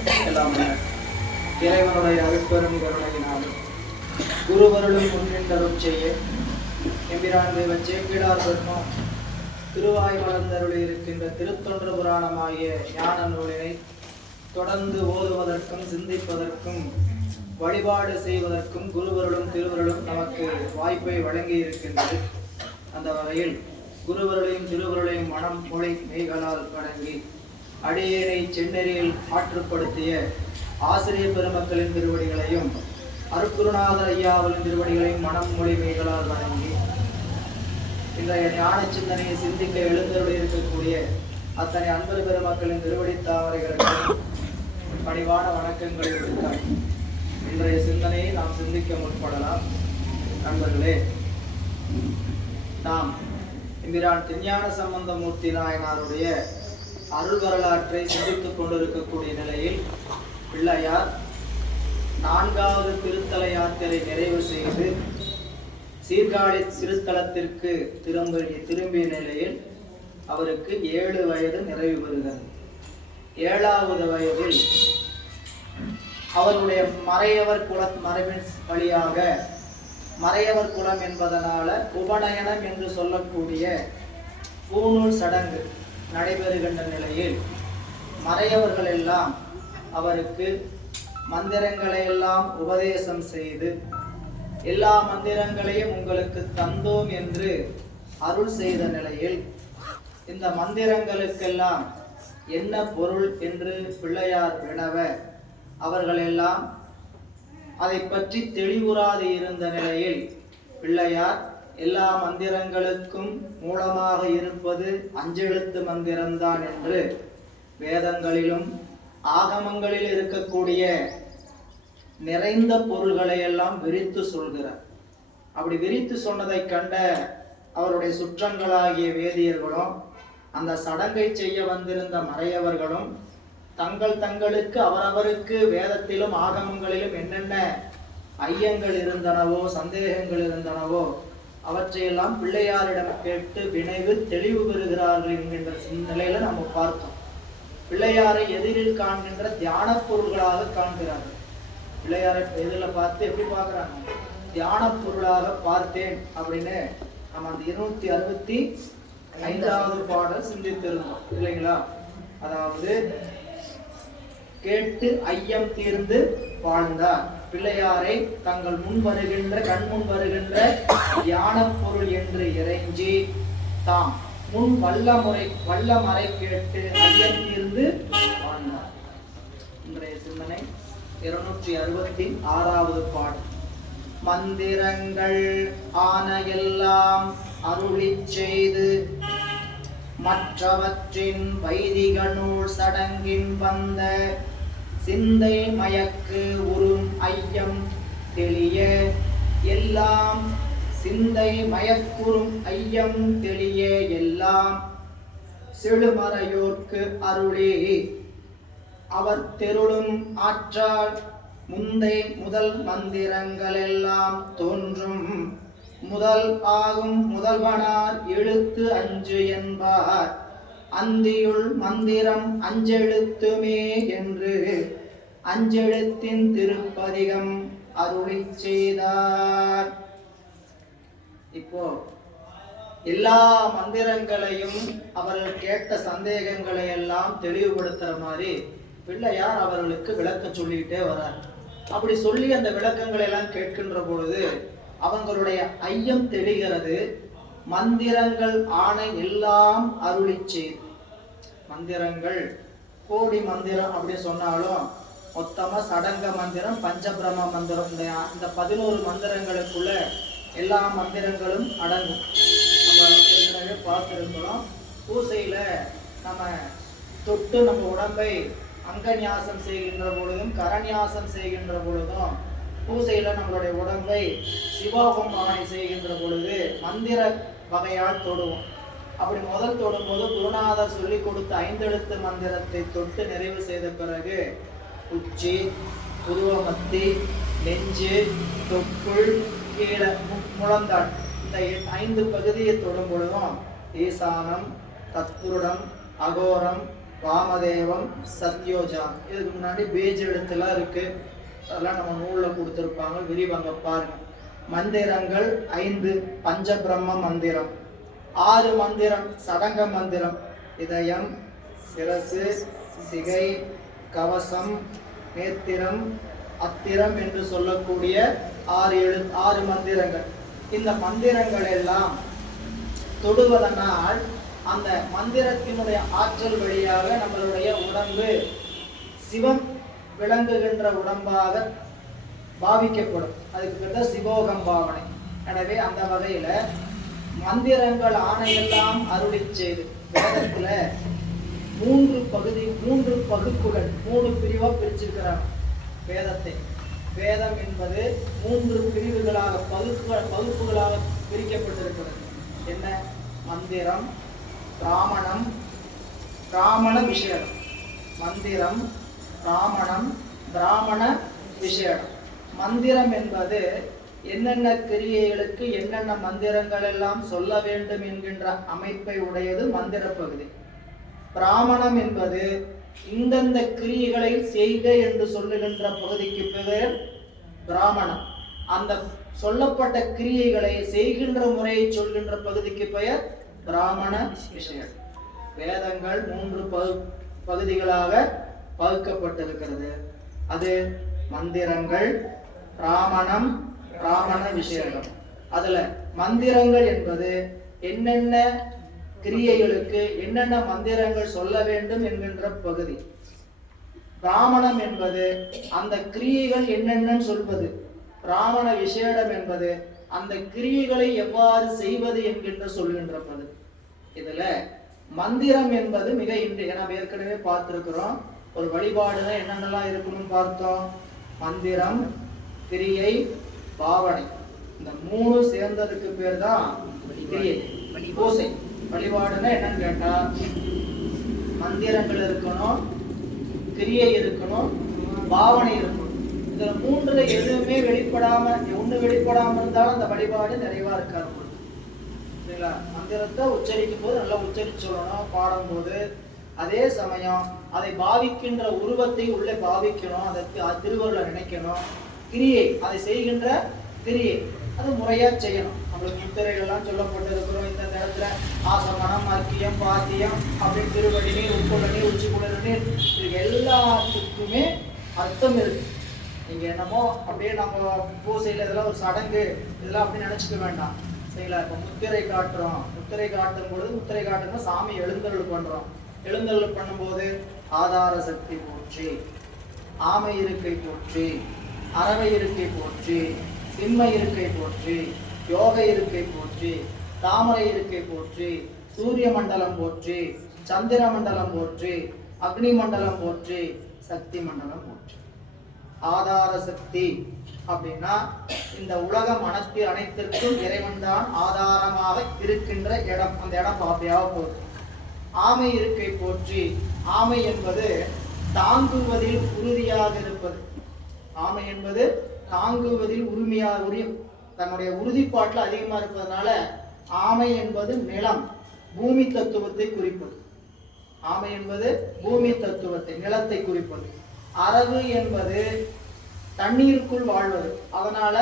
எல்லாம் இறைவனுடைய அருட்பெரும் கருணையினாலும் குருவருளும் முன்னின்றரும் செய்ய எம்பிரான் தேவ சேக்கிழார் பெருமான் திருவாய் வளர்ந்தருளி இருக்கின்ற திருத்தொன்று புராணமாகிய ஞான நூலினை தொடர்ந்து ஓதுவதற்கும் சிந்திப்பதற்கும் வழிபாடு செய்வதற்கும் குருவருளும் திருவருளும் நமக்கு வாய்ப்பை வழங்கி இருக்கின்றது. அந்த வகையில் குருவருளையும் திருவருளையும் மனம் மொழி மெய்களால் வழங்கி அடியேனை செந்நெறியில் ஆற்றுப்படுத்திய ஆசிரியர் பெருமக்களின் திருவடிகளையும் அருட்குருநாதர் ஐயாவின் திருவடிகளையும் மனம் மொழி மெய்களால் வழங்கி இன்றைய ஞான சிந்தனையை சிந்திக்க எழுந்தருளி இருக்கக்கூடிய அத்தனை அன்பர் பெருமக்களின் திருவடி தாமரைகளுக்கு பணிவான வணக்கங்களை விடுத்தார். இன்றைய சிந்தனையை நாம் சிந்திக்க முற்படலாம். நண்பர்களே, நாம் எம்பிரான் திருஞான சம்பந்தமூர்த்தி நாயனாருடைய அருள் வரலாற்றை சிந்தித்துக் கொண்டிருக்கக்கூடிய நிலையில் பிள்ளையார் 4வது திருத்தல யாத்திரை நிறைவு செய்து சீர்காழி சிறுத்தலத்திற்கு திரும்பிய நிலையில் அவருக்கு 7 வயது நிறைவு பெறுகிறது. 7வது வயதில் அவருடைய மறையவர் குல மரபின் வழியாக மறையவர் குலம் என்பதனால உபநயனம் என்று சொல்லக்கூடிய பூநூல் சடங்கு நடைபெறுகின்ற நிலையில் மறையவர்கள் எல்லாம் அவருக்கு மந்திரங்களை எல்லாம் உபதேசம் செய்து எல்லா மந்திரங்களையும் உங்களுக்கு தந்தோம் என்று அருள் செய்த நிலையில் இந்த மந்திரங்களுக்கெல்லாம் என்ன பொருள் என்று பிள்ளையார் வினவ அவர்கள் எல்லாம் அதை பற்றி தெளிவுறாது இருந்த நிலையில் பிள்ளையார் எல்லா மந்திரங்களுக்கும் மூலமாக இருப்பது 5 எழுத்து மந்திரம்தான் என்று வேதங்களிலும் ஆகமங்களில் இருக்கக்கூடிய நிறைந்த பொருள்களை எல்லாம் விரித்து சொல்கிறார். அப்படி விரித்து சொன்னதை கண்ட அவருடைய சுற்றங்களாகிய வேதியர்களும் அந்த சடங்கை செய்ய வந்திருந்த மறையவர்களும் தங்களுக்கு அவரவருக்கு வேதத்திலும் ஆகமங்களிலும் என்னென்ன ஐயங்கள் இருந்தனவோ சந்தேகங்கள் இருந்தனவோ அவற்றையெல்லாம் பிள்ளையாரிடம் கேட்டு வினைவு தெளிவு பெறுகிறார்கள் என்கின்ற நிலையில நம்ம பார்த்தோம். பிள்ளையாரை எதிரில் காண்கின்ற தியான பொருள்களாக காண்கிறார்கள். பிள்ளையாரை எதிரில் பார்த்து எப்படி பார்க்குறாங்க? தியான பொருளாக பார்த்தேன் அப்படின்னு நம்ம அந்த 265வது பாடல் சிந்தித்திருந்தோம் இல்லைங்களா? அதாவது கேட்டு ஐயம் தீர்ந்து வாழ்ந்தார். பிள்ளையாரை தங்கள் முன் வருகின்ற கண்முன் வருகின்ற தியான பொருள் என்று இறைஞ்சி தாம் முன் வல்லமறை கேட்டு ஐயம் தீர்ந்து வாழ்ந்தார். இன்றைய சிந்தனை 266வது பாடல். மந்திரங்கள் ஆன எல்லாம் அருளி செய்து மற்றவற்றின் வைதிக நூல் சடங்கின் வந்த சிந்தை மயக்கு உறும் ஐயம் தெளிய எல்லாம் சிந்தை மயக்குறும் ஐயம் தெளிய எல்லாம் செழுமறையோர்க்கு அருளே அவர் தெருளும் ஆற்றால் முந்தை முதல் மந்திரங்கள் எல்லாம் தோன்றும் முதல் ஆகும் முதல்வனார் எழுத்து 5 என்பார் அந்தியுள் மந்திரம் 5 எழுத்துமே என்று 5 எழுத்தின் திருப்பதிகம் அருளி செய்தார். இப்போ எல்லா மந்திரங்களையும் அவர்கள் கேட்ட சந்தேகங்களை எல்லாம் தெளிவுபடுத்துற மாதிரி பிள்ளையார் அவர்களுக்கு விளக்க சொல்லிக்கிட்டே வரார். அப்படி சொல்லி அந்த விளக்கங்களை எல்லாம் கேட்கின்ற பொழுது அவங்களுடைய ஐயம் தெளிகிறது. மந்திரங்கள் ஆன எல்லாம் அருளி செய்து. மந்திரங்கள் கோடி மந்திரம் அப்படி சொன்னாலும் மொத்தமா சடங்க மந்திரம் பஞ்சபிரம மந்திரம் இந்த 11 மந்திரங்களுக்குள்ள எல்லா மந்திரங்களும் அடங்கும். நம்ம ஏற்கனவே பார்த்திருக்கிறோம். பூசையில நம்ம தொட்டு நம்ம உடம்பை அங்கநியாசம் செய்கின்ற பொழுதும் கரநியாசம் செய்கின்ற பொழுதும் பூசையில நம்மளுடைய உடம்பை சிவஹோமானை செய்கின்ற பொழுது மந்திர வகையால் தொடுவோம். அப்படி முதல் தொடும்போது குருநாதர் சொல்லி கொடுத்த 5 எழுத்து மந்திரத்தை தொட்டு நிறைவு செய்த பிறகு உச்சி, புருவமத்தி, நெஞ்சு, தொப்புள், கீழே முழந்தாள் இந்த 5 பகுதியை தொடும் பொழுதும் ஈசானம், தத்புருடம், அகோரம், வாமதேவம், சத்யோஜாம். இதுக்கு முன்னாடி பேஜ் எழுத்துலாம் இருக்கு, அதெல்லாம் நம்ம நூலில் கொடுத்துருப்பாங்க, விரிவாங்க பாருங்க. மந்திரங்கள் 5, பஞ்சபிரம்ம மந்திரம். 6 மந்திரம் சடங்க மந்திரம். இதயம், சிரசு, சிகை, கவசம், நேத்திரம், அத்திரம் என்று சொல்லக்கூடிய 6 மந்திரங்கள். இந்த மந்திரங்கள் எல்லாம் தொடுவதனால் அந்த மந்திரத்தினுடைய ஆற்றல் வழியாக நம்மளுடைய உடம்பு சிவம் விளங்குகின்ற உடம்பாக பாவிக்கப்படும். அதுக்கு பேர் தான் சிவோகம் பாவனை. எனவே அந்த வகையில மந்திரங்கள் ஆணையெல்லாம் அருளி செய்து வேதத்துல 3 பகுப்புகள் 3 பிரிவா பிரிச்சிருக்கிறாங்க வேதத்தை. வேதம் என்பது 3 பிரிவுகளாக பகுப்புகளாக பிரிக்கப்பட்டிருக்கிறது. என்ன? மந்திரம், பிராமணம், பிராமண விஷயம். மந்திரம், பிராமணம், பிராமண விஷயம். மந்திரம் என்பது என்னென்ன கிரியைகளுக்கு என்னென்ன மந்திரங்கள் எல்லாம் சொல்ல வேண்டும் என்கின்ற அமைப்பை உடையது மந்திர பகுதி. பிராமணம் என்பது இந்தந்த கிரியைகளை செய்க என்று சொல்லுகின்ற பகுதிக்கு பெயர் பிராமணம். அந்த சொல்லப்பட்ட கிரியைகளை செய்கின்ற முறையை சொல்கின்ற பகுதிக்கு பெயர் பிராமண விஷயம். வேதங்கள் 3 பகுதிகளாக பகுக்கப்பட்டிருக்கிறது. அது மந்திரங்கள், பிராமணம், பிராமண விஷயம். அதுல மந்திரங்கள் என்பது என்னென்ன கிரியைகளுக்கு என்னென்ன மந்திரங்கள் சொல்ல வேண்டும் என்கின்ற பகுதி. பிராமணம் என்பது அந்த கிரியைகள் என்னென்னு சொல்வது. பிராமண விசேடம் என்பது அந்த கிரியைகளை எவ்வாறு செய்வது என்கின்ற சொல்கின்ற பகுதி. இதுல மந்திரம் என்பது மிக நாம் ஏற்கனவே பார்த்திருக்கிறோம். ஒரு வழிபாடுல என்னென்னலாம் இருக்கணும்னு பார்த்தோம். மந்திரம், கிரியை, பாவனை. இந்த 3 சேர்ந்ததுக்கு பேர் தான் கிரியை, பூசை. வழிபாடுன்னா என்னன்னு கேட்டா மந்திரங்கள் இருக்கணும், கிரியை இருக்கணும், பாவனை இருக்கணும். இதுல 3ல எதுவுமே ஒண்ணு வெளிப்படாம இருந்தாலும் அந்த வழிபாடு நிறைவா இருக்காது. சரிங்களா? மந்திரத்தை உச்சரிக்கும் போது நல்லா உச்சரிச்சு சொல்லணும் பாடும் போது. அதே சமயம் அதை பாவிக்கின்ற உருவத்தை உள்ளே பாவிக்கணும், அதற்கு திருவருளை நினைக்கணும். கிரியை, அதை செய்கின்ற கிரியை அது முறையா செய்யணும். நம்மளுக்கு முத்திரைகள்லாம் சொல்லப்பட்டிருக்கிறோம். இந்த நேரத்துல ஆசமனம், அர்க்கியம், பாத்தியம் அப்படின்னு திருவடி நீர், உட்கொள்ள நீர், உச்சி குளிர் நீர், இது எல்லாத்துக்குமே அர்த்தம் இருக்கு. நீங்க என்னமோ அப்படியே நம்ம பூசையில இதெல்லாம் ஒரு சடங்கு இதெல்லாம் அப்படின்னு நினைச்சுக்க வேண்டாம். சரிங்களா? இப்ப முத்திரை காட்டுறோம், முத்திரை காட்டும் பொழுது முத்திரை காட்டுறோம் சாமி எழுந்தருள் பண்றோம். எழுந்தருள் பண்ணும்போது ஆதார சக்தி போற்றி, ஆமை இருக்கை போற்றி, அரவை இருக்கை போற்றி, சிம்ம இருக்கை போற்றி, யோக இருக்கை போற்றி, தாமரை இருக்கை போற்றி, சூரிய மண்டலம் போற்றி, சந்திர மண்டலம் போற்றி, அக்னி மண்டலம் போற்றி, சக்தி மண்டலம் போற்றி. ஆதார சக்தி அப்படின்னா இந்த உலகம் அனைத்திற்கும் இறைவன் தான் ஆதாரமாக இருக்கின்ற இடம். அந்த இடம் பாப்பையாக போகுது. ஆமை இருக்கை போற்றி. ஆமை என்பது தாங்குவதில் உறுதியாக இருப்பது. ஆமை என்பது தாங்குவதில் தன்னுடைய உறுதிப்பாட்டில் அதிகமா இருப்பதனால ஆமை என்பது நிலம், பூமி தத்துவத்தை குறிப்பது. ஆமை என்பது பூமி தத்துவத்தை, நிலத்தை குறிப்பது. அரவு என்பது தண்ணீருக்குள் வாழ்வது, அதனால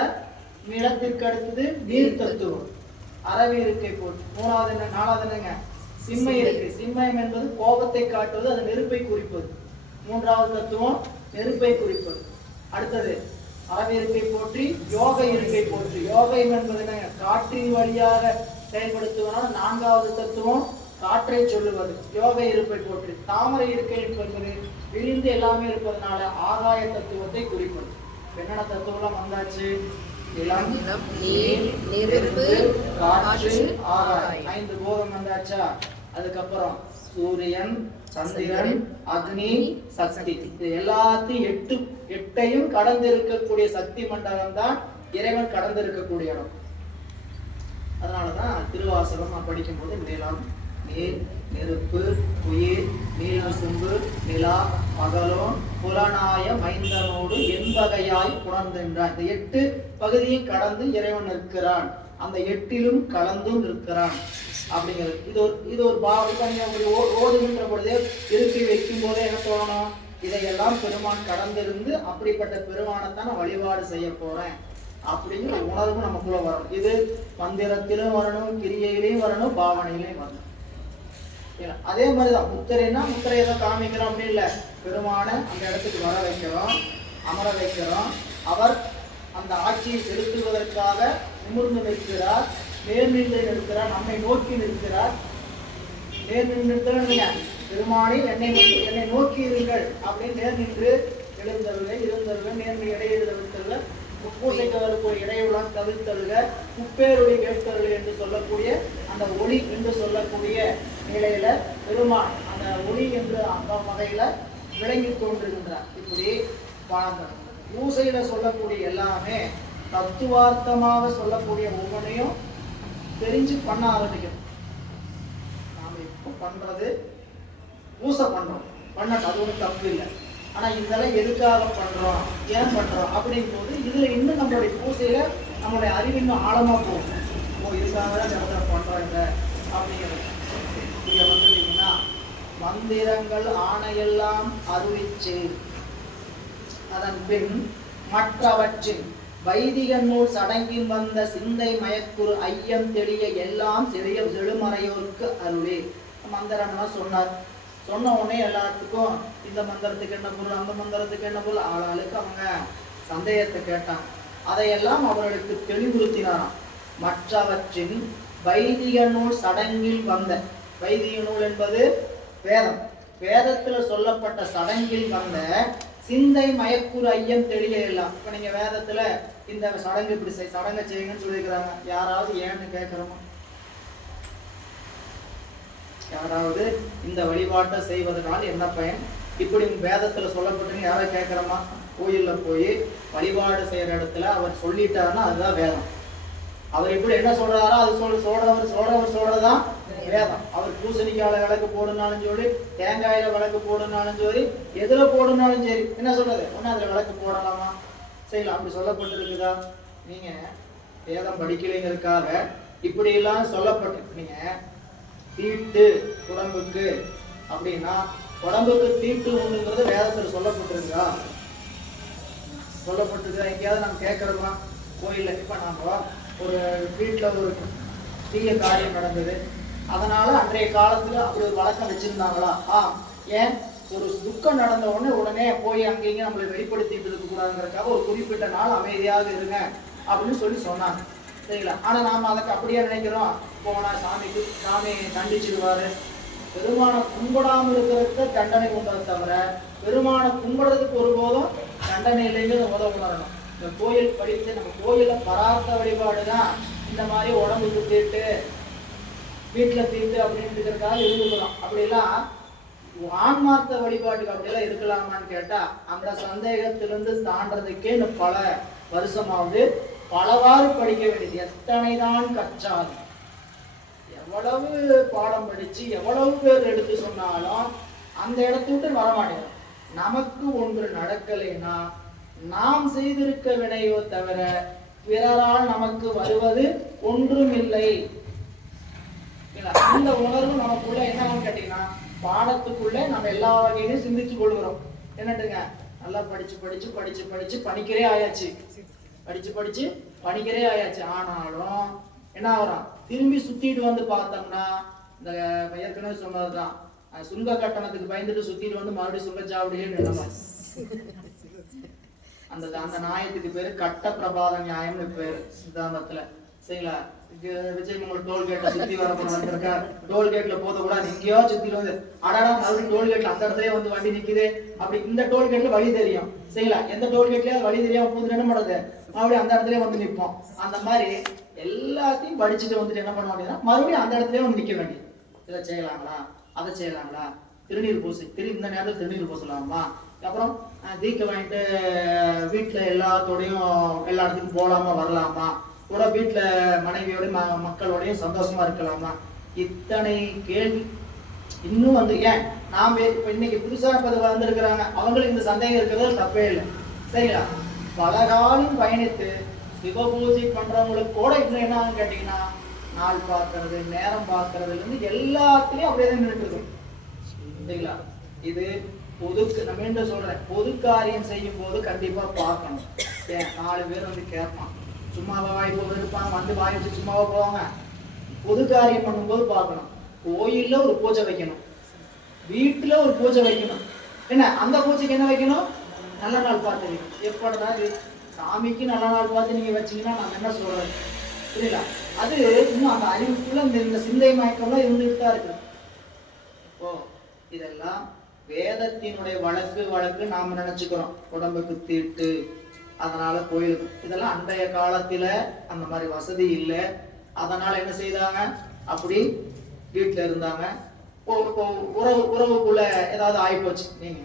நிலத்திற்கு அடுத்தது நீர் தத்துவம். அரவு இருக்கை போட்டு 4வது என்னங்க? சிம்மை இருக்கை. சிம்மம் என்பது கோபத்தை காட்டுவது, அது நெருப்பை குறிப்பது. 3வது தத்துவம் நெருப்பை குறிப்பது. அடுத்தது அரவு இருக்கை போற்றி, யோக இருக்கை போற்றி. யோகம் என்பது என்னங்க? காற்றின் வழியாக செயல்படுத்துவதனால 4வது தத்துவம் காற்றை சொல்லுவது, யோக இருப்பை போற்றி. தாமரை இருக்கை என்பது விரிந்து எல்லாமே இருப்பதனால ஆகாய தத்துவத்தை குறிப்பது. என்னென்ன தத்துவம் வந்தாச்சு? நிலம், நீர், நெருப்பு, காற்று, ஆகாயம். 5 போகம் வந்தாச்சா? அதுக்கப்புறம் சூரியன், சந்திரன், அக்னி, சக்தி. இது எல்லாத்தையும் 8ஐயும் கடந்து இருக்கக்கூடிய சக்தி மண்டலம் தான் இறைவன் கடந்து இருக்கக்கூடிய இடம். அதனாலதான் திருவாசகம் படிக்கும் போது நிலம், நீர், நெருப்பு, உயிர், நீலசும்பு, நிலா, பகலோன், புலனாய மைந்தனோடு என்பகையாய் புணர்ந்தின்றான். இந்த 8 பகுதியும் கடந்து இறைவன் நிற்கிறான். அந்த 8லும் கலந்தும் நிற்கிறான். அப்படிங்கிறது. இது ஒரு இப்ப நீங்க ஓதுகின்ற பொழுதே இருப்பி வைக்கும் போதே என்ன தோணும், இதையெல்லாம் பெருமான் கடந்திருந்து அப்படிப்பட்ட பெருமானைத்தான் வழிபாடு செய்ய போறேன் அப்படிங்கிற உணர்வு நமக்குள்ள வரணும். இது மந்திரத்திலும் வரணும், கிரியையிலையும் வரணும், பாவனையிலையும் வரணும். அதே மாதிரிதான் முத்திரைன்னா முத்திரையை தான் காமிக்கிறோம் அப்படி இல்லை, பெருமானை அந்த இடத்துக்கு வர வைக்கிறோம், அமர வைக்கிறோம். அவர் அந்த ஆட்சியை செலுத்துவதற்காக நிமிர்ந்து நிற்கிறார், நேர் நின்று நிற்கிறார், நம்மை நோக்கி நிற்கிறார். நேர் நின்று நிற்கிறார், பெருமானி என்னை நோக்கி இருங்கள் அப்படின்னு நேர் நின்று எழுந்தருக இருந்தருக நேர்மை இடையெழு தவிர்த்தருக, முப்பூசைக்கு வரக்கூடிய இடையுடன் தவிர்த்தருக, முப்பேரொளி கேட்கருள் என்று சொல்லக்கூடிய அந்த ஒளி என்று சொல்லக்கூடிய நிலையில பெருமான் அந்த ஒளி என்று அந்த வகையில விளங்கி தோன்றுகின்றார். இப்படி வாழ்ந்தார். பூசையில சொல்லக்கூடிய எல்லாமே தத்துவார்த்தமாக சொல்லக்கூடிய ஒவ்வொன்றையும் தெரிஞ்சு பண்ண ஆரம்பிக்கும். நாம இப்போ பண்றது பூசை பண்றோம், பண்ண அது ஒன்றும் தப்பு இல்லை. ஆனா இதெல்லாம் எதுக்காக பண்றோம், ஏன் பண்றோம் அப்படிங்கும் போது இதுல இன்னும் நம்மளுடைய பூசையில நம்மளுடைய அறிவு இன்னும் ஆழமா போகும். இதுக்காக தான் பண்றாங்க அப்படிங்கிறது. இங்க வந்துட்டீங்கன்னா மந்திரங்கள் ஆணையெல்லாம் அருளிச்சே, அதன் பின் மற்றவற்றின் வைதிக நூல் சடங்கில் வந்த சிந்தை மயக்குறு ஐயம் தெளிய எல்லாம் சிறிய செழுமறையோருக்கு அருளே. மந்திரம்லாம் சொன்னார். சொன்ன உடனே எல்லாத்துக்கும் இந்த மந்திரத்துக்கு என்ன பொருள், அந்த மந்திரத்துக்கு என்ன பொருள், ஆளாளுக்கு அவங்க சந்தேகத்தை கேட்டாங்க. அதையெல்லாம் அவர்களுக்கு தெளிவுறுத்தினாராம். மற்றவற்றின் வைதிக நூல் சடங்கில் வந்த, வைதிக நூல் என்பது வேதம், வேதத்துல சொல்லப்பட்ட சடங்கில் வந்த சிந்தை மயக்குறு ஐயம் தெளிய எல்லாம். இப்ப நீங்க வேதத்துல இந்த சடங்கு இப்படி சடங்கை செய்யுங்கன்னு சொல்லியிருக்கிறாங்க, யாராவது ஏன்னு கேட்கிறோமா? யாராவது இந்த வழிபாட்டை செய்வதனால் என்ன பயன், இப்படி வேதத்துல சொல்லப்பட்டு யாராவது கேட்கிறோமா? கோயில்ல போய் வழிபாடு செய்யற இடத்துல அவர் சொல்லிட்டாருன்னா அதுதான் வேதம். அவர் இப்படி என்ன சொல்றாரோ அது சொல்றவர் சொல்றதுதான் வேதம். அவர் பூசணிக்கால விளக்கு போடுனாலும் சரி, தேங்காயில விளக்கு போடுனாலும் சரி, எதுல போடுனாலும் சரி, என்ன சொல்றது, ஒன்னு அதுல விளக்கு போடலாமா, செய்யலாம். அப்படி சொல்லப்பட்டிருக்குதா? நீங்க வேதம் படிக்கலைங்கிறதுக்காக இப்படி எல்லாம் சொல்லப்பட்டு நீங்க தீட்டு உடம்புக்கு அப்படின்னா உடம்புக்கு தீட்டு ஒண்ணுங்கிறது வேதத்துல சொல்லப்பட்டிருக்கா? சொல்லப்பட்டிருக்கா? எங்கேயாவது நம்ம கேட்கறோமா? கோயில்ல இப்ப நாம ஒரு வீட்டுல ஒரு தீய காரியம் நடந்தது, அதனால அன்றைய காலத்துல அப்படி ஒரு வழக்கம் வச்சிருந்தாங்களா? ஏன் ஒரு துக்கம் நடந்த உடனே போய் அங்கேயும் நம்மளை வெளிப்படுத்திட்டு இருக்க கூடாதுங்கிறதுக்காக ஒரு குறிப்பிட்ட நாள் அமைதியாக இருங்க அப்படின்னு சொன்னாங்க. சரிங்களா? ஆனா நாம அதுக்கு அப்படியே நினைக்கிறோம், போனா சாமி தண்டிச்சிடுவாரு. பெருமானை கும்பிடாம இருக்கிறதுக்கு தண்டனை உண்டதை தவிர பெருமானை கும்பிடுறதுக்கு ஒருபோதும் தண்டனை இல்லைங்கிறது உணரணும். இந்த கோயில் படித்து நம்ம கோயில பரார்த்த வழிபாடுதான் இந்த மாதிரி உடம்புக்கு தீட்டு வீட்டுல தீட்டு அப்படின்னு இருக்கிறதுக்காக இருந்துக்கிறோம். அப்படிலாம் ஆன்மார்த்த வழிபாட்டுக்கு அப்படியெல்லாம் இருக்கலாமான்னு கேட்டா அந்த சந்தேகத்திலிருந்து தாண்டறதுக்கே இன்னும் பல வருஷமாவது பலவாறு படிக்க வேண்டியது. எத்தனை தான் கற்றாலும், எவ்வளவு பாடம் படிச்சு எவ்வளவு பேர் எடுத்து சொன்னாலும் அந்த இடத்த விட்டு வரமாட்டேன். நமக்கு ஒன்று நடக்கலைன்னா நாம் செய்திருக்க வினையோ தவிர பிறரால் நமக்கு வருவது ஒன்றும் இல்லை. இந்த உணர்வு நமக்குள்ள என்னன்னு கேட்டீங்கன்னா பாடத்துக்குள்ள நம்ம எல்லா வகையிலும் சிந்திச்சு கொள்கிறோம். என்னட்டுங்க, நல்லா படிச்சு பணிக்கிறே ஆயாச்சு, படிச்சு பணிக்கிறே ஆயாச்சு. ஆனாலும் என்ன ஆகுறோம், திரும்பி சுத்திட்டு வந்து பார்த்தோம்னா இந்த ஏற்கனவே சொன்னதுதான், சுங்க கட்டணத்துக்கு பயந்துட்டு சுத்திட்டு வந்து மறுபடியும் சுங்கச்சாவடியிலே நிலைமை. அந்த நியாயத்துக்கு பேரு கட்ட பிரபாத நியாயம்னு பேரு சித்தாந்தத்துல. சரிங்களா? விஜயமங்கலம் டோல்கேட்டை சுத்தி வந்திருக்கா, டோல்கேட்ல போத கூட எங்கேயோ சுத்தி வந்து அடாடா மறுபடியும் டோல்கேட்ல அந்த இடத்துலயே வந்து வண்டி நிக்குது. அப்படி இந்த டோல்கேட்ல வழி தெரியும். சரிங்களா? எந்த டோல்கேட்லயும் வழி தெரியாம பூந்து என்ன பண்ணுறது, மறுபடியும் அந்த இடத்துலயே வந்து நிற்போம். அந்த மாதிரி எல்லாத்தையும் படிச்சுட்டு வந்துட்டு என்ன பண்ண அப்படின்னா மறுபடியும் அந்த இடத்துலயே வந்து நிக்க வேண்டியது. இதை செய்யலாங்களா, அதை செய்யலாங்களா, திருநீர் பூசி இந்த நேரத்தில் திருநீர் பூசலாமா, அப்புறம் தீக்க வாங்கிட்டு வீட்டுல எல்லாத்தோடையும் எல்லா இடத்துக்கும் போகலாமா வரலாமா, கூட வீட்டுல மனைவியோட மக்களோடையும் சந்தோஷமா இருக்கலாமா, இத்தனை கேள்வி இன்னும் வந்து ஏன் நாம இப்ப இன்னைக்கு புதுசா வந்திருக்கிறாங்க, அவங்களுக்கு இந்த சந்தேகம் இருக்கிறது தப்பே இல்லை. சரிங்களா? பல காலம் பயணித்து சிவ பூஜை பண்றவங்களுக்கு கூட இன்னும் என்னன்னு கேட்டீங்கன்னா நாள் பார்க்கறது, நேரம் பார்க்கறதுல இருந்து எல்லாத்துலயும் அப்படியே தான் நின்றுட்டு இருக்கும். சரிங்களா? இது நான் மீண்டும் சொல்றேன், பொது காரியம் செய்யும் போது கண்டிப்பா பார்க்கணும். 4 பேர் வந்து கேட்பான், சும்மாவா வாய் போக இருப்பாங்க, வந்து வாய் வச்சு சும்மாவா போவாங்க. பொது காரியம் பண்ணும்போது பார்க்கணும். கோயில்ல ஒரு பூஜை வைக்கணும், வீட்டுல ஒரு பூஜை வைக்கணும். என்ன அந்த பூஜைக்கு என்ன வைக்கணும்? நல்ல நாள் பார்த்து வைக்கணும். எப்படா சாமிக்கு நல்ல நாள் பார்த்து நீங்க வச்சீங்கன்னா நான் என்ன சொல்றேன் புரியல? அது இன்னும் அந்த அறிவுக்குள்ள இந்த சிந்தை மயக்கம்லாம் இருந்துட்டு தான் இருக்கு. இப்போ இதெல்லாம் வேதத்தினுடைய வழக்கு நாம நினைச்சுக்கிறோம். உடம்புக்கு தீட்டு, அதனால கோயிலுக்கு. இதெல்லாம் அன்றைய காலத்துல அந்த மாதிரி வசதி இல்லை. அதனால என்ன செய்தாங்க? அப்படி வீட்டுல இருந்தாங்க. உறவுக்குள்ள ஏதாவது ஆயிப்போச்சு. நீங்க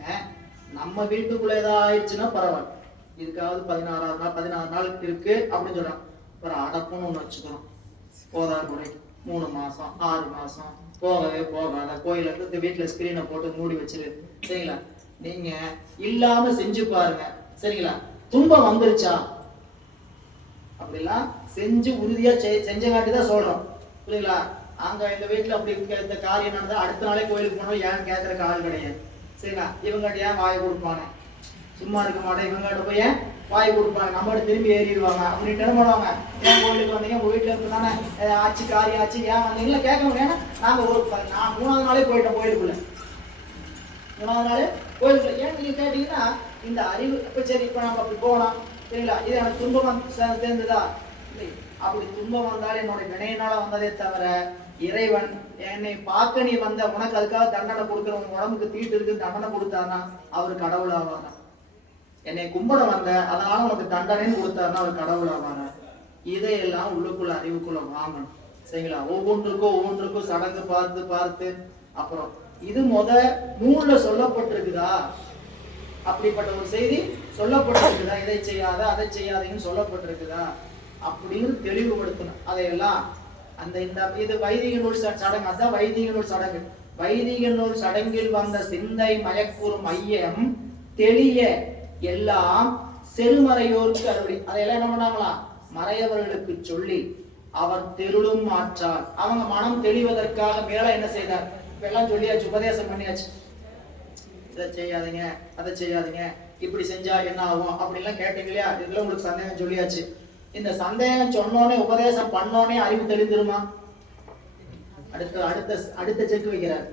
நம்ம வீட்டுக்குள்ள ஏதாவது ஆயிடுச்சுன்னா பரவாயில்ல, இதுக்காவது 16 நாள் இருக்கு அப்படின்னு சொல்றாங்க. ஒரு அடப்புன்னு ஒண்ணு வச்சுக்கிறோம். போதார் முறை 3 மாசம் 6 மாசம் போகவே போகாத கோயில இருந்து வீட்டுல ஸ்கிரீனை போட்டு மூடி வச்சிரு. சரிங்களா? நீங்க இல்லாம செஞ்சு பாருங்க. சரிங்களா? துன்பம் வந்துருச்சா? அப்படிலாம் செஞ்சு உறுதியா செஞ்சங்காட்டிதான் சொல்றோம். புரியுங்களா? அங்க எங்க வீட்டுல அப்படி இந்த காரியம் நடந்தா அடுத்த நாளே கோயிலுக்கு போனோம் ஏன்னு கேட்கறக்கு ஆள் கிடையாது. சரிங்களா? இவங்ககிட்ட ஏன் வாய் கொடுப்பானே, சும்மா இருக்க மாட்டேன், இவங்ககிட்ட போய் ஏன் வாய் கொடுப்பாங்க, நம்மகிட்ட திரும்பி ஏறிடுவாங்க அப்படின்னு என்ன பண்ணுவாங்க? ஏன் கோயிலுக்கு வந்தீங்க, உங்க வீட்டுல இருக்கு தானே ஆச்சு காரியம் ஆச்சு, ஏன் வந்தீங்களா கேட்க முடியாது. நாங்க நான் 3ஆவது நாளே போயிட்டோம் கோயிலுக்குள்ள. 3ஆவது நாளே கோயிலுக்குள்ள ஏன் நீங்க கேட்டீங்கன்னா இந்த அறிவு. இப்ப சரி, இப்ப நம்ம அப்படி போகலாம். சரிங்களா? இது எனக்கு துன்பம் சேர்ந்துதா? இல்லை, அப்படி துன்பம் வந்தாலும் என்னுடைய வினையினால வந்ததே தவிர இறைவன் என்னை பார்க்க நீ வந்த உனக்கு அதுக்காக தண்டனை கொடுக்குற, உங்க உடம்புக்கு தீட்டு இருக்கு தண்டனை கொடுத்தாருன்னா அவர் கடவுள் ஆவாங்க. என்னை கும்பிட வந்த அதனால உனக்கு தண்டனைன்னு கொடுத்தாருன்னா அவர் கடவுள் ஆவாங்க. இதையெல்லாம் உள்ளுக்குள்ள அறிவுக்குள்ள வாங்கணும். சரிங்களா? ஒவ்வொன்றுக்கும் சடங்கு பார்த்து அப்புறம் இது நூல்ல சொல்லப்பட்டிருக்குதா? அப்படிப்பட்ட ஒரு செய்தி சொல்லப்பட்டிருக்குதா? இதை செய்யாத அதை செய்யாதீங்கன்னு சொல்லப்பட்டிருக்குதா அப்படின்னு தெளிவுபடுத்தணும். அதையெல்லாம் இது வைதிக நூல் சடங்கு. அதான் வைதிக நூல் சடங்கு. வைதிக நூல் சடங்கில் வந்த சிந்தை மயக்கூறும் மையம் தெளிய எல்லாம் செருமறையோருக்கு அருளி. அதையெல்லாம் என்ன பண்ணாங்களா? மறையவர்களுக்கு சொல்லி அவர் தெருளும் மாற்றார். அவங்க மனம் தெளிவதற்காக மேல என்ன செய்தார்? இப்ப எல்லாம் சொல்லியாச்சு, உபதேசம் பண்ணியாச்சு. இதை செய்யாதீங்க, அதை செய்யாதீங்க, இப்படி செஞ்சா என்ன ஆகும் அப்படின்லாம் கேட்டீங்க இல்லையா? இதுல உங்களுக்கு சந்தேகம் சொல்லியாச்சு. இந்த சந்தேகம் சொன்னோனே உபதேசம் பண்ணோனே அறிவு தெளிந்துருமா? அடுத்த செக் வைக்கிறார்.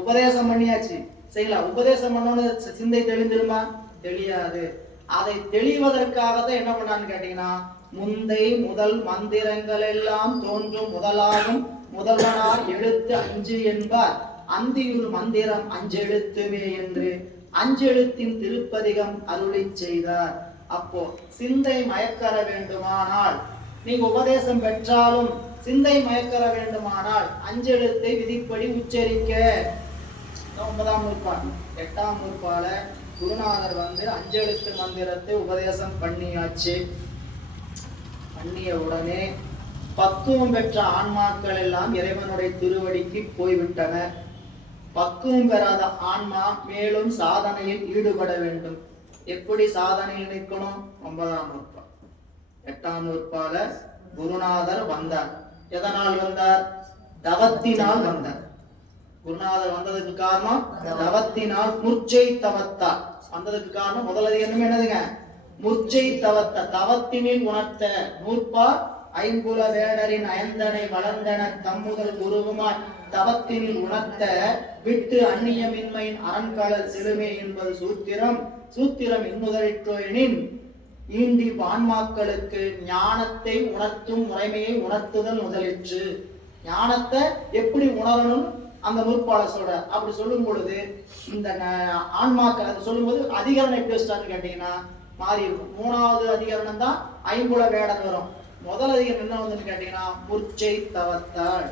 உபதேசம் பண்ணியாச்சு. சரிங்களா? உபதேசம் பண்ணோன்னு சிந்தை தெளிந்துருமா? தெரியாது. அதை தெளிவதற்காக தான் என்ன பண்ணான்னு கேட்டீங்கன்னா, முந்தை முதல் மந்திரங்கள் எல்லாம் தோன்றும் முதலாகும் முதல்வனார் எழுத்து 5 என்பார். அந்தியுள் மந்திரம் 5 எழுத்துமே என்று 5 எழுத்தின் திருப்பதிகம் அருளை செய்தார். அப்போ சிந்தை மயக்கற வேண்டுமானால், நீங்க உபதேசம் பெற்றாலும் சிந்தை மயக்கற வேண்டுமானால் 5 எழுத்தை விதிப்படி உச்சரிக்க. 9ஆம் நூற்பால் 8ஆம் நூற்பால குருநாதர் 5 எழுத்து மந்திரத்தை உபதேசம் பண்ணியாச்சு. பண்ணிய உடனே பக்குவம் பெற்ற ஆன்மாக்கள் எல்லாம் இறைவனுடைய திருவடிக்கு போய்விட்டன. பக்குவம் பெறாத ஆன்மா மேலும் சாதனையில் ஈடுபட வேண்டும். எப்படி சாதனையில் நிற்கணும்? 9ஆம் நூற்பால் 8ஆம் நூற்பால குருநாதர் வந்தார். எதனால் வந்தார்? தவத்தினால் வந்தார். குருநாதர் வந்ததுக்கு காரணம் தவத்தினால். முர்ச்சை தவத்தார் வந்ததுக்கு காரணம் முதல் அதிகாரம் என்னதுங்க? முர்ச்சை தவத்த, தவத்தினில் உணர்த்த. நூற்பார் ஐம்புல வேடரின் அயந்தனை வளர்ந்தன தம்முதல் குருகுமார் தவத்தினில் உணர்த்த விட்டு அந்நியமின்மையின் அரண்காலல் செலுமே என்பது சூத்திரம். சூத்திரம் இன்முதலிற்றோயெனின் ஈண்டி ஆன்மாக்களுக்கு ஞானத்தை உணர்த்தும் முறைமையை உணர்த்துதல் முதலிற்று. ஞானத்தை எப்படி உணரணும் அந்த நூற்பாளர் சொல்ற. அப்படி சொல்லும் பொழுது இந்த ஆன்மாக்கள் அது சொல்லும் போது அதிகரணம் எப்படி வச்சிட்டான்னு கேட்டீங்கன்னா மாறி இருக்கும். 3வது அதிகரணம் தான் ஐம்புல வேடர் வரும். முதல் அதிகரணம் என்ன வந்து கேட்டீங்கன்னா முர்ச்சை தவத்தால்.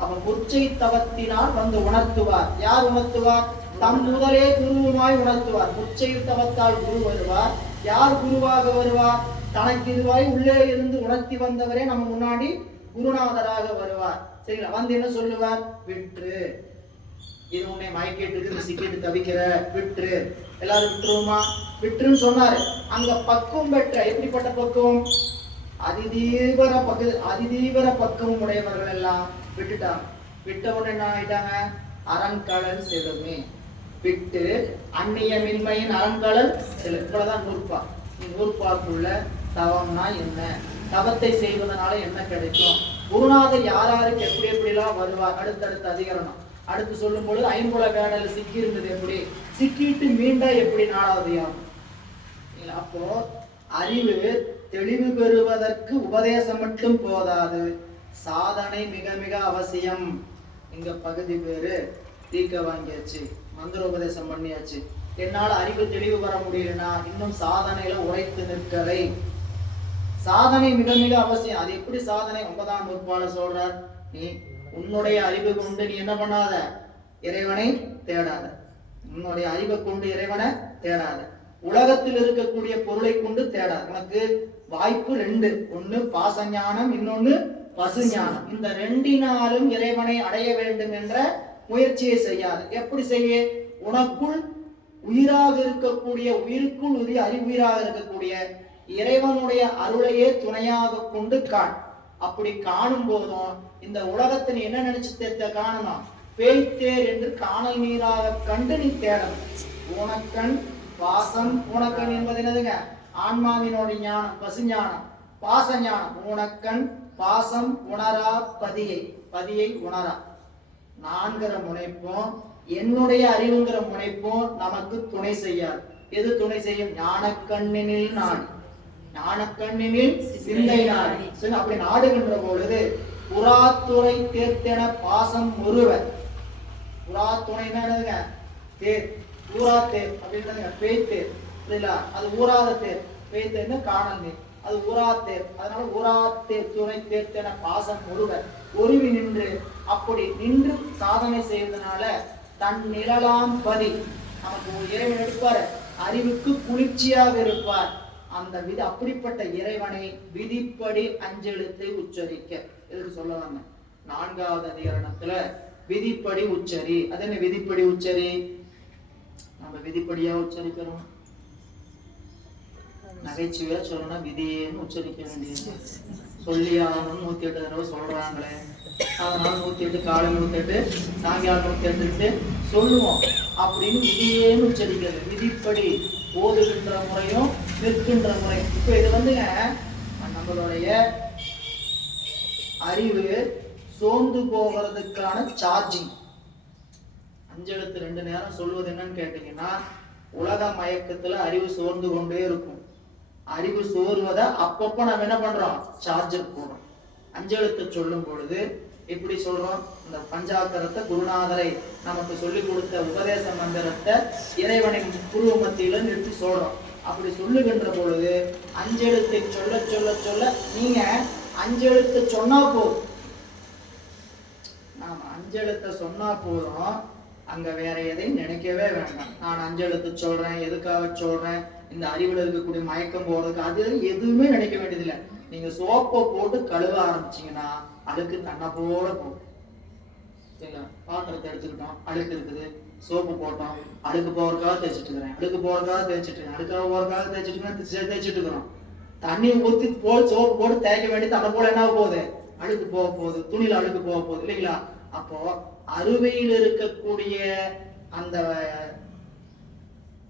அப்ப முர்ச்சை தவத்தினால் உணர்த்துவார். யார் உணர்த்துவார்? தம் முதலே குருவுமாய் உணர்த்துவார். முர்ச்சை தவத்தால் குரு வருவார். யார் குருவாக வருவார்? தனக்கு இதுவாய் உள்ளே இருந்து உணர்த்தி வந்தவரே நம்ம முன்னாடி குருநாதராக வருவார். சரிங்களா? என்ன சொல்லுவார்? விற்று, இது உன்னை மயக்கிட்டு இந்த சிக்கிட்டு தவிக்கிற, விற்று. எல்லாரும் விட்டுருவோமா? விற்றுன்னு சொன்னாரு. அங்க பக்குவம் பெற்ற, எப்படிப்பட்ட பக்குவம்? அதிதீவிர பக்குவம் உடையவர்கள் எல்லாம் விட்டுட்டாங்க. விட்ட உடனே என்ன ஆயிட்டாங்க? அரண்கடல் செலுமே விட்டு அந்நிய மின்மையின் அரண்கடல் செலு. இவ்வளவுதான் நூற்பா. நூற்பாக்குள்ள தவம்னா என்ன, தவத்தை செய்வதனால என்ன கிடைக்கும், குருநாதர் யாராருக்கு எப்படி எப்படிலாம் வருவார், அடுத்தடுத்த அதிகரணம். அடுத்து சொல்லும் பொழுது ஐம்புல வேடல் சிக்கி இருந்தது, எப்படி சிக்கிட்டு மீண்டா எப்படி நாலாவது யாரும். அப்போ அறிவு தெளிவு பெறுவதற்கு உபதேசம் மட்டும் போதாது, சாதனை மிக மிக அவசியம். இங்க பகுதி பேரு தீக்க வாங்கியாச்சு, மந்திர உபதேசம் பண்ணியாச்சு, என்னால அறிவு தெளிவு பெற முடியலன்னா இன்னும் சாதனையில உரைத்து நிற்கலை. சாதனை மிக மிக அவசியம். அது எப்படி சாதனை? 9ஆம் நூற்பாளர் சொல்றார், நீ உன்னுடைய அறிவு கொண்டு நீ என்ன பண்ணாத, இறைவனை தேடாத. உன்னுடைய அறிவை கொண்டு இறைவனை தேடாத. உலகத்தில் இருக்கக்கூடிய பொருளை கொண்டு தேடாத. உனக்கு வாய்ப்பு 2, ஒன்னு பாசஞானம், இன்னொன்னு பசுஞானம். இந்த 2னாலும் இறைவனை அடைய வேண்டும் என்ற முயற்சியை செய்யாது. எப்படி செய்ய? உனக்குள் உயிராக இருக்கக்கூடிய, உயிருக்குள் அறிவுயிராக இருக்கக்கூடிய இறைவனுடைய அருளையே துணையாக கொண்டு காண். அப்படி காணும் போதும் இந்த உலகத்தை நீ என்ன நினைச்சு காணணும்? பேய்த்தேர் என்று காணல் நீராக கண்டு நீ தேடணும். ஊனக்கண் பாசம். ஊனக்கண் என்பது என்னதுங்க? ஆன்மாவினோட ஞானம், பசுஞானம். பாச ஞானம். ஊனக்கண் பாசம் உணரா பதியை, பதியை உணரா. நான்கிற முனைப்போம், என்னுடைய அறிவுங்கிற முனைப்போம் நமக்கு துணை செய்யாது. எது துணை செய்யும்? ஞானக்கண்ணினில் நான், ஞானக்கண்ணினில் சிந்தை நாடு. அப்படி நாடுகின்ற பொழுது புறாத்துறை தேர்த்தென பாசம் ஒருவர். புறாத்துணை என்னதுங்க? தேர். ஊரா தேர் அப்படின்றதுங்க பேய் தேர். புரியல? அது ஊராத தேர். பேய் தேர்னு காணல் நீர், அது ஊரா தேர். அதனால ஊரா தேர் துணை தேர்த்தென பாசம் ஒருவர் ஒருவி நின்று. அப்படி நின்று சாதனை செய்வதனால தன் நிழலாம் பதி நமக்கு ஒரு இறைவன் எடுப்பார், அறிவுக்கு குளிர்ச்சியாக இருப்பார். அந்த அப்படிப்பட்ட இறைவனை விதிப்படி அஞ்செழுத்தை உச்சரிக்க. எதுக்கு சொல்ல வந்த? 4வது அதிகரணத்துல விதிப்படி உச்சரி. அது என்ன விதிப்படி உச்சரி? நம்ம விதிப்படியா உச்சரிக்கிறோம். நகைச்சுவையா சொல்லணும், விதியேன்னு உச்சரிக்க வேண்டியது. சொல்லியானும் 108 தடவை சொல்றாங்களே, அதனால 108 காலை 108 சாயங்காலம் 108 சொல்லுவோம் அப்படின்னு விதியேன்னு உச்சரிக்கிறது. விதிப்படி ஓதுகின்ற முறையும் நிற்கின்ற முறை. இப்ப இது வந்துங்க நம்மளுடைய அறிவு சோர்ந்து போகிறதுக்கான சார்ஜிங். அஞ்செழுத்து 2 நேரம் சொல்வது என்னன்னு கேட்டீங்கன்னா, உலக மயக்கத்துல அறிவு சோர்ந்து கொண்டே இருக்கும். அறிவு சோர்வதை அப்பப்போ நம்ம என்ன பண்றோம்? சார்ஜர் போடுறோம். அஞ்செழுத்து சொல்லும் பொழுது எப்படி சொல்றோம்? இந்த பஞ்சாக்கரத்தை, குருநாதரை நமக்கு சொல்லி கொடுத்த உபதேச மந்திரத்தை இறைவனின் குரு மத்தியில நிறுத்தி சொல்றோம். அப்படி சொல்லுகின்ற பொழுது அஞ்செழுத்தை சொல்ல சொல்ல சொல்ல நீங்க அஞ்செழுத்து சொன்னா போதும். நாம அஞ்செழுத்தை சொன்னா போதும், அங்க வேற எதையும் நினைக்கவே வேண்டாம். நான் அஞ்செழுத்து சொல்றேன், எதுக்காக சொல்றேன், இந்த அறிவுல இருக்கக்கூடிய மயக்கம் போறதுக்கு, அது எதுவுமே நினைக்க வேண்டியதில்லை. நீங்க சோப்பை போட்டு கழுவ ஆரம்பிச்சீங்கன்னா அழுக்கு தன்னை போல போகும். சரிங்களா? பாத்திரத்தை எடுத்துக்கிட்டோம், அழுக்கு இருக்குது, சோப்பு போட்டோம், அழுக்கு போறதுக்காக தேய்ச்சிட்டு இருக்கிறேன், அழுக்கு போறதுக்காக தேய்ச்சிட்டு இருக்கேன், அழுக்காக போறதுக்காக தேய்ச்சிட்டு இருக்கிறோம். தண்ணி ஊற்றி போட்டு சோப்பு போட்டு தேய்க்க வேண்டி தன்னை போல என்ன போகுது? அழுக்கு போக போகுது, துணியில அழுக்கு போக போகுது இல்லைங்களா? அப்போ அறுவையில் இருக்கக்கூடிய அந்த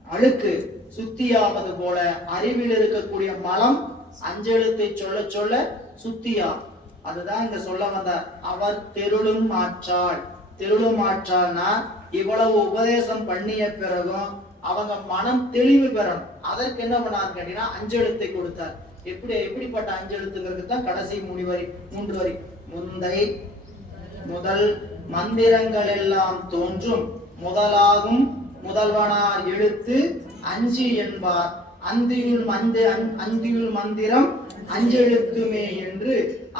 அழுக்கு சுத்தியாவது போல அறிவில் இருக்கக்கூடிய மலம் அஞ்செழுத்தை சொல்ல சொல்ல சுத்தியா. அதுதான் இங்க சொல்ல வந்தார். அவர் தெருளும் மாற்றாள். தெருளும் மாற்றாள்னா இவ்வளவு உபதேசம் பண்ணிய பிறகும் அவங்க மனம் தெளிவு பெறணும். அதற்கு என்ன பண்ணார் கேட்டீங்கன்னா அஞ்செழுத்தை கொடுத்தார். எப்படிப்பட்ட அஞ்செழுத்துங்கிறது தான் கடைசி 3 வரி. முந்தை முதல் மந்திரங்கள் எல்லாம் தோன்றும் முதலாகும் முதல்வனார் எழுத்து அஞ்சு என்பார். அந்தியுள் மந்திரம் அஞ்செழுத்துமே என்று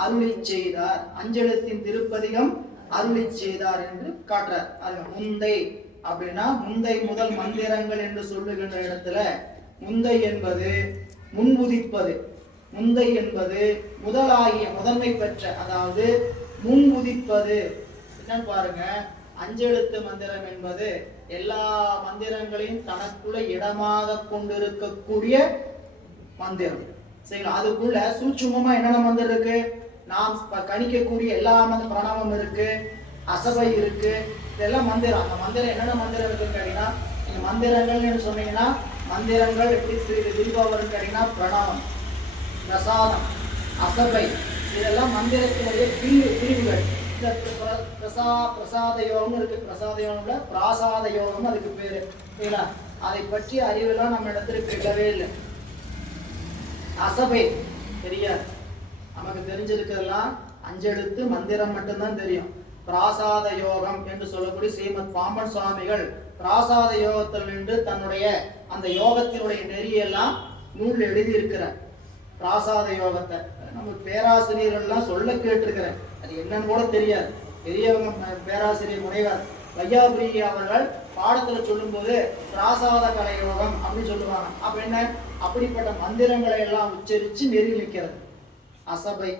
அருளி செய்தார். அஞ்செழுத்தின் திருப்பதிகம் அருளி செய்தார் என்று காட்டுறார். முந்தை அப்படின்னா முந்தை முதல் மந்திரங்கள் என்று சொல்லுகின்ற இடத்துல முந்தை என்பது முன்புதிப்பது. முந்தை என்பது முதலாகிய முதன்மை பெற்ற, அதாவது முன்புதிப்பது. என்னன்னு பாருங்க, அஞ்செழுத்து மந்திரம் என்பது எல்லா மந்திரங்களையும் தனக்குள்ள இடமாக கொண்டிருக்கக்கூடிய மந்திரம். சரிங்களா? அதுக்குள்ள சூட்சுமமா என்னென்ன மந்திரம் இருக்கு? நாம் கணிக்கக்கூடிய எல்லா பிரணவம் இருக்கு, அசபை இருக்கு, இதெல்லாம் மந்திரம். அந்த மந்திரம் என்னென்ன மந்திரம் இருக்குன்னு கேட்டீங்கன்னா, நீங்க மந்திரங்கள்னு சொன்னீங்கன்னா மந்திரங்கள் எப்படி விரிவா வரும்னு கேட்டீங்கன்னா பிரணவம், பிரசாதம், அசபை, இதெல்லாம் மந்திரத்தினுடைய பிரிவுகள். இந்த பிரசாத யோகம் இருக்கு, பிரசாத யோகம்ல பிராசாத யோகம் அதுக்கு பேரு. சரிங்களா? அதை பற்றி அறிவெல்லாம் நம்ம இடத்துல இல்லவே இல்லை. அசபை தெரியாது, நமக்கு தெரிஞ்சிருக்கிறதெல்லாம் அஞ்செழுத்து மந்திரம் மட்டும்தான் தெரியும். பிராசாத யோகம் என்று சொல்லக்கூடிய ஸ்ரீமத் பாம்பன் சுவாமிகள் பிராசாத யோகத்தில் நின்று தன்னுடைய அந்த யோகத்தினுடைய நெறியெல்லாம் நூல் எழுதி இருக்கிறார். பிராசாத யோகத்தை நம்ம பேராசிரியர்கள்லாம் சொல்ல கேட்டிருக்கிறேன், அது என்னன்னு கூட தெரியாது. பெரியவங்க பேராசிரியர் முனைவர் வையாபுரி அவர்கள் பாடத்துல சொல்லும் போது பிராசாத கலை யோகம் அப்படின்னு சொல்லுவாங்க. அப்ப என்ன, அப்படிப்பட்ட மந்திரங்களை எல்லாம் உச்சரித்து நெறி நிற்கிறது. அசபை,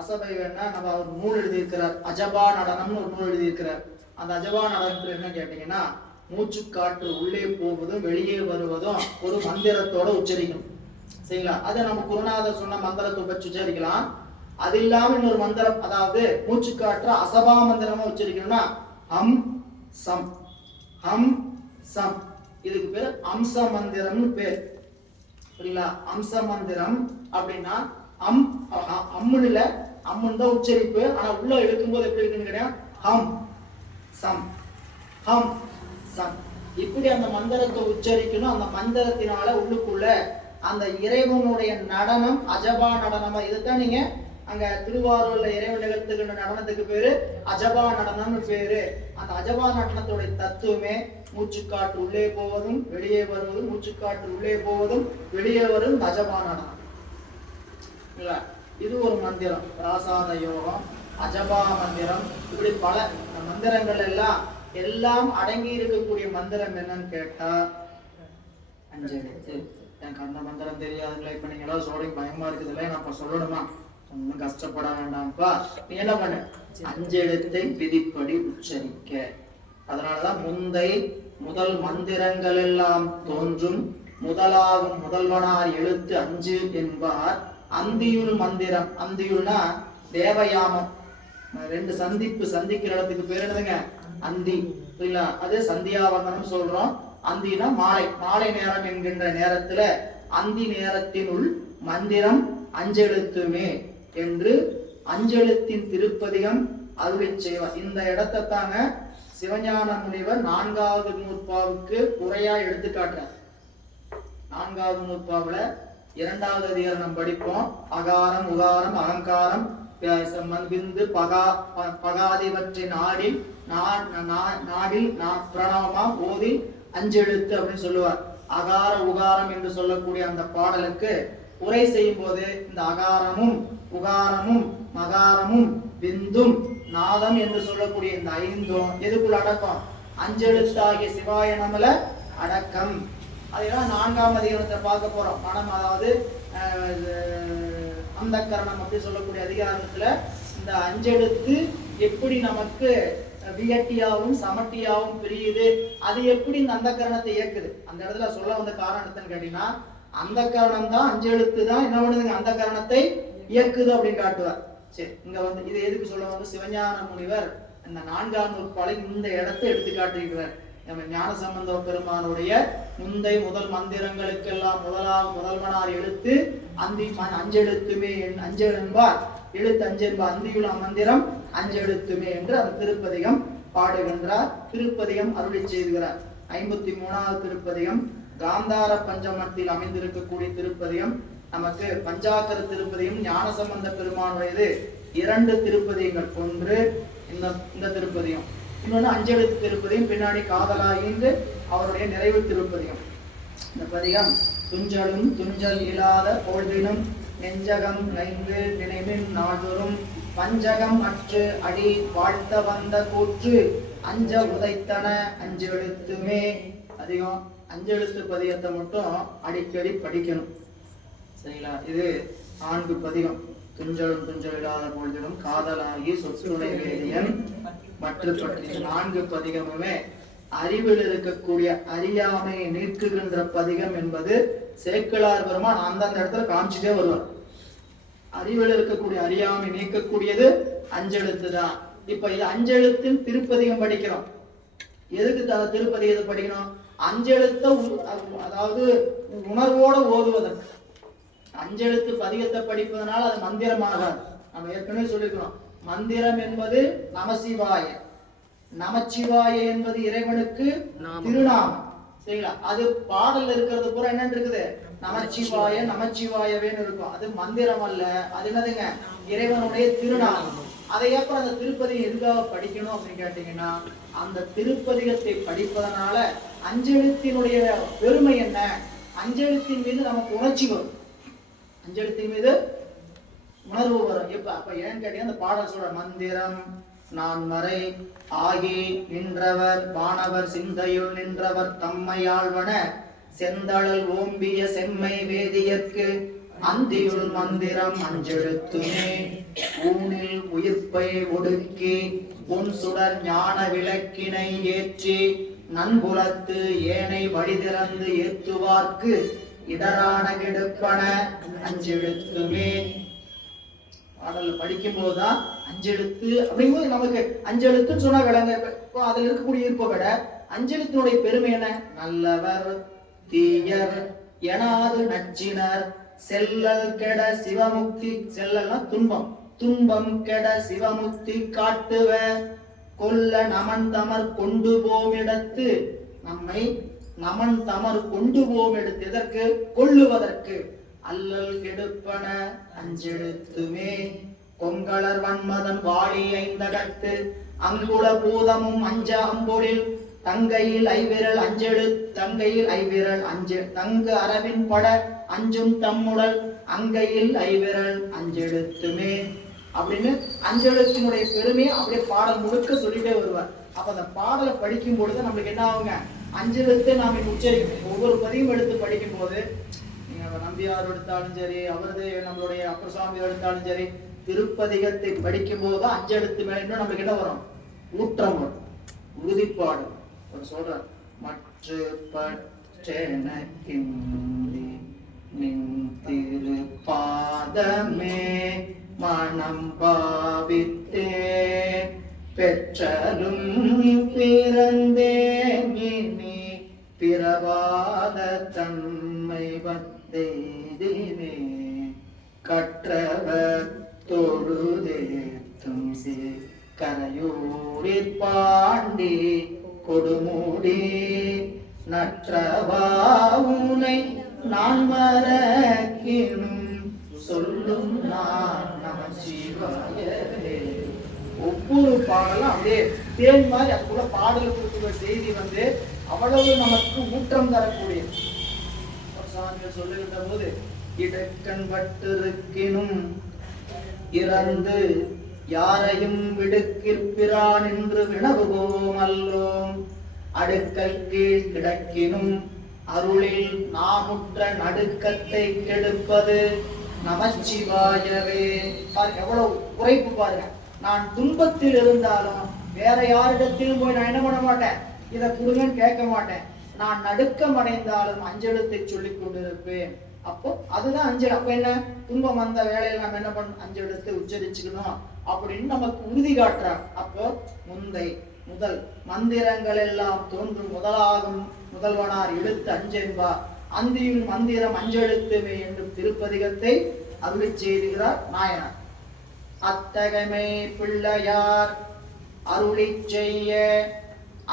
அசபை வேணா நம்ம அவர் நூல் எழுதியிருக்கிறார், அஜபா நடனம்னு ஒரு நூல் எழுதியிருக்கிறார். அந்த அஜபா நடனத்துல என்ன கேட்டீங்கன்னா, மூச்சு காற்று உள்ளே போவதும் வெளியே வருவதும் ஒரு மந்திரத்தோட உச்சரிக்கணும். சரிங்களா? அதை நம்ம குருநாதர் சொன்ன மந்திரத்தை வச்சு உச்சரிக்கலாம். அது இல்லாம இன்னொரு மந்திரம், அதாவது மூச்சு காற்று அசபா மந்திரமா உச்சரிக்கணும்னா ஹம் சம், ஹம் சம், இதுக்கு பேர் அம்ச மந்திரம்னு பேர். புரியல? அம்ச மந்திரம் அப்படின்னா அம்முல அம்முன்னு தான் உச்சரிப்பு, ஆனா உள்ள எடுக்கும்போது எப்படி இருக்குன்னு கேட்டா ஹம் சம், ஹம் சம், இப்படி அந்த மந்திரத்தை உச்சரிக்கணும். அந்த மந்திரத்தினால உள்ளுக்குள்ள அந்த இறைவனுடைய நடனம் அஜபா நடனமா, இதுதான் நீங்க அங்க திருவாரூர்ல இறைவன் நிகழ்த்துகின்ற நடனத்துக்கு பேரு அஜபா நடனம்னு பேரு. அந்த அஜபா நடனத்துடைய தத்துவமே மூச்சுக்காற்று உள்ளே போவதும் வெளியே வருவதும், மூச்சுக்காற்று உள்ளே போவதும் வெளியே வருவதும் அஜபா நடனம். இது ஒரு மந்திரம், பிராசாத யோகம், அஜபா மந்திரம், இப்படி பல மந்திரங்கள் எல்லாம் அடங்கி இருக்கக்கூடிய மந்திரம் என்னன்னு கேட்டா அஞ்செழுத்து. எனக்கு அந்த மந்திரம் தெரியாதுல்ல, இப்ப நீங்க எல்லாம் சொல்றீங்க பயமா இருக்குதுல்ல, நான் இப்ப சொல்லணுமா? ஒன்னும் கஷ்டப்பட வேண்டாம்ப்பா, நீ என்ன பண்ண, அஞ்செழுத்தை விதிப்படி உச்சரிக்க. அதனாலதான் முந்தை முதல் மந்திரங்கள் எல்லாம் தோன்றும் முதலாகும் முதல்வனார் எழுத்து அஞ்சு என்பார். அந்தியுள் மந்திரம், அந்தியுள்னா தேவயாமம், ரெண்டு சந்திக்கிற இடத்துக்கு பேர் என்னதுங்க? அந்தி. புரியல? அது சந்தியாவந்தனம் சொல்றோம். அந்தினா மாலை நேரம் என்கின்ற நேரத்துல அந்தி நேரத்தினுள் மந்திரம் அஞ்செழுத்துமே என்று அஞ்செழுத்தின் திருப்பதிகம் அருளி செய்வார். இந்த இடத்தை தாங்க சிவஞான முனிவர் 4வது நூற்பாவுக்கு உரையா எடுத்து காட்டுறார். 4வது நூற்பாவுல 2வது அதிகாரம் படிப்போம். அகாரம், உகாரம், அகங்காரம், விந்து, பகாதிவற்றை நாடில் பிரணவமாம் ஓதி அஞ்செழுத்து அப்படின்னு சொல்லுவார். அகார உகாரம் என்று சொல்லக்கூடிய அந்த பாடலுக்கு உரை செய்யும் போது இந்த அகாரமும் உகாரமும் மகாரமும் விந்தும் நாதம் என்று சொல்லக்கூடிய இந்த 5ம் எதுக்குள்ள அடக்கம்? அஞ்செழுத்தாகிய சிவாய நமல அடக்கம். அதெல்லாம் 4ஆம் அதிகாரத்தை பார்க்க போறோம். மனம், அதாவது அந்த கரணம் அப்படி சொல்லக்கூடிய அதிகாரத்துல இந்த அஞ்செழுத்து எப்படி நமக்கு வியட்டியாவும் சமட்டியாவும் பிரியுது, அது எப்படி இந்த அந்த கரணத்தை இயக்குது. அந்த இடத்துல சொல்ல வந்த காரணத்தைன்னு கேட்டீங்கன்னா, அந்த கரணம் தான் அஞ்செழுத்து தான் என்ன பண்ணுதுங்க, அந்த கரணத்தை இயக்குது அப்படின்னு காட்டுவார். சரி, இங்க வந்து இது எதுக்கு சொல்ல வந்து சிவஞான முனிவர் இந்த 4ஆம் நூற்பாலை இந்த இடத்தை எடுத்து காட்டுகிறார். நம்ம ஞானசம்பந்த பெருமானுடைய முந்தை முதல் மந்திரங்களுக்கெல்லாம் முதல்வனார் எழுத்து அஞ்செழுத்துமே அஞ்செழும்பார், எழுத்து அஞ்சென்பார், அந்தியுள்ள மந்திரம் அஞ்செழுத்துமே என்று அந்த திருப்பதிகம் பாடுகின்றார். திருப்பதிகம் அருளி செய்கிறார். 53வது திருப்பதிகம் காந்தார பஞ்சமத்தில் அமைந்திருக்கக்கூடிய திருப்பதிகம். நமக்கு பஞ்சாக்கர திருப்பதியும் ஞானசம்பந்த பெருமானுடையது 2 திருப்பதியங்கள். ஒன்று இந்த திருப்பதியம், இன்னொன்று அஞ்செழுத்து திருப்பதியும், பின்னாடி காதலாயின்று அவருடைய நிறைவு திருப்பதியம். இந்த பதிகம் துஞ்சலும் துஞ்சல் இல்லாத பொழுதினும் நெஞ்சகம் நைந்து நினைவின் நாடொரும் பஞ்சகம் அற்று அடி வாழ்த்த வந்த கூற்று அஞ்ச உதைத்தன அஞ்செழுத்துமே. அதிகம் அஞ்செழுத்து பதிகத்தை மட்டும் அடிக்கடி படிக்கணும். சரிங்களா? இது 4 பதிகம். துஞ்சலும் துஞ்சல் இல்லாத பொழுதிலும் காதலாகி சொத்துணை வேதியன் மற்ற 4 பதிகமுமே அறிவில் இருக்கக்கூடிய அறியாமையை நீக்குகின்ற பதிகம் என்பது சேக்கிழார் பெருமான் அந்தந்த இடத்துல காமிச்சுட்டே வருவார். அறிவில் இருக்கக்கூடிய அறியாமை நீக்கக்கூடியது அஞ்செழுத்து தான். இப்ப இது அஞ்செழுத்தின் திருப்பதிகம் படிக்கிறோம். எதுக்கு திருப்பதிகத்தை படிக்கணும்? அஞ்செழுத்த அதாவது உணர்வோட ஓதுவதற்கு. அஞ்செழுத்து பதிகத்தை படிப்பதனால அது மந்திரமாகாது. நம்ம ஏற்கனவே சொல்லிக்கிறோம், மந்திரம் என்பது நமசிவாய, நமச்சிவாய என்பது இறைவனுக்கு திருநாமம். சரிங்களா? அது பாடல் இருக்கிறது பூரா என்ன இருக்குது? நமச்சிவாய நமச்சிவாயவேன்னு இருக்கும். அது மந்திரம் அல்ல, அது என்னதுங்க? இறைவனுடைய திருநாமம். அதை அப்புறம் அந்த திருப்பதிகம் எதுக்காக படிக்கணும் அப்படின்னு கேட்டீங்கன்னா, அந்த திருப்பதிகத்தை படிப்பதனால அஞ்செழுத்தினுடைய பெருமை என்ன, அஞ்செழுத்தின் மீது நமக்கு உணர்ச்சி வரும், அஞ்செழுத்தின் மீது உணர்வு வரும். அப்ப ஏன்னு கேட்டீங்கன்னா, அந்த பாடல் சொல்ற மந்திரம் நான் மறை ஆகி நின்றவர் வானவர் சிந்தையுள் நின்றவர் தம்மை ஆழ்வன செந்தழல் ஓம்பிய செம்மை வேதியற்கு அந்தியுள் மந்திரம் அஞ்செழுத்துமே ஊனில் உயிர்ப்பை ஒடுக்கி உன் சுடர் ஞான விளக்கினை ஏற்றி நன்புலத்து ஏனை வழிதிறந்து ஏத்துவார்க்கு இடரான கெடுப்பன அஞ்செழுத்துமே. பாடல் படிக்கும் போதுதான் அஞ்செழுத்து அப்படிங்கும்போது நமக்கு அஞ்செழுத்துன்னு சொன்னா விளங்க. அதுல இருக்கக்கூடிய இருப்பை விட அஞ்செழுத்தினுடைய பெருமை என்ன? நல்லவர் தீயர் எனாது நச்சினர் செல்லல் கெட சிவமுக்தி, செல்லல்னா துன்பம், துன்பம் கெட சிவமுக்தி காட்டுவ கொல்ல நமன் தமர் கொண்டு போமிடத்து, நம்மை நமன் தமர் கொண்டு போமிடத்து எதற்கு? கொல்லுவதற்கு. அல்லல் கெடுப்பன அஞ்செழுத்துமே கொங்கலர் வன்மதன் வாழி ஐந்தகத்து அங்குல பூதமும் அஞ்ச அம்பொழில் தங்கையில் ஐவிரல் அஞ்செழு தங்கையில் ஐவிரல் அஞ்சு தங்கு அரவின் பட அஞ்சும் தம்முடல் அங்கையில் ஐவிரல் அஞ்செழுத்துமே அப்படின்னு அஞ்செழுத்தினுடைய பெருமையை அப்படியே பாடல் முழுக்க சொல்லிட்டே வருவார். அப்ப அந்த பாடலை படிக்கும் பொழுது நம்மளுக்கு என்ன ஆகுங்க? அஞ்செழுத்தை நாம் உச்சரிக்கணும். ஒவ்வொரு பதிவும் எடுத்து படிக்கும் போது, நீங்க நம்பியார் எடுத்தாலும் சரி, அவரது நம்மளுடைய அப்பர் சுவாமி எடுத்தாலும் சரி, திருப்பதிகத்தை படிக்கும் போது அஞ்செழுத்து மேல இன்னும் நம்மளுக்கு என்ன வரும்? ஊற்றம் வரும், உறுதிப்பாடு. ஒரு சொல்றார், மற்ற பற்றெனக்கின்றி நின் திரு பாதமே மனம் பாவித்தே பெற்றலும் பிறந்தேன் இனி பிறவாத தன்மை வந்தேதினே கற்றவர் தொழுதேத்தும் கரையூரிற் பாண்டி கொடுமுடி நற்றவாவுனை நான் மறக்கினும் சொல்லும் நான் நமசிவாயவே. ஒவ்வொரு பாடலும் அப்படியே தேன் மாதிரி அதுக்குள்ள பாடல் கொடுக்கிற செய்தி வந்து அவ்வளவு நமக்கு ஊற்றம் தரக்கூடியது. சாமிகள் சொல்லுகின்ற போது, இடக்கண் பட்டிருக்கினும் இறந்து யாரையும் விடுக்கிற்பிரான் என்று வினவுவோம் அல்லோம் அடுக்கல் கீழ் கிடக்கினும் அருளில் நாமுற்ற நடுக்கத்தை கெடுப்பது நமச்சிவாயவே. பாருங்க எவ்வளவு குறைப்பு பாருங்க. நான் துன்பத்தில் இருந்தாலும் வேற யாரிடத்திலும் போய் நான் என்ன பண்ண மாட்டேன், இதை கொடுங்கன்னு கேட்க மாட்டேன். நான் நடுக்கம் அடைந்தாலும் அஞ்செழுத்தை சொல்லிக் கொண்டிருப்பேன். அப்போ அதுதான் அஞ்சல். அப்ப என்ன, துன்பம் வந்த வேலையில நம்ம என்ன பண்ணணும்? அஞ்செழுத்தை உச்சரிச்சுக்கணும் அப்படின்னு நமக்கு உறுதி காட்டுறார். அப்போ முந்தை முதல் மந்திரங்கள் எல்லாம் தோன்றும் முதலாகும் முதல்வனார் எழுத்து அஞ்சென்பார் அந்தியும் மந்திரம் அஞ்செழுத்துமே என்றும் திருப்பதிகத்தை அருளி செய்கிறார் நாயனார். அத்தகமே பிள்ளையார் அருளி செய்ய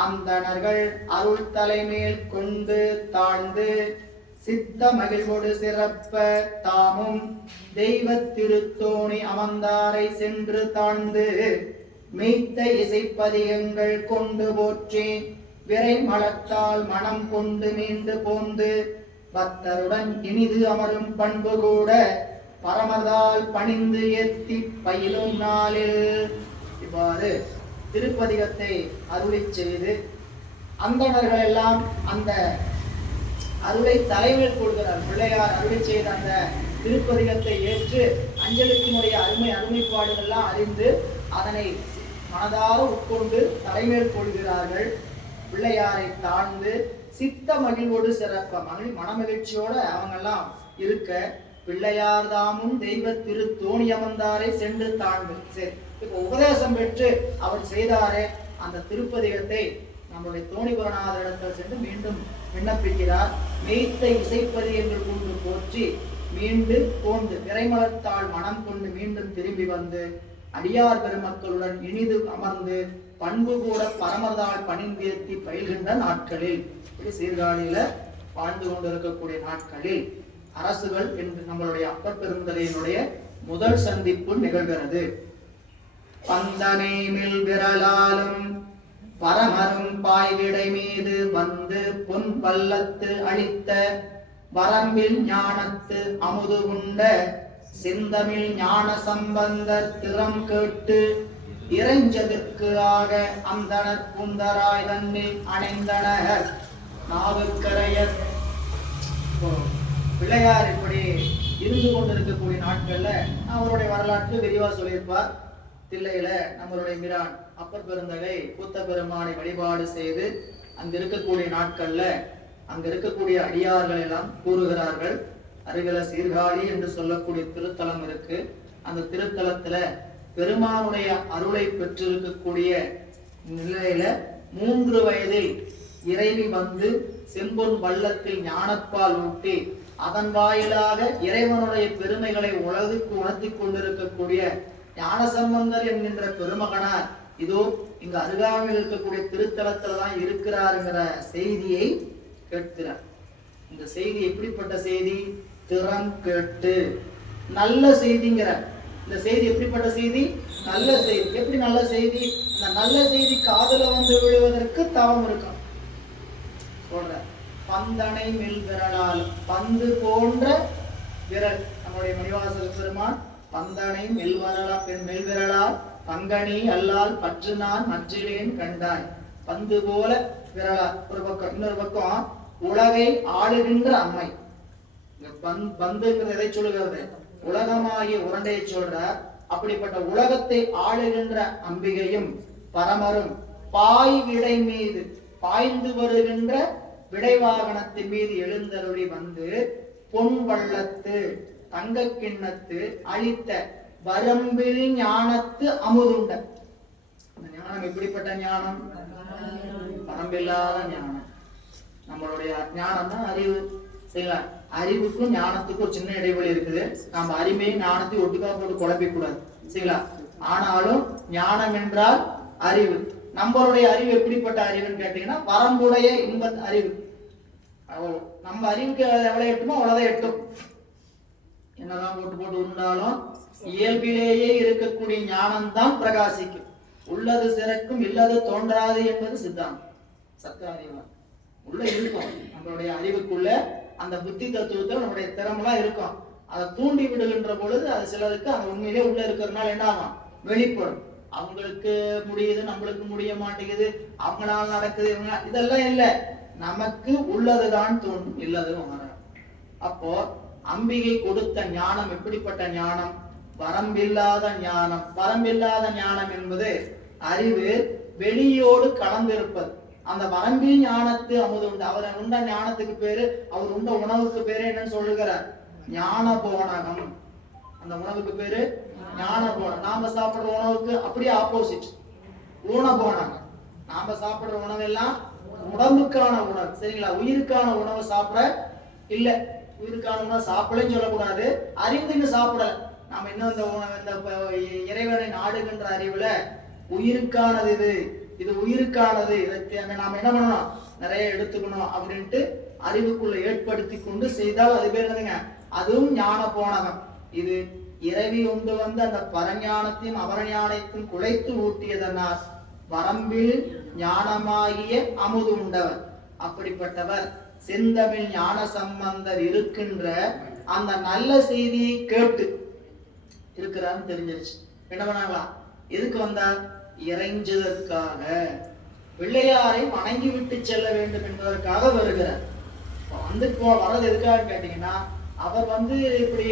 அந்தணர்கள் அருள் தலைமேல் கொண்டு தாழ்ந்து சித்த மகிழ்வோடு சிறப்ப தாமும் தெய்வ திருத்தோணி அமர்ந்தாரை சென்று தாழ்ந்து மெய்த்த இசைப்பதிகங்கள் கொண்டு போற்றி விரை மலத்தால் மனம் கொண்டு மீண்டு போந்து பக்தருடன் இனிது அமரும் பண்பு கூட பரமதால் பணிந்து ஏத்தி பயிலும் நாளில். இவ்வாறு திருப்பதிகத்தை அருளி செய்து அந்தணர்கள் எல்லாம் அந்த அருளை தலைமையில் கொள்கிறார். பிள்ளையார் அருளி செய்த அந்த திருப்பதிகத்தை ஏற்று அஞ்சலித்தினுடைய அருமைப்பாடுகள்லாம் அறிந்து அதனை மனதார உட்கொண்டு தலைமையில் கொள்கிறார்கள். பிள்ளையாரை தாழ்ந்து சித்த மகிழ்வோடு சிறப்ப மனமகிழ்ச்சியோட அவங்க எல்லாம் இருக்க பிள்ளையார் தாமும் தெய்வ திரு தோணி அமர்ந்தாரை சென்று தாழ்ந்து. சரி, இப்ப உபதேசம் பெற்று அவர் செய்தாரே அந்த திருப்பதிகத்தை நம்முடைய தோணிபுரநாதரிடத்தில் சென்று மீண்டும் விண்ணப்பிக்கிறார். மெய்த்த இசைப்பதி என்று கொண்டு போற்றி மீண்டு போந்து திரைமலத்தால் மனம் கொண்டு மீண்டும் திரும்பி வந்து அடியார் பெருமக்களுடன் இனிது அமர்ந்து பண்பு கூட பரமதால் பணிந்தேத்தி பயில்கின்ற நாட்களில், சீர்காழியில வாழ்ந்து கொண்டிருக்கக்கூடிய நாட்களில் அரசுகள் என்று நம்மளுடைய அப்பர் பெருந்தலையினுடைய முதல் சந்திப்பு நிகழ்கிறது. பந்தனை மில் விரலாலும் பரமரும் பாய்விடை மீது வந்து பொன் பல்லத்து அளித்த வரம்பில் ஞானத்து அமுது உண்ட சிந்தமிழ் ஞான சம்பந்தர் திறம் கேட்டு இறைஞ்சதற்கு ஆக அந்தனர் புந்தராய் தன்னில் அணைந்தனர் நாவுக்கரையர். பிள்ளையார் இப்படி இருந்து கொண்டிருக்கக்கூடிய நாட்கள்ல அவருடைய வரலாற்று விரிவா சொல்லியிருப்பார். தில்லையில நம்மளுடைய மிரான் அப்பர் பெருந்தகை கூத்த பெருமானை வழிபாடு செய்து அங்க இருக்கக்கூடிய நாட்கள்ல அங்க இருக்கக்கூடிய அடியார்கள் எல்லாம் கூறுகிறார்கள். அருகில சீர்காழி என்று சொல்லக்கூடிய திருத்தலம் இருக்கு. அந்த திருத்தலத்துல பெருமானுடைய அருளை பெற்றிருக்கக்கூடிய நிலையில 3 வயதில் இறைவி வந்து செம்பொன் வள்ளத்தில் ஞானப்பால் ஊட்டி அதன் வாயிலாக இறைவனுடைய பெருமைகளை உலகுக்கு உணர்த்தி கொண்டிருக்கக்கூடிய ஞானசம்பந்தர் என்கின்ற பெருமகனார் இதோ இங்க அருகாமையில் இருக்கக்கூடிய திருத்தலத்துலதான் இருக்கிறாருங்கிற செய்தியை கேட்கிறார். இந்த செய்தி எப்படிப்பட்ட செய்தி? திறம் கேட்டு நல்ல செய்திங்கிற இந்த செய்தி எப்படிப்பட்ட செய்தி? நல்ல செய்தி. எப்படி நல்ல செய்தி? அந்த நல்ல செய்தி காதுல வந்து விழுவதற்கு தவம் இருக்கும். சொல்ற பந்தனை மெல் விரலால், பந்து போன்ற விரல் நம்முடைய மணிவாசக பெருமான் பந்தனை மெல் விரலால் பங்கனி அல்லால் பற்று நான் மற்றிலேன் கண்டாய். பந்து போல விரலா ஒரு பக்கம், இன்னொரு பக்கம் உலகை ஆளுகின்ற அம்மை. பந்துங்கிறது எதை சொல்லுகிறது? உலகமாகிய உருண்டையை சொல்றார். அப்படிப்பட்ட உலகத்தை ஆளுகின்ற அம்பிகையும் பரமரும் பாய் விடை மீது பாய்ந்து வருகின்ற விடைவாகனத்தின் மீது எழுந்தருளி வந்து பொன் வள்ளத்து தங்க கிண்ணத்து அளித்த வரம்பில் ஞானத்து அமுதுண்ட. அந்த ஞானம் எப்படிப்பட்ட ஞானம்? வரம்பில்லாத ஞானம். நம்மளுடைய ஞானம் தான் அறிவு. சரிங்களா? அறிவுக்கும் ஞானத்துக்கும் ஒரு சின்ன இடைவெளி இருக்குது. நம்ம அறிவையும் ஞானத்தையும் ஒட்டுக்கா போட்டு குழப்பிக்க கூடாது. சரிங்களா? ஆனாலும் ஞானம் என்றால் அறிவு. நம்மளுடைய அறிவு எப்படிப்பட்ட அறிவுன்னு கேட்டீங்கன்னா வரம்புடைய இன்ப அறிவு. நம்ம அறிவுக்கு எவ்வளவு எட்டுமோ அவ்வளவுதான் எட்டும். என்னதான் போட்டு உருண்டாலும் இயல்பிலேயே இருக்கக்கூடிய ஞானம் தான் பிரகாசிக்கும். உள்ளது சிறக்கும் இல்லது தோன்றாது என்பது சித்தாந்தம். சத்தியாதிகம் உள்ள இருக்கும். நம்மளுடைய அறிவுக்குள்ள அந்த புத்தி தத்துவத்தை நம்முடைய திறமெல்லாம் இருக்கும். அதை தூண்டி விடுகின்ற பொழுது அது சிலருக்கு அந்த உண்மையிலே உள்ள இருக்கிறதுனால என்ன ஆகும்? வெளிப்படும். அவங்களுக்கு முடியுது, நம்மளுக்கு முடிய மாட்டேங்குது, அவங்களால நடக்குது, இதெல்லாம் இல்லை. நமக்கு உள்ளதுதான் தோன்றும், இல்லது வராது. அப்போ அம்பிகை கொடுத்த ஞானம் எப்படிப்பட்ட ஞானம்? வரம்பில்லாத ஞானம். வரம்பில்லாத ஞானம் என்பது அறிவு வெளியோடு கலந்திருப்பது. அந்த வரம்பில் ஞானத்து அமுது உண்டு. அவர் உண்ட ஞானத்துக்கு பேரு, அவர் உண்ட உணவுக்கு பேரு என்னன்னு சொல்லுகிறார்? ஞான போனகம். அந்த உணவுக்கு பேரு ஞான போனகம். நாம சாப்பிடுற உணவுக்கு அப்படியே ஆப்போசிட் ஊன போனகம். நாம சாப்பிடுற உணவெல்லாம் உடம்புக்கான உணவு. சரிங்களா? உயிருக்கான உணவு சாப்பிட இல்ல. உயிருக்கான உணவு சாப்பிடலன்னு சொல்லக்கூடாது. அறிந்துன்னு சாப்பிடல. நாம இன்னும் இந்த உணவு, இந்த இறைவனை நாடுகின்ற அறிவுல உயிருக்கானது இது, இது உயிருக்கானது, இதை நாம என்ன பண்ணணும்? நிறைய எடுத்துக்கணும் அப்படின்ட்டு அறிவுக்குள்ள ஏற்படுத்தி கொண்டு செய்தால் அது பேர் என்னதுங்க? அதுவும் ஞான போனகம். இது இறைவி உண்டு வந்து அந்த பரஞானத்தையும் அபரஞானத்தையும் குலைத்து ஊட்டியதனால் வரம்பில் ஞானமாகிய அமுது உண்டவர். அப்படிப்பட்டவர் செந்தமிழ் ஞான சம்பந்தர் இருக்கின்ற அந்த நல்ல செய்தியை கேட்டு இருக்கிறான்னு தெரிஞ்சிருச்சு. என்ன பண்ணாங்களா? எதுக்கு வந்தார்? இறைஞ்சதற்காக, பிள்ளையாரை வணங்கி விட்டு செல்ல வேண்டும் என்பதற்காக வருகிறார். வந்து வர்றது எதுக்காக கேட்டீங்கன்னா, அவர் வந்து இப்படி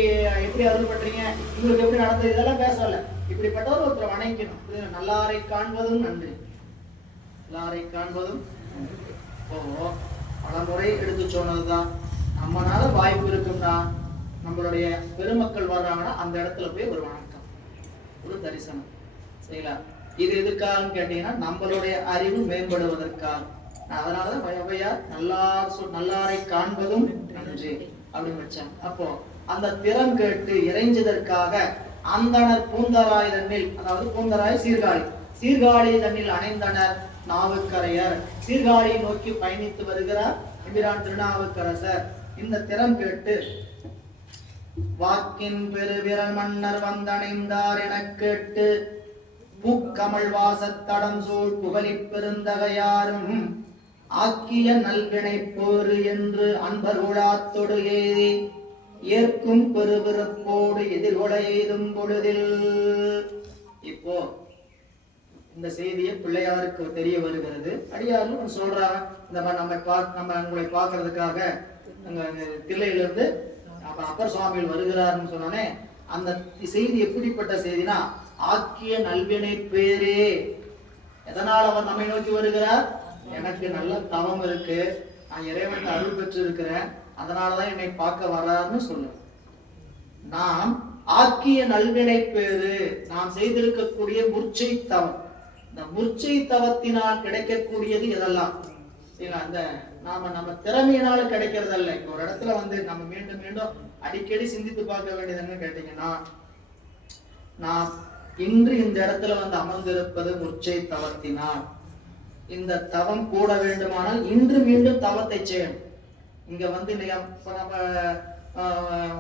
எப்படி அருள் பண்றீங்க, உங்களுக்கு எப்படி நடந்தது, இதெல்லாம் பேசல. இப்படிப்பட்டவர் ஒருத்தர் வணங்கிக்கணும். நல்லாரை காண்பதும் நன்றி, நல்லாரை காண்பதும் இப்போ பல முறை எடுத்து சொன்னதுதான், நம்மளால வாய்ப்பு இருக்கும்னா நம்மளுடைய பெருமக்கள் வர்றாங்கன்னா அந்த இடத்துல போய் ஒரு வணக்கம், ஒரு தரிசனம் செய்யலாம். இது எதுக்காகன்னு கேட்டீங்கன்னா நம்மளுடைய அறிவு மேம்படுவதற்காக. அதனாலதான் பையார் நல்லாரை காண்பதும் நன்று அப்படின்னு வச்சாங்க. அப்போ அந்த திறம் கேட்டு இறைஞ்சதற்காக அந்தனர் பூந்தராய் தன்னில், அதாவது பூந்தராய் சீர்காழி தன்னில் அணைந்தனர் நாவுக்கரையர். சீர்காழியை நோக்கி பயணித்து வருகிறார் எம்பிரான் திருநாவுக்கரசர். இந்த திறம் கேட்டு வாக்கின் பெருவிரல் மன்னர் வந்தணைந்தார் எனக் கேட்டு பூக்கமல் வாசத்தடம் சூழ் புகழிப் பெருந்தகையாரும் ஆக்கிய நல்வினை போரு என்று அன்பர்குழாத்தொடு ஏறி ஏற்கும் பெருவிருப்போடு எதிர்கொள்ள எய்தும் பொழுதில். இப்போ இந்த செய்தியை பிள்ளையாருக்கு தெரிய வருகிறது. அடியாரும் சொல்றாங்க, இந்த மாதிரி நம்ம உங்களை பார்க்கறதுக்காக தில்லையிலிருந்து அப்பர் சுவாமிகள் வருகிறார்னு சொன்னோன்னே, அந்த செய்தி எப்படிப்பட்ட செய்தினா, ஆக்கிய நல்வினை பேரே. எதனால் அவர் நம்மை நோக்கி வருகிறார்? எனக்கு நல்ல தவம் இருக்கு, நான் இறைவன் அருள் பெற்று இருக்கிறேன், அதனாலதான் என்னை பார்க்க வர்றாருன்னு சொல்லு. நாம் ஆக்கிய நல்வினை பேரு, நாம் செய்திருக்கக்கூடிய முர்ச்சை தவம். இந்த முர்ச்சை தவத்தினால் கிடைக்கக்கூடியது எதெல்லாம்? அந்த நம்ம திறமையினால கிடைக்கிறது அல்ல. இப்போ ஒரு இடத்துல நம்ம மீண்டும் மீண்டும் அடிக்கடி சிந்தித்து பார்க்க வேண்டியது என்ன கேட்டீங்கன்னா, நான் இன்று இந்த இடத்துல அமர்ந்திருப்பது முர்ச்சை தவத்தினால். இந்த தவம் கூட வேண்டுமானால் இன்று மீண்டும் தவத்தை செய்யணும். இங்க நம்ம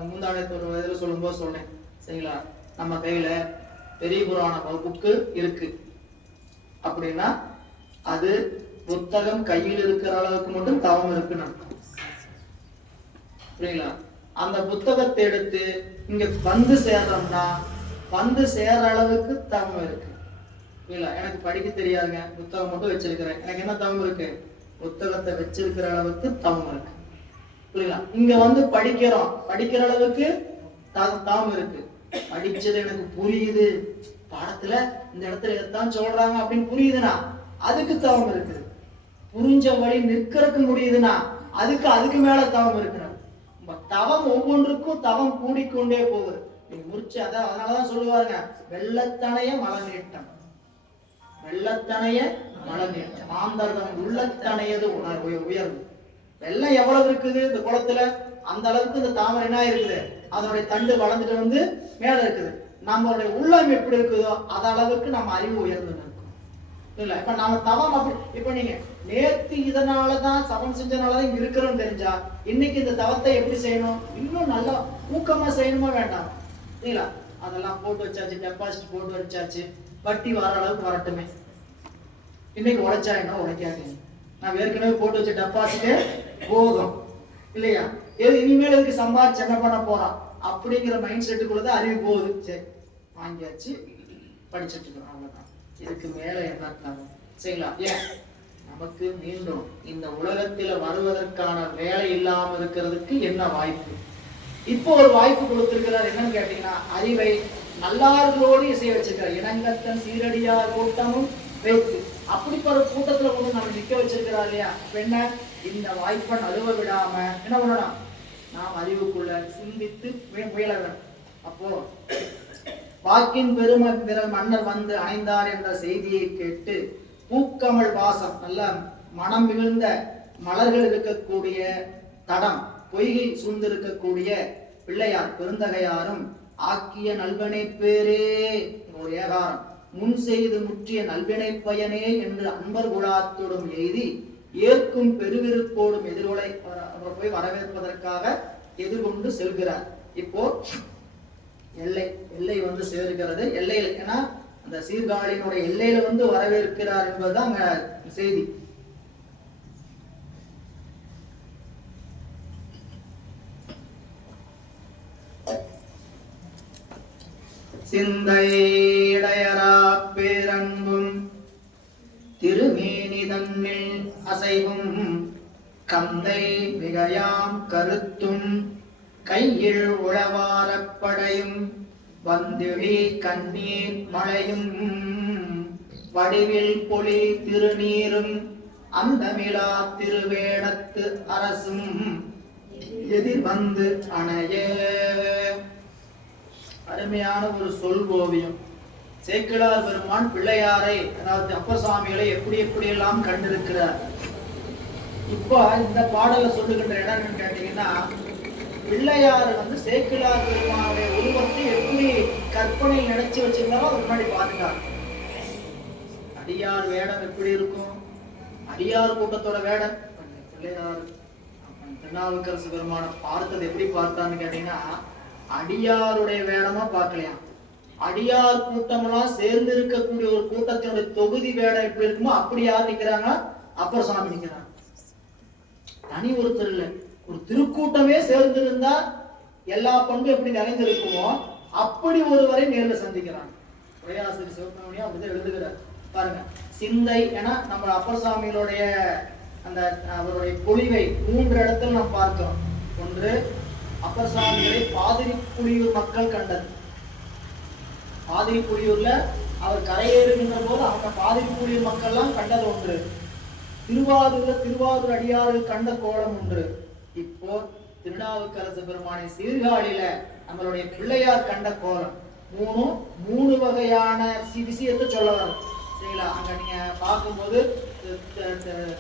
முந்தானத்து ஒரு இதில் சொல்லும்போது சொன்னேன் சரிங்களா, நம்ம கையில பெரிய புராண புக்கு இருக்கு அப்படின்னா அது புத்தகம் கையில் இருக்கிற அளவுக்கு மட்டும் தவம் இருக்குன்னு புரியுங்களா. அந்த புத்தகத்தை எடுத்து இங்க சேர்றோம்னா சேர அளவுக்கு தவம் இருக்கு. புரியல, எனக்கு படிக்க தெரியாதுங்க, புத்தகம் மட்டும் வச்சிருக்கிறேன், எனக்கு என்ன தவம் இருக்கு? புத்தகத்தை வச்சிருக்கிற அளவுக்கு தவம் இருக்கு. புரியல, இங்க படிக்கிறோம், படிக்கிற அளவுக்கு தவம் இருக்கு. படிச்சது எனக்கு புரியுது, பாடத்துல இந்த இடத்துல எதான் சொல்றாங்க அப்படின்னு புரியுதுன்னா அதுக்கு தவம் இருக்கு. புரிஞ்ச வழி நிற்கிறதுக்கு முடியுதுன்னா அதுக்கு மேல தவம் இருக்கணும். தவம் ஒவ்வொன்றுக்கும் தவம் கூடிக்கொண்டே போகுது. முடிச்சு அதனாலதான் சொல்லுவாருங்க, வெள்ளத்தனைய மலநீட்டம், வெள்ளத்தனைய மலநீட்டம் ஆந்தர்தம் உள்ளத்தனையது உயர்வு. வெள்ளம் எவ்வளவு இருக்குது இந்த குளத்துல, அந்த அளவுக்கு இந்த தாமரை என்ன இருக்குது, அதனுடைய தண்டு வளர்ந்துட்டு மேல இருக்குது. நம்மளுடைய உள்ளம் எப்படி இருக்குதோ அத அளவுக்கு நம்ம அறிவு உயர்ந்து இருக்கும். இல்ல இப்ப நாம தவம் அப்படி, இப்ப நீங்க நேத்து இதனாலதான் தவம் செஞ்சனாலதான் இங்க இருக்கிறோம்னு தெரிஞ்சா இன்னைக்கு இந்த தவத்தை எப்படி செய்யணும், இன்னும் நல்லா ஊக்கமா செய்யணுமா வேண்டாம்? இல்ல அதெல்லாம் போட்டு வச்சாச்சு, டெபாசிட் போட்டு வச்சாச்சு, வட்டி வர அளவுக்கு வரட்டுமே. இன்னைக்கு உழைச்சா என்ன, உழைக்காது, நான் ஏற்கனவே போட்டு வச்ச டெபாசிட்டே போதும் இல்லையா, இனிமேல் இதுக்கு சம்பாதிச்சு என்ன பண்ண போறான் அப்படிங்கிற மைண்ட் செட்டுக்குள்ளதான் அறிவு போகுது. சரி வாங்கியாச்சு, படிச்சுட்டு இருக்கோம், அவ்வளவுதான். இதுக்கு மேல என்ன தவம் செய்யலாம்? ஏன் நமக்கு மீண்டும் இந்த உலகத்துல வருவதற்கான வேலை இல்லாம இருக்கிறதுக்கு என்ன வாய்ப்பு? இப்போ ஒரு வாய்ப்பு கொடுத்திருக்கிறார். என்னன்னு கேட்டீங்கன்னா, அறிவை நல்லார்களோடு இசைய வச்சிருக்கிறார். இனங்கத்தன் சீரடியார் கூட்டமும் வைத்து அப்படிப்பட்ட கூட்டத்துல நம்ம நிக்க வச்சிருக்கிறார் இல்லையா. என்ன இந்த வாய்ப்பை நழுவ விடாம என்ன பண்ணணும், நாம் அறிவுக்குள்ள சிந்தித்து முயல வேணும். அப்போ வாக்கின் விரல் மன்னர் அணைந்தார் என்ற செய்தியை கேட்டு பூக்கமல் வாசம், நல்ல மனம் மிகுந்த மலர்கள் இருக்கக்கூடிய தடம், பொய்கை சூழ்ந்திருக்கக்கூடிய பிள்ளையார் பெருந்தகையாரும் ஆக்கிய நல்வினை பேரே, ஒரு ஏகாரம், முன் செய்து முற்றிய நல்வினை பயனே என்று அன்பர் குழாத்தோடும் எய்தி ஏற்கும் பெருவிருப்போடும் எதிர்கொலை அவர் போய் வரவேற்பதற்காக எதிர்கொண்டு செல்கிறார். இப்போ எல்லை சேருகிறது. எல்லையில் ஏன்னா அந்த சீர்காழியினுடைய எல்லையில வரவேற்கிறார் என்பதுதான் அங்க செய்தி. சிந்தையடையரா பேரன்பும் திருமேனி தன்னில் அசைவும் கந்தை மிகையாம் கருத்தும் கையில் உழவாரப்படையும் வந்திழி கண்ணீர் மழையும் வடிவில் பொலி திருநீரும் அந்த மிலா திருவேடத்து அரசும் எதிர் வந்து அணைய. அருமையான ஒரு சொல் ஓவியம். சேக்கிழார் பெருமான் பிள்ளையாரை, அதாவது அப்பர் சுவாமிகளை எப்படி எப்படி எல்லாம் கண்டிருக்கிறார். இப்போ இந்த பாடலை சொல்லுகின்ற இடம் என்னன்னு கேட்டீங்கன்னா, பிள்ளையார் சேக்கிழார் பெருமானுடைய உருவத்தை எப்படி கற்பனை நினைச்சு வச்சிருந்தாலும் அது முன்னாடி பார்த்துட்டாங்க. அடியார் வேடம் எப்படி இருக்கும், அடியார் கூட்டத்தோட வேடம். பிள்ளையார் திருநாவுக்கரசு பெருமான பார்த்தது எப்படி பார்த்தான்னு கேட்டீங்கன்னா, அடியாருடைய வேடமா பார்க்கலையாம். அடியார் கூட்டமெல்லாம் சேர்ந்து இருக்கக்கூடிய ஒரு கூட்டத்தினுடைய தொகுதி வேடம் எப்படி இருக்குமோ அப்படி யார் நிக்கிறாங்க, அப்பர் சுவாமி நிக்கிறாங்க. தனி ஒருத்தர் இல்லை, ஒரு திருக்கூட்டமே சேர்ந்து இருந்தா எல்லா பண்பும் எப்படி நிறைந்திருக்குமோ அப்படி ஒருவரை நேரில் சந்திக்கிறாங்க. உரையாசிரியர் சிவபெருமானியா அப்படிதான் எழுதுகிறார் பாருங்க. சிந்தை என நம்ம அப்பர் சுவாமிகளுடைய அந்த அவருடைய பொழிவை 3 இடத்துல நாம் பார்க்கிறோம். ஒன்று, அப்பர் சுவாமிகளை பாதிரிப்புலியூர் மக்கள் கண்டது. பாதிரிப்புலியூர்ல அவர் கரையேறுகின்ற போது அவங்க பாதிரிப்புலியூர் மக்கள் எல்லாம் கண்டது ஒன்று. திருவாரூர் அடியார்கள் கண்ட கோலம் ஒன்று. இப்போ திருநாவுக்கரசு பெருமானை சீர்காழியில நம்மளுடைய பிள்ளையார் கண்ட கோலம். 3 வகையான விஷயத்தை சொல்ல வரும். சரிங்களா? அங்க நீங்க பார்க்கும்போது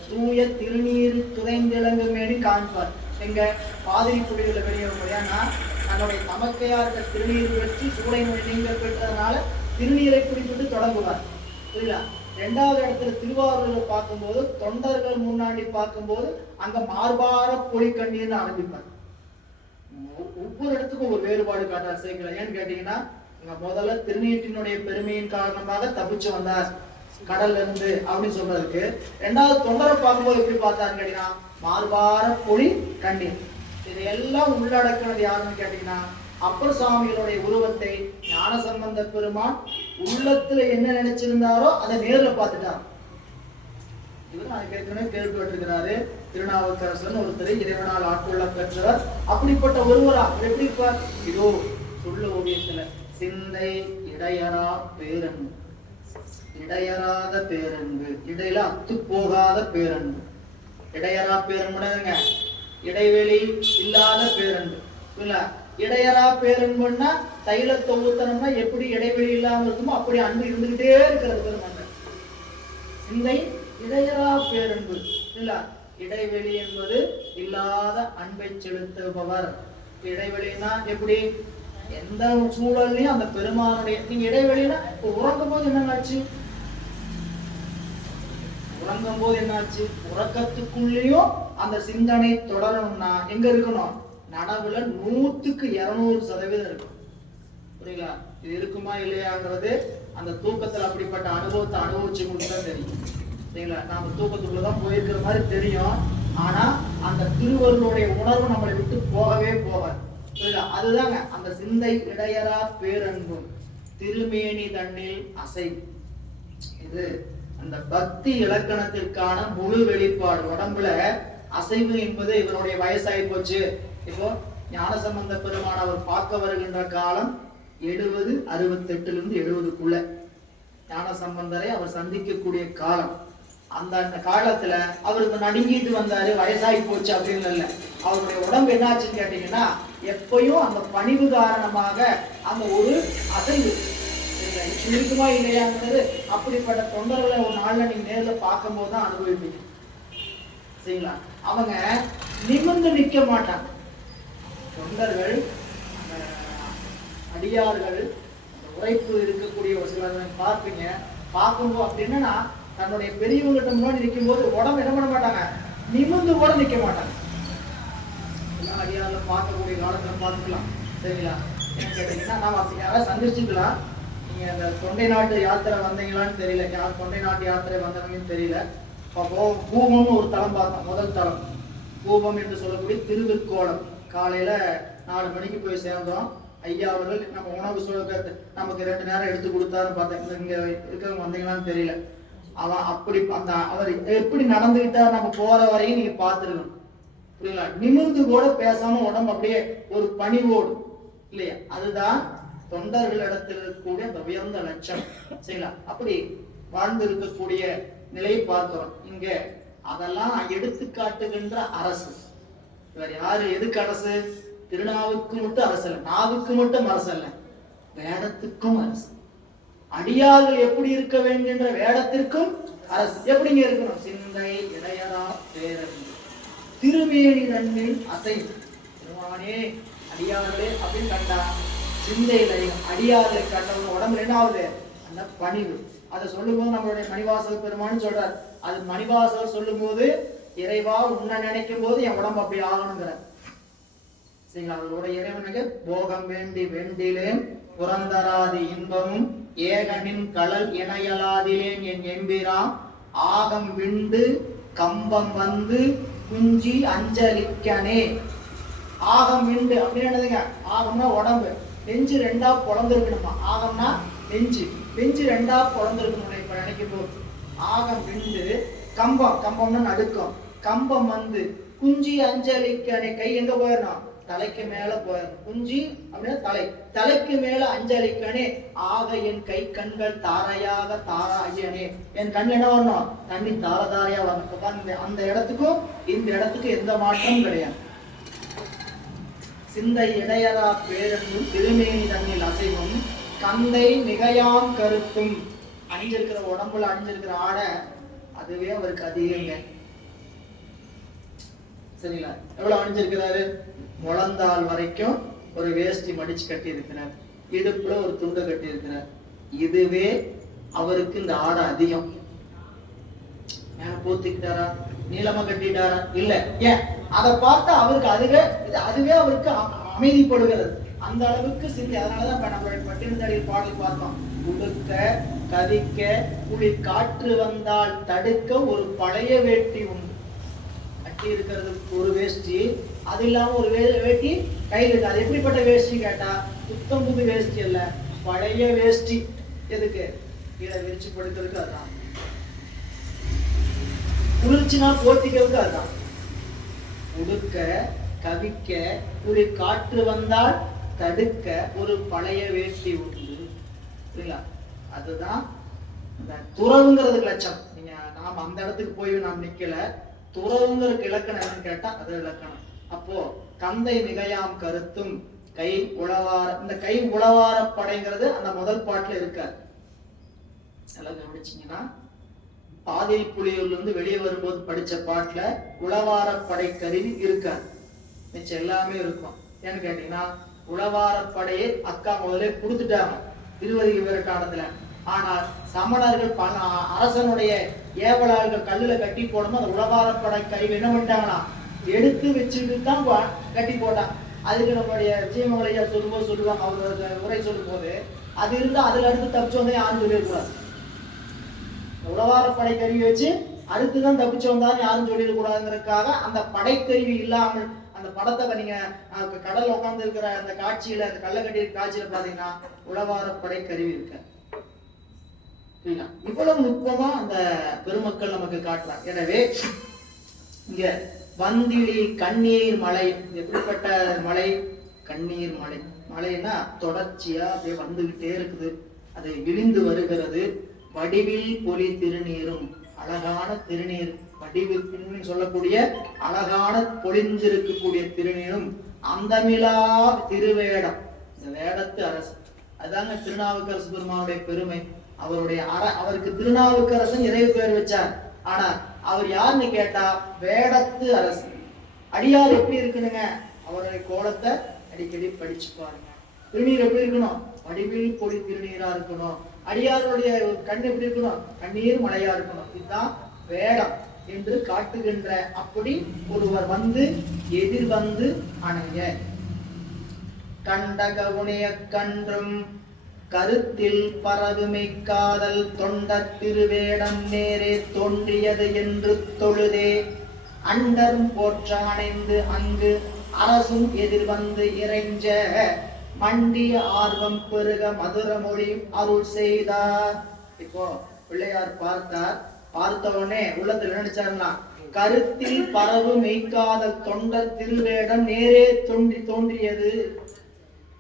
தூய திருநீர் துறைந்திலங்கு மேடி காண்பார். எங்க பாதிரி புலிகளை வெளியே ஏன்னா தன்னுடைய தமக்கையார்கிட்ட திருநீர் வச்சு சூளை நோய் நீங்க பெற்றதுனால திருநீரை குடித்துட்டு தொடங்குவார். புரியல? 2வது இடத்துல திருவாரூரை பார்க்கும்போது தொண்டர்கள் முன்னாடி பார்க்கும்போது அங்க மார்பார பொலி கண்ணீர்னு ஆரம்பிப்பார். ஒவ்வொரு இடத்துக்கும் ஒரு வேறுபாடு காட்டார் சேக்கிழார். ஏன்னு கேட்டீங்கன்னா, முதல்ல திருநீற்றினுடைய பெருமையின் காரணமாக தப்பிச்சு வந்தார் கடல்ல இருந்து அப்படின்னு சொல்றதுக்கு, 2வது தொண்டரை பார்க்கும்போது எப்படி பார்த்தாருன்னு கேட்டீங்கன்னா மார்பார பொலி கண்ணீர். இதையெல்லாம் உள்ளடக்கினது யாருன்னு கேட்டீங்கன்னா, அப்பர் சுவாமிகளுடைய உருவத்தை ஞானசம்பந்த பெருமான் உள்ளத்துல என்ன நினைச்சிருந்தாரோ அதை நேர்ல பார்த்துட்டார். இவர் அதுக்கு ஏற்கனவே கேள்விப்பட்டிருக்கிறாரு. திருநாவுக்கரசன் ஒருத்தர் இறைவனால் ஆட்கொள்ள பெற்றவர். அப்படிப்பட்ட ஒருவரா எப்படி இருப்பார்? இதோ சொல்ல ஓவியத்துல சிந்தை இடையரா பேரன்பு, இடையறாத பேரன்பு, இடையில அத்து போகாத பேரன்பு. இடையரா பேரன்புங்க, இடைவெளி இல்லாத பேரன்பு. இடையரா பேரன்புன்னா தைலத்தை ஊத்தனம்னா எப்படி இடைவெளி இல்லாம இருக்குமோ அப்படி அன்பு இருந்துகிட்டே இருக்கிறது பெருமாங்க. சிந்தை இடையரா பேரன்பு இல்ல, இடைவெளி என்பது இல்லாத அன்பை செலுத்துபவர். இடைவெளினா எப்படி? எந்த சூழல்லையும் அந்த பெருமானுடைய நீங்க இடைவெளினா உறங்கும் போது என்னாச்சு? உறங்கும் போது என்னாச்சு? உறக்கத்துக்குள்ளேயும் அந்த சிந்தனை தொடரணும்னா எங்க இருக்கணும்? நனவுல 100% இருக்கும். புரியுங்களா? இது இருக்குமா இல்லையாங்கிறது அந்த தூக்கத்துல அப்படிப்பட்ட அனுபவத்தை அனுபவிச்சு தான் தெரியும். சரிங்களா? நாம தூக்கத்துக்குள்ளதான் போயிருக்கிற மாதிரி தெரியும். ஆனா அந்த திருவருளுடைய உணர்வு நம்மளை விட்டு போகவே போகாது. அதுதாங்க அந்த சிந்தை இடையரா பேரன்பும் திருமேனி தண்ணில் அசைவு. இது அந்த பக்தி இலக்கணத்திற்கான முழு வெளிப்பாடு. உடம்புல அசைவு என்பது இவருடைய வயசாகி போச்சு. இப்போ ஞானசம்பந்த பெருமான் அவர் பார்க்க வருகின்ற காலம் 70, 68 70க்குள்ள ஞானசம்பந்தரை அவர் சந்திக்கக்கூடிய காலம். அந்த காலத்துல அவருக்கு நடுங்கிட்டு வந்தாரு, வயசாகி போச்சு அப்படின்னு இல்லை. அவருடைய உடம்பு என்னாச்சுன்னு கேட்டீங்கன்னா, எப்பயும் அந்த பணிவு காரணமாக அந்த ஒரு அசைவு இருக்குமா இல்லையாங்கிறது அப்படிப்பட்ட தொண்டர்களை ஒரு நாள்ல நீங்க நேர்ல பார்க்கும் போது தான் அனுபவிப்பீங்க. சரிங்களா? அவங்க நிமிர்ந்து நிற்க மாட்டாங்க. தொண்டர்கள், அடியார்கள், உழைப்பு இருக்கக்கூடிய ஒரு சிலர் பார்ப்பீங்க. பார்க்கும்போது அப்படின்னா தன்னுடைய பெரியவங்கிட்ட முன்னாடி நிற்கும் போது உடம்பு என்ன பண்ண மாட்டாங்க, நிமிர்ந்து கூட நிற்க மாட்டாங்க. எல்லாம் அடியார்ல பார்க்கக்கூடிய காலத்துல பார்த்துக்கலாம். சரிங்களா? ஏன்னு கேட்டீங்கன்னா நாம அப்படி யாராவது சந்திச்சுக்கலாம். நீங்க அந்த தொண்டை நாட்டு யாத்திரை வந்தீங்களான்னு தெரியல, யார் தொண்டை நாட்டு யாத்திரை வந்தவங்கன்னு தெரியல. அப்போ பூமம்னு ஒரு தலம் பார்த்தோம். முதல் தலம் பூமம் என்று சொல்லக்கூடிய திருவிற்கோலம். காலையில 4 மணிக்கு போய் சேர்ந்தோம். ஐயா அவர்கள் நம்ம உணவு சொல்ல நமக்கு 2 நேரம் எடுத்து கொடுத்தாருன்னு பார்த்தேன். இங்க இருக்கிறவங்க வந்தீங்களான்னு தெரியல. அவன் அப்படி அந்த அவர் எப்படி நடந்துகிட்டார் நம்ம போற வரையும் நீங்க பார்த்துருக்கணும். புரியல? நிமிர்ந்து கூட பேசாம உடம்பு அப்படியே ஒரு பணிவோடு இல்லையா? அதுதான் தொண்டர்களிடத்தில் இருக்கக்கூடிய அந்த உயர்ந்த லட்சம். சரிங்களா? அப்படி வாழ்ந்து இருக்கக்கூடிய நிலையை பார்க்கிறோம். இங்க அதெல்லாம் எடுத்து காட்டுகின்ற அரசு. இவர் யாரு? எதுக்கு அரசு? திருநாவுக்கு மட்டும் அரசு அல்ல, நாவுக்கு மட்டும் அரசு அல்ல, வேடத்துக்கும் அரசு. அடியார்கள் எப்படி இருக்க வேண்டுகின்ற வேடத்திற்கும் அரசு. எப்படிங்க இருக்கணும்? சிந்தை இடையரா பேரன் திருமேனி நன்னில் அசைவு. திருமானே அடியார்களே அப்படின்னு கண்டா, சிந்தையில அடியார்களை கண்டவங்க உடம்புல என்ன ஆகுது? அந்த பணிவு. அதை சொல்லும் போது நம்மளுடைய மணிவாசகர் பெருமான்னு சொல்றார். அது மணிவாசகர் சொல்லும் போது, இறைவா உன்னை நினைக்கும் போது என் உடம்பு அப்படி ஆகணுங்கிற. சரிங்களா? அவரோட இறைவனுக்கு போகம் வேண்டி வெண்டிலேன் புறந்தராதி இன்பமும் ஏகனின் கடல் இணையலாதிலேன் என் எம்பிராம் ஆகம் விண்டு கம்பம் வந்து குஞ்சி அஞ்சலிக்கனே. ஆகம் விண்டு அப்படின்னு என்னதுங்க? ஆகம்னா உடம்பு, நெஞ்சு ரெண்டா பொழந்திருக்கணுமா. ஆகம்னா நெஞ்சு, நெஞ்சு ரெண்டா பொழந்திருக்கணும். இப்ப நினைக்கும் போது ஆகம் விண்டு கம்பம், கம்பம்னா நடுக்கம், கம்பம் வந்து குஞ்சி அஞ்சலிக்கனே. கை எங்க போயிடணும்? தலைக்கு மேல போயிடணும். குஞ்சி அப்படின்னா தலை, தலைக்கு மேல அஞ்சலிக்கனே. ஆக என் கை கண்கள் தாரையாக தாராயனே. என் கண் என்ன வரணும்? தண்ணி தார தாரையா வரணும். அந்த இடத்துக்கும் இந்த இடத்துக்கும் எந்த மாற்றமும் கிடையாது. சிந்தை இடையரா பேரன்பும் திருமேனி தண்ணில் அசைவும் கந்தை மிகையாம் கருத்தும். அணிஞ்சிருக்கிற உடம்புல அணிஞ்சிருக்கிற ஆடை அதுவே அவருக்கு அதிகங்க. சரிங்களா? எவ்வளவு அணிஞ்சிருக்கிறாரு? முழந்தாள் வரைக்கும் ஒரு வேஷ்டி மடிச்சு கட்டி இருக்கிறார், இடுப்புல ஒரு துண்டை கட்டி இருக்கிறார். இதுவே அவருக்கு இந்த ஆடை அதிகம். மேல போத்திக்கிட்டாரா, நீளமா கட்டிட்டாரா? இல்ல. ஏன்? அதை பார்த்தா அவருக்கு அதுவே அவருக்கு அமைதிப்படுகிறது. அந்த அளவுக்கு சிந்தி. அதனாலதான் இப்ப நம்மளுடைய பட்டினத்தடியில் பாடல் பார்த்தோம். உடுக்க கதிக்க குளி காற்று வந்தால் தடுக்க ஒரு பழைய வேட்டி உண்டு. கட்டி இருக்கிறது ஒரு வேஷ்டி, அது இல்லாம ஒரு வேட்டி கையில் இருக்கு. அது எப்படிப்பட்ட வேஷ்டி கேட்டா, புத்தம் புது வேஷ்டி அல்ல, பழைய வேஷ்டி. எதுக்கு? கீழே விரிச்சு படுக்கிறதுக்கு. அதுதான் குளிர்ச்சினா போத்திக்கிறதுக்கு. அதுதான் உடுக்க கவிக்க குளி காற்று வந்தால் தடுக்க ஒரு பழைய வேஷ்டி உண்டு. சரிங்களா? அதுதான் இந்த துறவுங்கிறதுக்கு லட்சம். நீங்க நாம அந்த இடத்துக்கு போய் நாம் நிக்கல. துறவுங்கிறதுக்கு இலக்கணம் என்னன்னு கேட்டா அது இலக்கணம். அப்போ கந்தை மிகையாம் கருத்தும் கை உளவார. இந்த கை உளவார படைங்கிறது அந்த முதல் பாட்டுல இருக்காது. எல்லாம் கவனிச்சீங்கன்னா, பாதை புலியூர்ல இருந்து வெளியே வரும்போது படிச்ச பாட்டுல உளவார படை கருவி இருக்காது, மிச்சம் எல்லாமே இருக்கும். ஏன்னு கேட்டீங்கன்னா, உளவார படையை அக்கா முதலே கொடுத்துட்டாங்க திருவதி விவரக்காலத்துல. ஆனால் சமணர்கள் அரசனுடைய ஏவலாளர்கள் கல்லுல கட்டி போடணும். அந்த உளவார படை கருவி என்ன பண்ணிட்டாங்கன்னா, எடுத்து வச்சுட்டு தான் கட்டி போட்டான். அதுக்கு நம்மளுடைய ஜீவங்களையா சொல்லுவாங்க. அவரோட உரை சொல்லும் போது, அது இருந்தா அதுல அடுத்து தப்பிச்சு வந்தா யாரும் சொல்லிடக்கூடாது. உளவார படை கருவி வச்சு அடுத்துதான் தப்பிச்சு வந்தாலும் யாரும் சொல்லிடக்கூடாதுங்கிறதுக்காக அந்த படைக்கருவி இல்லாமல் அந்த படத்தை நீங்க கடல் உட்கார்ந்து இருக்கிற அந்த காட்சியில, அந்த கள்ள கட்டி காட்சியில பாத்தீங்கன்னா உளவார படை கருவி இருக்கு. இவ்வளவு நுட்பமா அந்த பெருமக்கள் நமக்கு காட்டுறாங்க. எனவே இங்க வந்திலி கண்ணீர் மலை. எப்படிப்பட்ட மலை? கண்ணீர் மலை. மலைன்னா தொடர்ச்சியா அப்படியே வந்துகிட்டே இருக்குது, அது விழிந்து வருகிறது. வடிவில் பொலி திருநீரும், அழகான திருநீர், வடிவு சொல்லக்கூடிய அழகான பொழிந்திருக்கக்கூடிய திருநீரும், அந்தமிலா திருவேடம். இந்த வேடத்து அரசு. அதுதாங்க திருநாவுக்கரசு பெருமானுடைய பெருமை. அவருக்கு திருநாவுக்கரசன் இறைவு பெயர் வச்சார். ஆனா அவர் யாருன்னு கேட்டா வேடத்து அரசு. அடியார் எப்படி இருக்கணுங்க? அவருடைய கோலத்தை அடிக்கடி படிச்சு பாருங்க. திருநீர் எப்படி இருக்கணும்? வடிவில் பொடி திருநீரா இருக்கணும். அடியாருடைய கண் எப்படி இருக்கணும்? கண்ணீர் மலையா இருக்கணும். இதுதான் வேடம் என்று காட்டுகின்ற. அப்படி ஒருவர் வந்து எதிர் வந்து அணைய கண்டகவுனைய கன்றும் கருத்தில் பரவுமை காதல் தொண்ட திருவேடம் நேரே தோன்றியது என்று தொழுதே அண்டரும் போற்ற அணைந்து அங்கு அரசும் எதிர் வந்து இறைஞ்ச மண்டிய ஆர்வம் பெருக மதுர மொழி அருள் செய்தார். இப்போ பிள்ளையார் பார்த்தார். பார்த்த உடனே உள்ளத்துல நினைச்சாருன்னா, கருத்தில் பரவு மெய்க்காதல் தொண்டர் திருவேடம் நேரே தோன்றியது.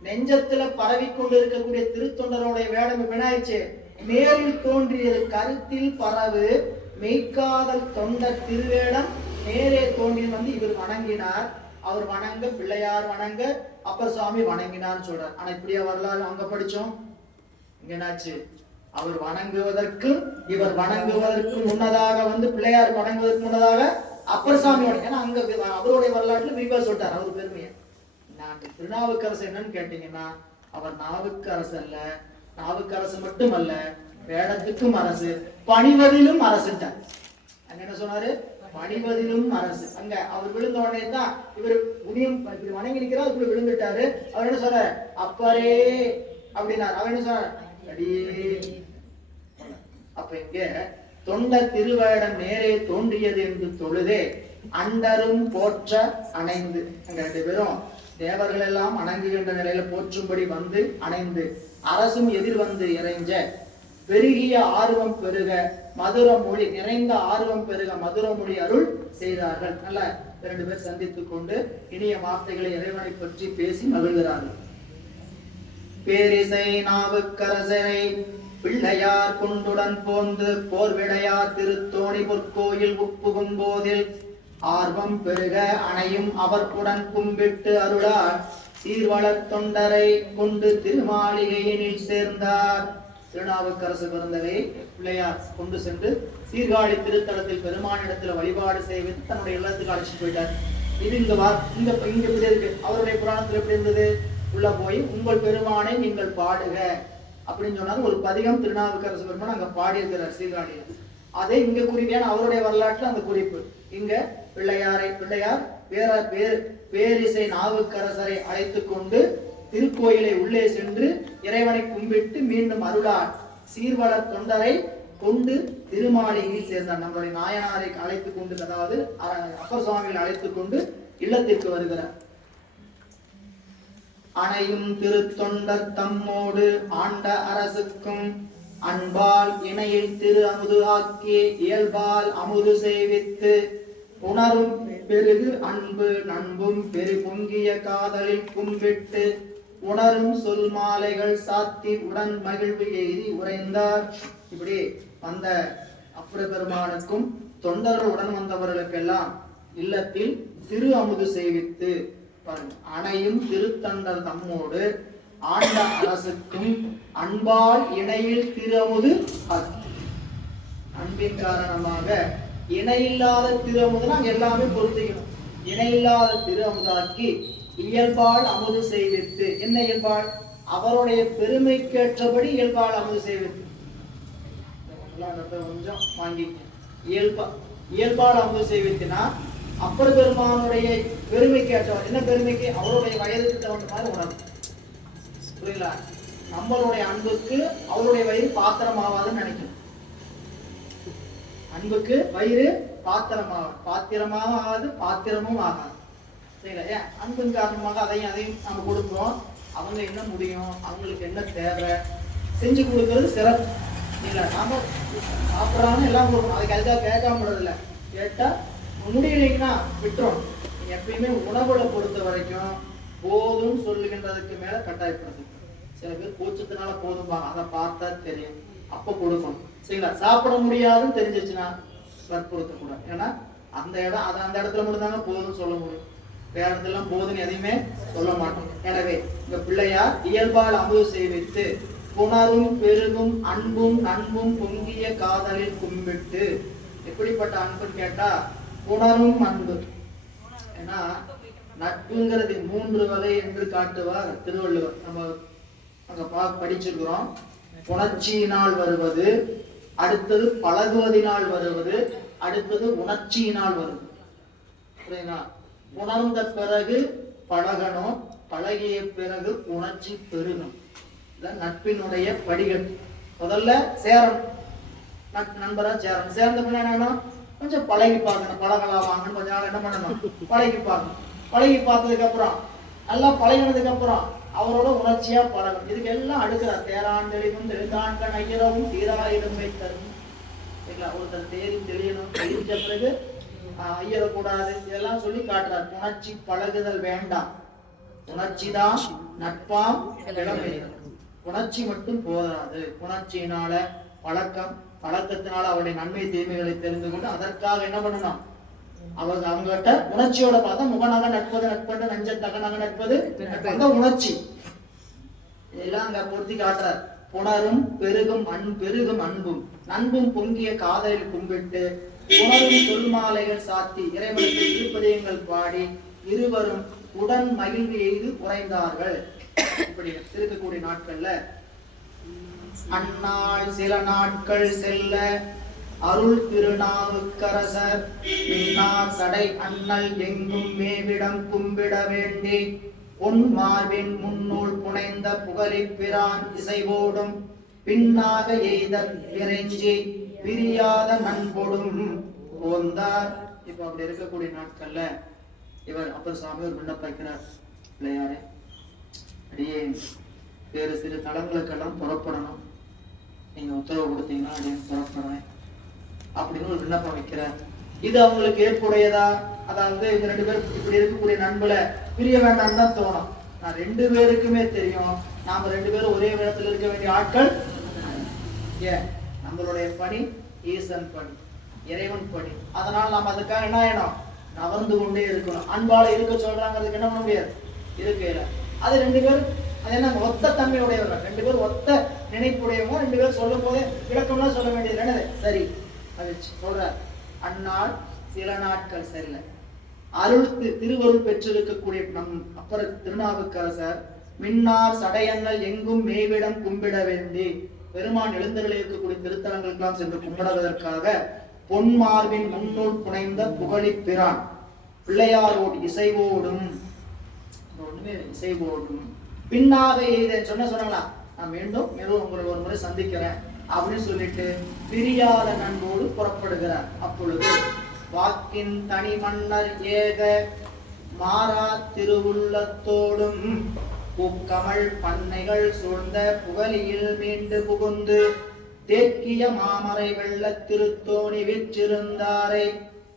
நெஞ்சத்துல பரவி கொண்டு இருக்கக்கூடிய திருத்தொண்டரோட வேடம் வினாயிச்சு நேரில் தோன்றியது. கருத்தில் பரவு மெய்க்காதல் தொண்டர் திருவேடம் நேரே தோன்றி வந்து இவர் வணங்கினார். அவர் வணங்க, பிள்ளையார் வணங்க, அப்பர் சுவாமி வணங்கினார்னு சொல்றார். ஆனா இப்படியா வரலாறு அங்க படிச்சோம்? இங்க என்னாச்சு? அவர் வணங்குவதற்கும் இவர் வணங்குவதற்கு முன்னதாக வந்து பிள்ளையார் வணங்குவதற்கு முன்னதாக அப்பர் சுவாமி வணங்க. ஏன்னா அங்க அவருடைய வரலாற்றுல விரிவா சொல்லிட்டார் அவர் பெருமையை. நான் திருநாவுக்கரசு என்னன்னு கேட்டீங்கன்னா, அவர் நாவுக்கரசு அல்ல, நாவுக்கரசு மட்டுமல்ல, வேடத்துக்கும் அரசு, பணிவதிலும் அரசுட்டார். அங்க என்ன சொன்னாரு? பணிவதிலும் அரசு. அங்க அவர் விழுந்த உடனே தான் இவர் உனியம் இப்படி வணங்கி நிற்கிறார், இப்படி விழுந்துட்டாரு. அவர் என்ன சொல்ற? அப்பரே அப்படின்னார். அவர் என்ன சொன்னார்? அடியே. அப்ப இங்க தொண்ட திருவேடம் நேரே தோன்றியது என்று தொழுதே அண்டரும் போற்ற அணைந்து. அங்க 2 பேரும் தேவர்கள் எல்லாம் அணங்குகின்ற நிலையில போற்றும்படி வந்து அணைந்து, அரசும் எதிர் வந்து இறைஞ்ச, பெருகிய ஆர்வம் பெருக மதுர மொழி, நிறைந்த ஆர்வம் பெருக மதுர மொழி அருள் செய்தார்கள். நல்ல 2 பேர் சந்தித்துக் கொண்டு இனிய வார்த்தைகளை இறைவனை பற்றி பேசி மகிழ்கிறார்கள். பேரிசை நாவுக்கரசரை பிள்ளையார் கொண்டுடன் போந்து போர்விடையா திருத்தோணி பொற்கோயில் உட்புகும் போதில் ஆர்வம் பெருக அணையும் அவர்க்குடன் கும்பிட்டு அருளார் சீர்வளர் தொண்டரை கொண்டு திருமாளிகையினில் சேர்ந்தார். திருநாவுக்கரசு பிறந்தவை பிள்ளையார் கொண்டு சென்று சீர்காழி திருத்தலத்தில் பெருமானிடத்துல வழிபாடு செய்வது தன்னுடைய இல்லத்துக்கு அழைச்சிட்டு போயிட்டார். இது இங்க இருக்கு. அவருடைய புராணத்துல எப்படி இருந்தது? உள்ள போய் உங்கள் பெருமானை நீங்கள் பாடுக அப்படின்னு சொன்னாலும் ஒரு பதிகம் திருநாவுக்கரசு பெருமான் அங்க பாடி இருக்கிறார் சீர்காழியில. அதே இங்க குறிப்பியான அவருடைய வரலாற்றுல அந்த குறிப்பு. இங்க பிள்ளையார் பேரிசை நாவுக்கரசரை அழைத்து கொண்டு திருக்கோயிலை உள்ளே சென்று இறைவனை கும்பிட்டு மீண்டும் அருளார் சீர்வளர் தொண்டரை கொண்டு திருமாளிகையில் சேர்ந்தார். நம்மளுடைய நாயனாரை அழைத்து கொண்டு, அதாவது அப்பர் சுவாமிகளை அழைத்து கொண்டு இல்லத்திற்கு வருகிறார். அணையும் திருத்தொண்டர் தம்மோடு ஆண்ட அரசுக்கும் அன்பால் இணையில் திரு அமுது ஆக்கி இயல்பால் அமுது செய்வித்து உணரும் பெருகு அன்பு நண்பும் பெரு பொங்கிய காதலில் கும்பிட்டு உணரும் சொல் மாலைகள் சாத்தி உடன் மகிழ்வு எய்தி உறைந்தார். இப்படி வந்த அப்பர் பெருமானுக்கும் தொண்டர்கள் உடன் வந்தவர்களுக்கெல்லாம் இல்லத்தில் திரு அமுது செய்வித்து, அணையும் திருத்தண்டர் தம்மோடு ஆண்ட அரசுக்கும் அன்பால் இணையில் திரு அமுது ஆக்கி. அன்பின் காரணமாக இணையில்லாத திரு அமுது நாங்க எல்லாமே பொருத்திக்கணும். இணையில்லாத திரு அமுதாக்கி இயல்பால் அமுது செய்வித்து. என்ன இயல்பால்? அவருடைய பெருமைக்கேற்றபடி இயல்பால் அமுது செய்வித்து. கொஞ்சம் வாங்கி இயல்பால் அமுது செய்வித்துனா அப்பர் பெருமானுடைய பெருமைக்கு ஏற்றவர். என்ன பெருமைக்கு? அவருடைய வயதுக்கு தகுந்த மாதிரி உணர்வு. புரியுங்களா? நம்மளுடைய அன்புக்கு அவருடைய வயிறு பாத்திரமாவாதுன்னு நினைக்கணும். அன்புக்கு வயிறு பாத்திரமாக ஆகாது, பாத்திரமும் ஆகாது. சரிங்களா? ஏன்? அன்பின் காரணமாக அதையும் நம்ம கொடுக்குறோம். அவங்க என்ன முடியும், அவங்களுக்கு என்ன தேவை செஞ்சு கொடுக்கறது சிறப்பு. இல்லைங்களா? நாம சாப்பிட்றான்னு எல்லாம் கொடுக்கணும். அதுக்கு அதுக்காக கேட்காம விடுறதில்ல. கேட்டா முடியலைங்கன்னா விட்டுரும். எப்பயுமே உணவுகளை பொறுத்த வரைக்கும் போதும் சொல்லுகின்றதுக்கு மேல கட்டாயப்படுது. சில பேர் கூச்சத்தினால போதும்பாங்க, அதை பார்த்தா தெரியும், அப்ப கொடுக்கணும். சரிங்களா? சாப்பிட முடியாதுன்னு தெரிஞ்சிச்சுன்னா வற்புறுத்தக்கூடாது. ஏன்னா அந்த இடத்துல மட்டும்தாங்க போதும்னு சொல்ல முடியும். வேற இடத்துல போதுன்னு எதையுமே சொல்ல மாட்டோம். எனவே இந்த பிள்ளையார் இயல்பால் அமுது செய்வித்து புணரும் பெருகும் அன்பும் நண்பும் பொங்கிய காதலில் கும்பிட்டு. எப்படிப்பட்ட அன்புன்னு கேட்டா புணரும் அன்பு. ஏன்னா நட்புங்கிறது 3 வகை என்று காட்டுவார் திருவள்ளுவர். நம்ம அங்க படிச்சிருக்கிறோம். புணர்ச்சியினால் வருவது, அடுத்தது பழகுவதினால் வருவது, அடுத்தது உணர்ச்சியினால் வருவது. புரியுதா? உணர்ந்த பிறகு பழகணும், பழகிய பிறகு உணர்ச்சி பெருகணும். நட்பினுடைய படிகள். முதல்ல சேரணும், நண்பரா சேரணும். சேர்ந்த பின்ன என்னன்னா கொஞ்சம் பழகி பார்க்கணும். பழகலாம் வாங்கன்னு கொஞ்ச நாள் என்ன பண்ணணும், பழகி பார்க்கணும். பழகி பார்த்ததுக்கு அப்புறம் நல்லா பழகினதுக்கு அப்புறம் அவரோட உணர்ச்சியா பழகணும். இதுக்கு எல்லாம் அடுக்கிறார். தேராண்டெளிவும் தெளிதாண்ட ஐயரவும் தீராயிடம் வைத்தரும். சரிங்களா? ஒருத்தர் தேறி தெளியணும், தெரிஞ்ச பிறகு ஐயரக்கூடாது, இதெல்லாம் சொல்லி காட்டுறார். உணர்ச்சி பழகுதல் வேண்டாம், உணர்ச்சி தான் நட்பாம் இளமை. உணர்ச்சி மட்டும் போதாது, உணர்ச்சியினால பழக்கம் பழக்கத்தினால அவருடைய நன்மை தீமைகளை தெரிந்து கொண்டு அதற்காக என்ன பண்ணணும், அவங்ககிட்ட உணர்ச்சியோட பார்த்தா முகநக நட்பது நட்பண்டு நஞ்ச தகநக நட்பது அந்த உணர்ச்சி இதெல்லாம் அங்க பொருத்தி காட்டுறார். புணரும் பெருகும் அன்பும் நண்பும் பொங்கிய காதலில் கும்பிட்டு புணரும் சொல் மாலைகள் சாத்தி இறைவனுக்கு திருப்பதியங்கள் பாடி இருவரும் உடன் மகிழ்வு எய்து உறைந்தார்கள். இப்படி இருக்கக்கூடிய நாட்கள்ல அந்நாள் சில நாட்கள் செல்ல அருள் திருநாவுக்கரசர் பின்னார் சடை அண்ணல் எங்கும் மேவிடம் கும்பிட வேண்டி பொன் மார்பின் முன்னூல் புனைந்த புகழிப்பிரான் இசைவோடும் பின்னாக எய்த இறைஞ்சி பிரியாத நண்பொடும் போந்தார். இப்ப அப்படி இருக்கக்கூடிய நாட்கள்ல இவர் அப்பர் சுவாமி ஒரு விண்ணப்பிக்கிறார். பிள்ளையாரே, அடியே வேறு சிறு தலங்களுக்கெல்லாம் புறப்படணும், நீங்க உத்தரவு கொடுத்தீங்கன்னா அடியே புறப்படுறேன் அப்படின்னு ஒரு விண்ணப்பம் வைக்கிறார். இது அவங்களுக்கு ஏற்புடையதா? அதாவது இந்த 2 பேர் இப்படி இருக்கக்கூடிய நண்பலை பிரிய வேண்டாம் தான் தோணும். நான் 2 பேருக்குமே தெரியும் நாம 2 பேரும் ஒரே இடத்துல இருக்க வேண்டிய ஆட்கள். ஏன், நம்மளுடைய பணி ஈசன் பணி, இறைவன் பணி. அதனால நம்ம அதுக்காக என்ன ஆயிடும், நவர்ந்து கொண்டே இருக்கணும். அன்பால இருக்க சொல்றாங்கிறதுக்கு என்ன பண்ண முடியாது, இருக்கையில. அது 2 பேர் அது என்ன ஒத்த தன்மையுடையவர்கள், 2 பேர் ஒத்த நினைப்புடையவங்க. 2 பேர் சொல்லும் போதே விளக்கம்லாம் சொல்ல வேண்டியது என்னது, சரி அது சொல்ற. அந்நாள் சில நாட்கள் செல்ல அருள் திருவருள் பெற்றிருக்கக்கூடிய நம் அப்பர் திருநாவுக்கரசர் மின்னார் சடையண்ணல் எங்கும் மேவிடம் கும்பிட வேண்டி பெருமான் எழுந்தருளி இருக்கக்கூடிய திருத்தலங்களுக்கெல்லாம் சென்று கும்பிடுவதற்காக பொன்மார்பின் முன்னூல் புனைந்த புகழிப்பிரான் பிள்ளையாரோடு இசைவோடும் இசைவோடும் பின்னாக எய்தேன் சொன்னாங்களா, நான் மீண்டும் உங்களை ஒரு முறை சந்திக்கிறேன் அப்படின்னு சொல்லிட்டு பிரியாத நண்போடு புறப்படுகிறார். அப்பொழுது வாக்கின் தனி மன்னர் ஏக மாறா திருவுள்ளத்தோடும் பூக்கமள் பண்ணைகள் சூழ்ந்த புகழியில் மீண்டு புகுந்து தேக்கிய மாமரை வெள்ள திருத்தோணி விற்றிருந்தாரை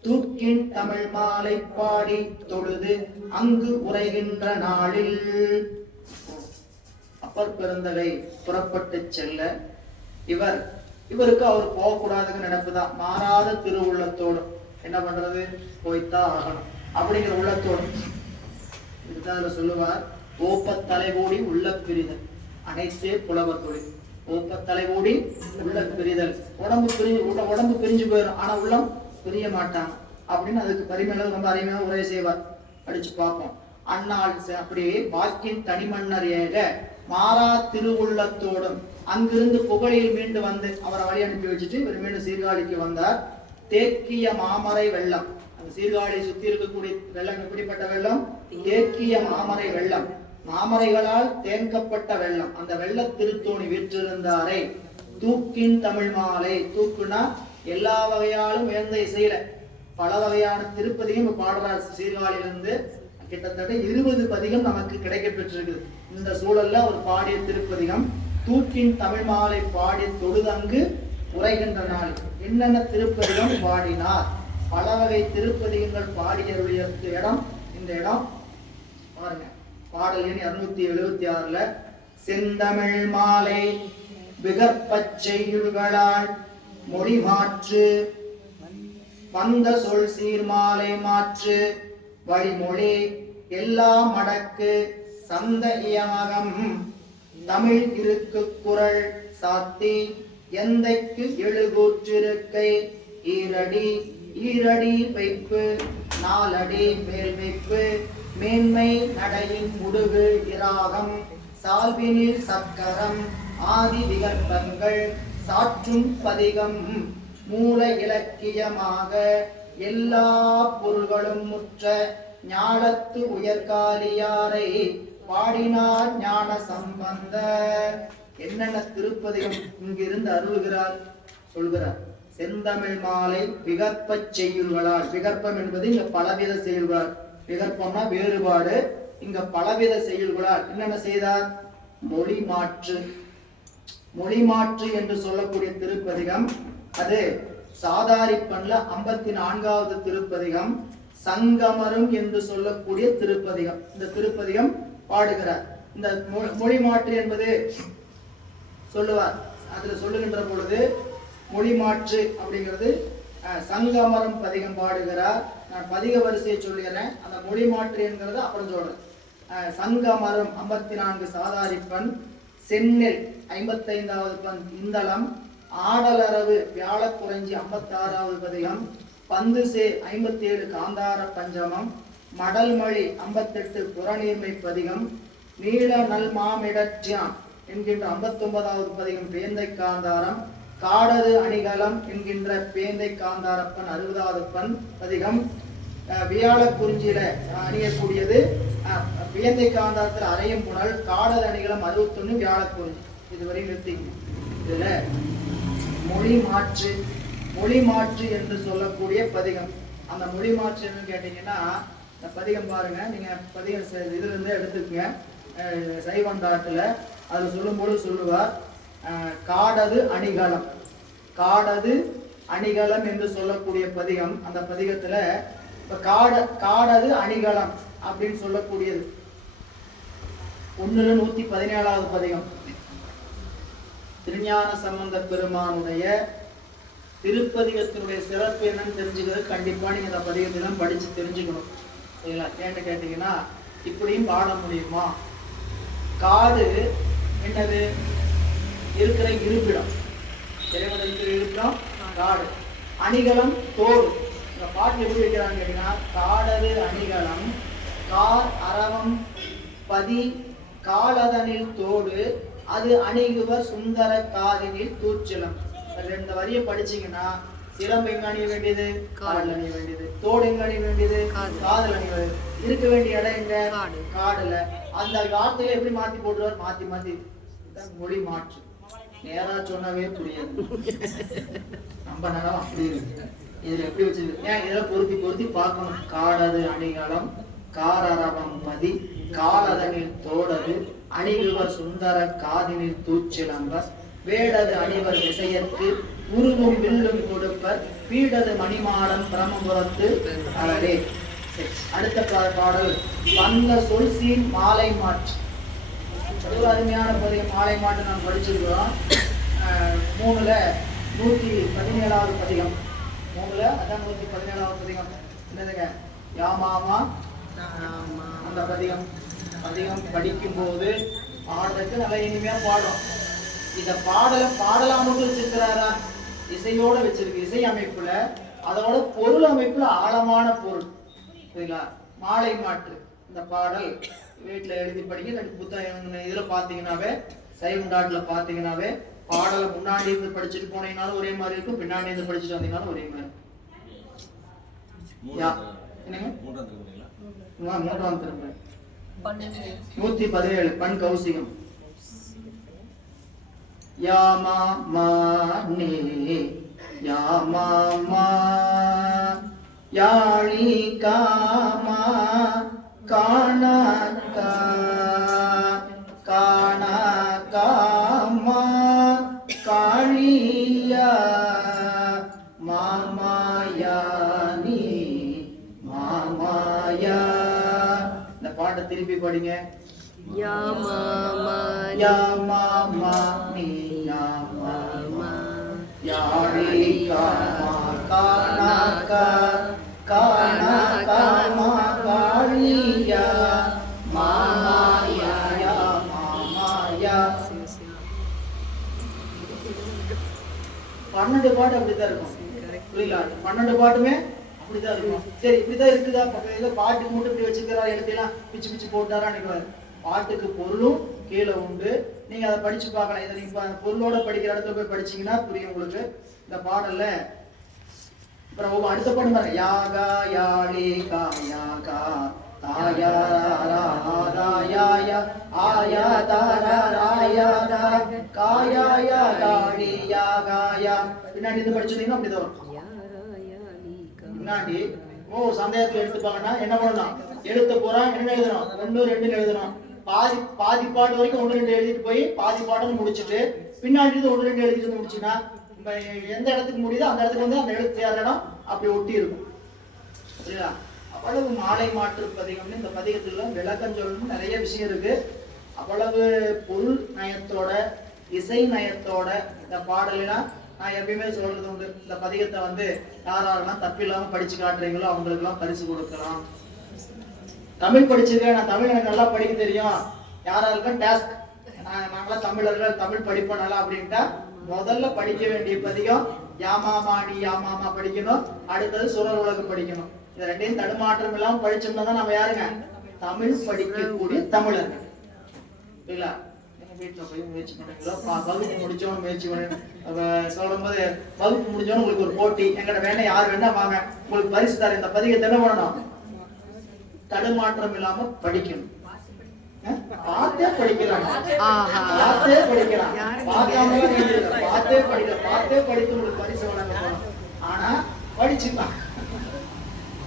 தூக்கின் தமிழ் மாலை பாடி தொழுது அங்கு உரைகின்ற நாளில் அப்பர் பெருந்தகை புறப்பட்டு செல்ல இவருக்கு அவர் போகக்கூடாதுன்னு நினைப்புதான். மாறாத திருவுள்ளத்தோடு என்ன பண்றது, போய்த்தான் ஆகணும் அப்படிங்கிற உள்ளத்தோடு. இதுதான் சொல்லுவார், ஓப்பத்தலை கூடி உள்ள பிரிதல் அனைத்தே புலவர் தொழில். ஓப்பத்தலை கூடி உள்ள பிரிதல், உடம்பு பிரிஞ்சு போயிடும், ஆனா உள்ளம் பிரிய மாட்டாங்க அப்படின்னு அதுக்கு பரிமையில ரொம்ப அருமையாக உரை செய்வார். படிச்சு பார்ப்போம். அந்நாள் அப்படியே வாக்கின் தனிமன்னர் ஏக மாறா திருவுள்ளத்தோடும் அங்கிருந்து புகழில் மீண்டு வந்து அவரை வழி அனுப்பி வச்சுட்டு இவர் மீண்டும் சீர்காழிக்கு வந்தார். தேக்கிய மாமரை வெள்ளம், அந்த சீர்காழியை சுத்தி இருக்கக்கூடிய வெள்ளம் எப்படிப்பட்ட வெள்ளம், தேக்கிய மாமரை வெள்ளம், மாமரைகளால் தேக்கப்பட்ட வெள்ளம். அந்த வெள்ள திருத்தோணி வீற்றிருந்தாரை தூக்கின் தமிழ் மாலை, தூக்குனா எல்லா வகையாலும் உயர்ந்த இசையில பல வகையான திருப்பதியும் பாடுறார். சீர்காழியிலிருந்து கிட்டத்தட்ட 20 பதிகம் நமக்கு கிடைக்க பெற்றிருக்குது. இந்த சூழல்ல ஒரு பாடிய திருப்பதிகம் தூக்கின் தமிழ் மாலை பாடி தொழுதங்கு உரைகின்ற நாள். என்னென்ன திருப்பதிகம் பாடினார், பல வகை திருப்பதிகங்கள் பாடிய இடம் இந்த இடம் பாருங்க. பாடல் எண் 276 செந்தமிழ் மாலை விகற்பச் செய்யுள்களால் மொழி மாற்று வந்த சொல் சீர்மாலை மாற்று வழிமொழி எல்லாம் அடக்கு சந்த இயமகம் தமிழ் இருக்கு குரல் சாத்தி எந்தைக்கு எழுகூற்றிருக்கை ஈரடி வைப்பு 4 அடி மேல் வைப்பு மேன்மை நடையின் முடுகு இராகம் சால்பினில் சக்கரம் ஆதி விகற்பங்கள் சாற்றும் பதிகம் மூல இலக்கியமாக எல்லா பொருள்களும் முற்ற ஞானத்து உயர்காலியாரை பாடினார் ஞான சம்பந்தர். என்னென்ன திருப்பதிகம் இங்கிருந்து அருள்கிறார் சொல்கிறார். செந்தமிழ் மாலை விகற்பச் செய்யுள்களால், விகற்பம் என்பது இங்க பலவித செயல்களால், விகற்பம்னா வேறுபாடு, இங்க பலவித செயல்களால் என்னென்ன செய்தார், மொழி மாற்று என்று சொல்லக்கூடிய திருப்பதிகம். அது சாதாரிப்பன்ல 54வது திருப்பதிகம் சங்கமரும் என்று சொல்லக்கூடிய திருப்பதிகம். இந்த திருப்பதிகம் பாடுகிறார். இந்த மொழி மாற்று என்பது சொல்லுவார். அதுல சொல்லுகின்ற பொழுது மொழி மாற்று அப்படிங்கிறது சங்கமரம் பதிகம் பாடுகிறார். நான் பதிக வரிசையை சொல்லிடுறேன், அந்த மொழி மாற்று என்கிறது அப்புறம் சொல்றேன். சங்கமரம் 54 சாதாரிப்பண், செந்நெல் 55வது பண் இந்தளம், ஆடலரவு வியாழக்குறைஞ்சி 56வது பதிகம், பந்துசே 57 காந்தார பஞ்சமம், மடல்மொழி 58 புறநீர்மை பதிகம், நீல நல் மாமிடற்றான் என்கின்ற 59வது பதிகம் பேந்தை காந்தாரம், காடது அணிகலம் என்கின்ற பேந்தை காந்தாரப்பன் 60வது பண் பதிகம், வியாழக்குறிஞ்சியில அணியக்கூடியது பேந்தை காந்தாரத்தில் அறையும் புனல், காடது அணிகலம் 61 வியாழக்குறிஞ்சி. இதுவரை நிறுத்திக்கணும். இதுல மொழி மாற்று என்று சொல்லக்கூடிய பதிகம். அந்த மொழி மாற்று என்னன்னு கேட்டீங்கன்னா, இந்த பதிகம் பாருங்க, நீங்க பதிகம் இதுல இருந்து எடுத்துக்கங்க. சைவந்தாட்டுல அது சொல்லும்போது சொல்லுவார், காடது அணிகலம், காடது அணிகலம் என்று சொல்லக்கூடிய பதிகம். அந்த பதிகத்துல இப்ப காடது அணிகலம் அப்படின்னு சொல்லக்கூடியது 117வது பதிகம். திருஞான சம்பந்த பெருமானுடைய திருப்பதிகத்தினுடைய சிறப்பு என்னன்னு தெரிஞ்சுக்கிறது கண்டிப்பா நீங்க இந்த பதிகத்திலும் படிச்சு தெரிஞ்சுக்கணும். சரிங்களா? ஏன்னு கேட்டீங்கன்னா, இப்படியும் பாட முடியுமா? காடு என்னது? இருக்கிற இருப்பிடம், இறைவன் இருக்கிற இருப்பிடம் காடு. அணிகலம் தோடு. இந்த பாட்டு எப்படி வைக்கிறாங்க கேட்டீங்கன்னா, காடது அணிகலம் கார் அரவம் பதி காலதனில் தோடு அது அணிகுவர் சுந்தர காதினில் தூச்சிலம். ரெண்டு வரியை படிச்சீங்கன்னா, சிலம்பு எங்க அணிய வேண்டியது? காதல் அணிய வேண்டியது. தோடு எங்க அணிய வேண்டியது? காதல் அணிய வேண்டியது. இருக்க வேண்டிய இடம் எங்க? காடுல. அந்த வார்த்தையை எப்படி மாத்தி போடுவார்? மாத்தி மொழி மாற்று. நேரா சொன்னாவே புரியாது. நம்ம நேரம் அப்படி இருக்கு. இதுல எப்படி வச்சிருக்கு? ஏன் இதெல்லாம் பொருத்தி பார்க்கணும். காடது அணிகலம் காரரவம் மதி காலதனில் தோடது அணிகுவர் சுந்தர காதினில் தூச்சிலம்ப வேடது அணிவர் விசையற்கு உருவும் வில்லும் கொடுப்பர் பீடது மணிமாடம் பிரமபுரத்து அழகே. அடுத்த பாடல் வந்த சொல் சீன் மாலை மாற்று. ஒரு அருமையான பதிகம். மாலை மாற்று நாம் படிச்சிருக்கிறோம். 3ல 117வது பதிகம். 3ல அதான் 117வது பதிகம். என்னதுங்க? யாமாமா அந்த பதிகம் படிக்கும் போது பாடுறதுக்கு நல்ல இனிமையா பாடும். இந்த பாடலாம் மட்டும் வச்சிருக்கிறாரா? இசையோட வச்சிருக்கு. இசை அமைப்புல அதோட பொருள் அமைப்புல ஆழமான பொருள். சரிங்களா? மாலை மாற்று இந்த பாடல் வீட்டுல எழுதி படிக்க. ரெண்டு புத்தகம் இதுல பாத்தீங்கன்னாவே, சைவந்தாட்டுல பாத்தீங்கன்னாவே, பாடலை முன்னாடி இருந்து படிச்சுட்டு போனீங்கன்னாலும் ஒரே மாதிரி இருக்கும், பின்னாடி இருந்து படிச்சுட்டு வந்தீங்கன்னாலும் ஒரே மாதிரி. என்னங்க? 3ஆம் திருமுறை 117 பண் கௌசிகம். யாமா மானே யாமா மா யாழி காமா காணா காணா காமா காளியா மாமாயானி மாமாயா. இந்த பாட்டை திருப்பி படிங்க. யா மாமா யா மாமா நீ யா மாமா யாழி காமா காணா காணா காமா காளியா மாமாயா யா மாமாயா. 12 பாட்டு அப்படித்தான் இருக்கும். புரியல? 12 பாட்டுமே அப்படிதான் இருக்கும். சரி, இப்படிதான் இருக்குதா? ஏதோ பாட்டுக்கு மட்டும் இப்படி வச்சுக்கிறாரு, எழுத்தையெல்லாம் பிச்சு போட்டாரா நினைக்கிறாரு. பாட்டுக்கு பொருளும் கீழே உண்டு. நீங்க அதை படிச்சு பார்க்கலாம். இதை நீங்க பொருளோட படிக்கிற இடத்துல போய் படிச்சீங்கன்னா புரியும் உங்களுக்கு. இந்த பாடல்ல அப்புறம் அடுத்த பாட்டு பாருங்க. யாகா யாழி காயாகா தாயா ராதாயா ஆயா தாரா ராயாதா காயாயா காளி யாகாயா. பின்னாடி இது படிச்சீங்கன்னா அப்படிதான் வரும். பின்னாடி சந்தேகத்துல எடுத்துப்பாங்கன்னா என்ன பண்ணலாம்? எழுத்த போறா என்ன எழுதணும்? 1 2 எழுதணும். பாதி பாட்டு வரைக்கும் 1 2 எழுதிட்டு போய் பாதி பாட்டம் முடிச்சுட்டு பின்னாடி 1 2 எழுதிட்டு முடிச்சுன்னா எந்த இடத்துக்கு முடியுதோ அந்த இடத்துக்கு வந்து அந்த எழுத்து சேர இடம் அப்படி ஒட்டி இருக்கும். சரிங்களா? அவ்வளவு மாலை மாற்று பதிகம்னு இந்த பதிகத்துல விளக்கம் சொல்லணும்னு நிறைய விஷயம் இருக்கு. அவ்வளவு பொருள் நயத்தோட இசை நயத்தோட இந்த பாடலாம் நான் எப்பயுமே சொல்றது உண்டு, இந்த பதிகத்தை வந்து யாரெல்லாம் தப்பில்லாம படிச்சு காட்டுறீங்களோ அவங்களுக்கு எல்லாம் பரிசு கொடுக்கலாம். தமிழ் படிச்சிருக்கேன், நான் தமிழ் எனக்கு நல்லா படிக்க தெரியும், யாராருக்கும் டாஸ்க் நாங்களாம் தமிழர்கள் தமிழ் படிப்போம் நல்லா அப்படின்ட்டா முதல்ல படிக்க வேண்டிய பதிகம் யாமாமாணி யாமாமா படிக்கணும், அடுத்தது சுரர் உலகம் படிக்கணும். இது ரெண்டையும் தடுமாற்றம் இல்லாம படிச்சோம்னா தான் நம்ம யாருங்க தமிழ் படிக்கக்கூடிய தமிழர்கள். இல்லைங்களா? வீட்டுல போய் முயற்சி பண்ணுறீங்களோ, வகுப்பு முடிச்சவங்க முயற்சி பண்ண சொல்லும் போது வகுப்பு முடிஞ்சவங்க உங்களுக்கு ஒரு போட்டி, எங்கிட்ட வேணா யார் வேணா வாங்க உங்களுக்கு பரிசு தர. இந்த பதிகத்தை என்ன பண்ணணும்? தடுமாற்றம் இல்லாம படிக்கணும். பார்த்தே படிக்கலாம், பார்த்தே படிக்கலாம், பார்த்தே படிக்க, பார்த்தே படித்து உங்களுக்கு பரிசு வழங்க போகணும். ஆனா படிச்சுக்கலாம்,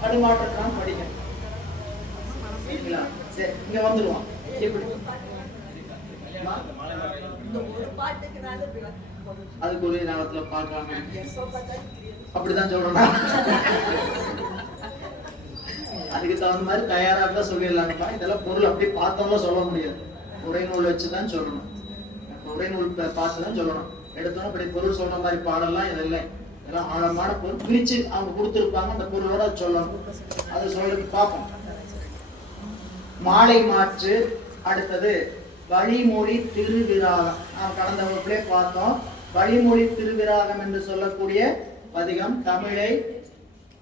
தடுமாற்றம் படிக்கணும். சரிங்களா? சரி, இங்க வந்துடுவோம். எப்படி அதுக்குரிய நேரத்துல பாக்கலாம் அப்படிதான் சொல்லணும். அதுக்கு தகுந்த மாதிரி தயாரா தான் சொல்லிடலாங்கப்பா. இதெல்லாம் பொருள் அப்படி பார்த்தோம்னா சொல்ல முடியாது, உரைநூல் வச்சுதான் சொல்லணும். உரைநூல் பார்த்துதான் சொல்லணும். எடுத்தோம் அப்படி பொருள் சொல்ற மாதிரி பாடலாம் இதெல்லாம். இதெல்லாம் ஆழமான பொருள் பிரிச்சு அவங்க கொடுத்துருப்பாங்க, அந்த பொருளோட சொல்லணும். அது சொல்றதுக்கு பார்ப்போம். மாலை மாற்று, அடுத்தது வழிமொழி திருவிராகம். நாம் கடந்த வகுப்பிலே பார்த்தோம். வழிமொழி திருவிராகம் என்று சொல்லக்கூடிய பதிகம் தமிழை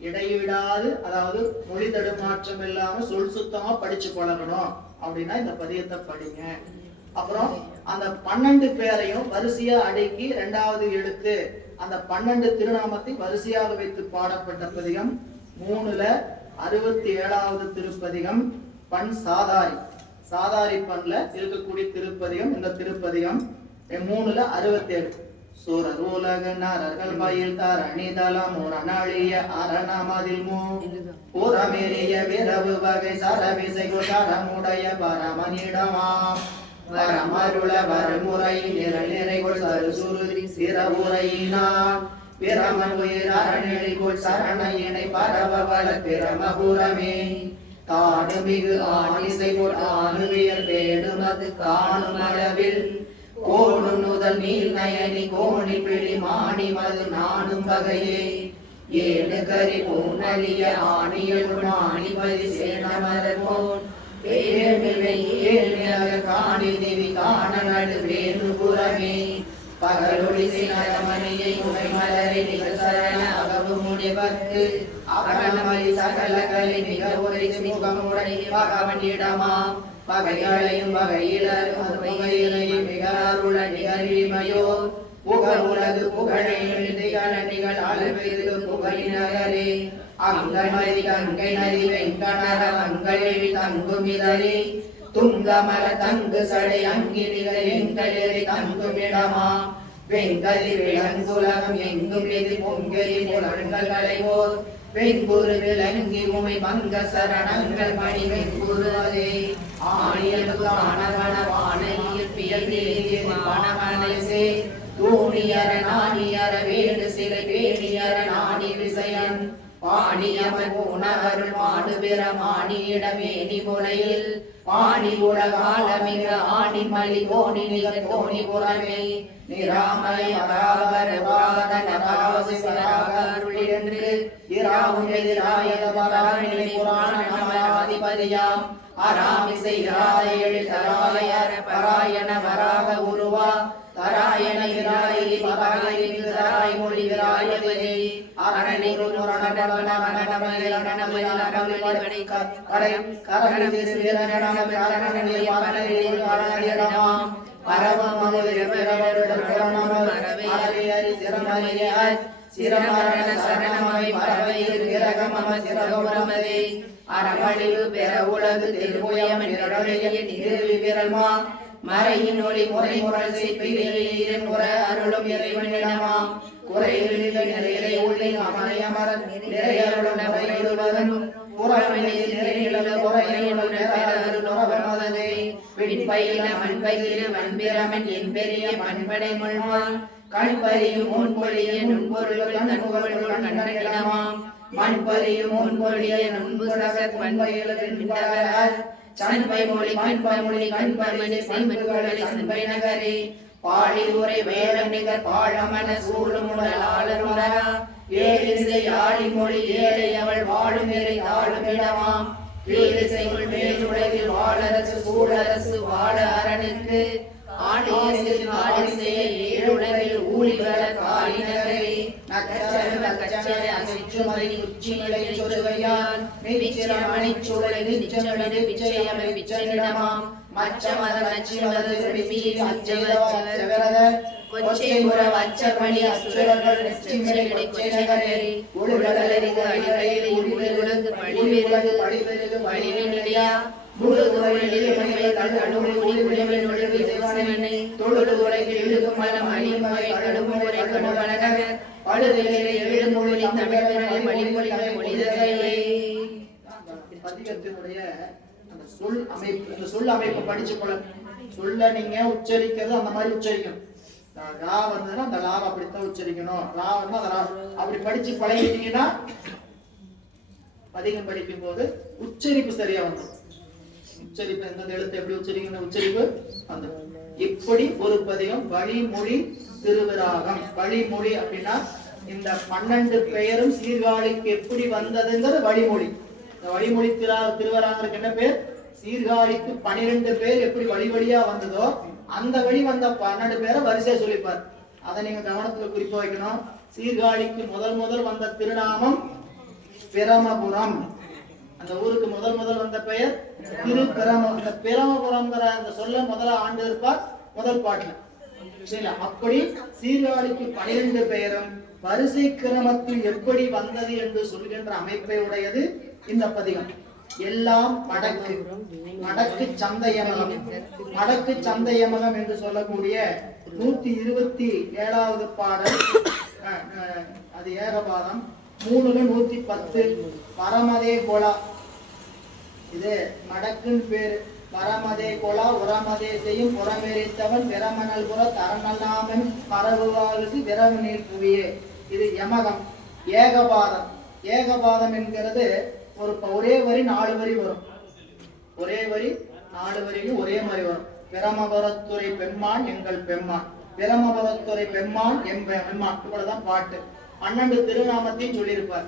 இடைவிடாது, அதாவது மொழி தடுமாற்றம் இல்லாம சொல் சுத்தமா படிச்சு பழகணும் அப்படின்னா இந்த பதிகத்தை படிங்க. அப்புறம் அந்த 12 பேரையும் வரிசையா அடுக்கி 2வது எழுத்து அந்த 12 திருநாமத்தை வரிசையாக வைத்து பாடப்பட்ட பதிகம் 3ல 67வது திருப்பதிகம் பண் சாதாரி. சாதாரி பண்ல இருக்கக்கூடிய திருப்பதிகம் இந்த திருப்பதிகம் 3ல 67. சூரர் உலக நரர்கள் பயில் தரணிதலம் உரணாளிய அரணமதில் புறமேறிய விரவு வகை சரவிசைகள் சரமுடைய பரமனிடமாம் வரமருள வரமுறை நிறைகள் சருசுருதி சிறவுரையினார் பிரமன் உயிர் அறநெறிக்குள் சரணையினை பரவ வள பிரமபுரமே காடு மிகு ஆணிசைக்குள் ஆணுவியல் வேடுமது காணும் அளவில் கோடு நுதல் நீல் நயனி கோணி பிடி மாணி மது நானும் வகையே ஏழு கரி பூனலிய ஆணியல் மாணிபதி சேனமரபோன் காணி தேவி காண நடு வேணுபுரமே பகலொளி சினரமணியை உமை மலரை நிகழ்சரண அகவு முடிவர்க்கு அகலமலி சகலகளை மிக உரை முகமுடனே பகவனிடமா பகைகளையும் வகையிலர் புகையிலையும் மிக அருள நிகழ்மையோ புகழ் உலகு புகழை நிகழ் அளவிற்கு புகழினரே அங்கமதி கங்கை நதி வெங்கணர மங்களி தங்குமிதரே துங்கமல தங்கு சடை அங்கினிகள் எங்களிரை தங்குமிடமா வெங்கலி விளங்குலகம் எங்கும் எதி பொங்கலி முழங்கல்களை போல் வெங்குரு விளங்கி உமை மங்க சரணங்கள் மணி வெங்குருவதே ஆணியலுக்கு ஆனவன வானையில் பியல் வானவனசே தூணியர நாணியர வேடு சிலை வேணியர நாணி விசயன் பாணியவன் உணவருள் மாடு பிற மாணியிடமேனி முறையில் பாணி உலகாலமிக ஆணி மலி கோணி நிகர் கோணி புறமே நிராமலை மகாபர புராத நகாவசிவராகருளின்று இராவும் எதிராயத பராணிலை புராண நமராதிபதியாம் அராமிசை இராத எழுதராயர பராயண வராக உருவா தராயண விராயி பராயி விராய் மொழி விராயதே அரணி குருரணவன வனமயில நனமயில நனமயில கரையம் கரமி சிறநனம கரணனி பரணி கரணனியமாம் பரமமமுதிர பெறவருடன் புரணம அரவியரி சிரமணியாய் சிரமரண சரணமவை பரவையில் விரகமம சிரகமரமதே அரமளிவு பெற உலகு திருபுயம் நிரடைய நிறுவி விரல்மா மறையின் ஒளி முறை முரல் செய்ப்பின் முறை அருளும் இறைவனிடமாம் குறைகளில் நிறைகளை உள்ளே அமரையமர நிறையருளும் நிறையுடன் புறவனையில் நிறைநில குறையுடன் அருளுமதே பின்பயில மண்பயில வன்பிரமன் என் பெரிய பண்படை முழ்வான் கண்பறியும் முன்பொழிய நுண்பொருள்கள் நண்பொருள்கள் கண்டனமாம் மண்பறியும் முன்பொழிய நுண்புசகத் பண்பயில சண்பை மொழி கண்பை மொழி கண்பை செம்புகளை சண்பை நகரே பாழி உரை வேடம் நிகர் பாழமன சூழுமுடல் ஆளருடரா ஏழிசை ஆழி மொழி ஏழை அவள் வாழும் இறை தாழுமிடமாம் வீழிசைகள் மேலுலகில் வாழரசு சூழரசு வாழ அரணுக்கு ஆணையசில் ஆடிசைய ஏழுலகில் ஊழிகள காலினகரே நச்சரவ கச்சர அசிற்றுமதி உச்சிமிளை சொருவையான் நிச்சயமணிச் சூழலை நிச்சயமிடு விச்சயமை விச்சனிடமாம் மச்சமத நச்சிமத விரும்பி அச்சவரத கொச்சைபுர வச்சமணி அசுரர்கள் நிச்சயமிடை கொச்சைநகரே உலகளறிது அடிவரையில் உலகு பழிவெருகு பழிவெனிடையா முழுதுகளில் இளமைகள் அணுகுடி விளைவில் ஒழுகு சிவசனை தொழுது உலகில் எழுதும் மலம் அணிமகை கடுமுறை கடுவலக பழுதிலே எழுமொழி தமிழரை மொழிமொழிகளை மொழிதலே. பதிகத்தினுடைய அந்த சொல் அமைப்பு, இந்த சொல் அமைப்பை படிச்சு போல சொல்ல நீங்க உச்சரிக்கிறது அந்த மாதிரி உச்சரிக்கணும். ரா வந்ததுன்னா அந்த லாவை அப்படித்தான் உச்சரிக்கணும், ரா வந்து அந்த ரா அப்படி படிச்சு பழகிட்டீங்கன்னா பதிகம் படிக்கும் போது உச்சரிப்பு சரியா வந்துடும். உச்சரிப்பு எந்த எழுத்து எப்படி உச்சரிக்கணும், உச்சரிப்பு அந்த இப்படி ஒரு பதிகம் வழிமொழி திருவிராகம். வழிமொழி அப்படின்னா இந்த 12 பெயரும் சீர்காழிக்கு எப்படி வந்ததுங்கிறது வழிமொழி. இந்த வழிமொழி திருவராங்கருக்கு என்ன பேர்? சீர்காழிக்கு 12 பேர் எப்படி வழி வழியா வந்ததோ அந்த வழி வந்த 12 பேரை வரிசையா சொல்லிப்பார். அதை நீங்க கவனத்துல குறிப்பா வைக்கணும். சீர்காழிக்கு முதல் வந்த திருநாமம் பிரமபுரம். அந்த ஊருக்கு முதல் வந்த பெயர் திரு பிரம. அந்த பிரமபுரம்ங்கிற அந்த சொல்ல முதல்ல ஆண்டு இருப்பார் முதல் பாட்டுல. அப்படி சீர்காழிக்கு 12 பெயரும் வரிசை கிரமத்தில் எப்படி வந்தது என்று சொல்கின்ற அமைப்பை உடையது இந்த பதிகம். எல்லாம் மடக்கு, மடக்கு சந்தயமகம். மடக்கு சந்தயமகம் என்று சொல்லக்கூடிய 127வது பாடல். அது ஏகபாதம் 3-110 பரமதே கோலா. இது மடக்குன்னு பேரு. பரமதே கோலா உரமதே செய்யும் புறமெரித்தவன் விரமணல் புற தரநல்லாமன் பரவுவாசி விரவு நீர் புவியே. இது யமகம். ஏகபாதம். ஏகபாதம் என்கிறது ஒரே வரி 4 வரி வரும். ஒரே வரி 4 வரியிலும் ஒரே மாதிரி வரும். பிரமபுரத்துறை பெம்மான் எங்கள் பெம்மான், பிரமபுரத்துறை பெம்மான் பெம்மான். இவ்வளவுதான் பாட்டு. 12 திருநாமத்தையும் சொல்லியிருப்பார்.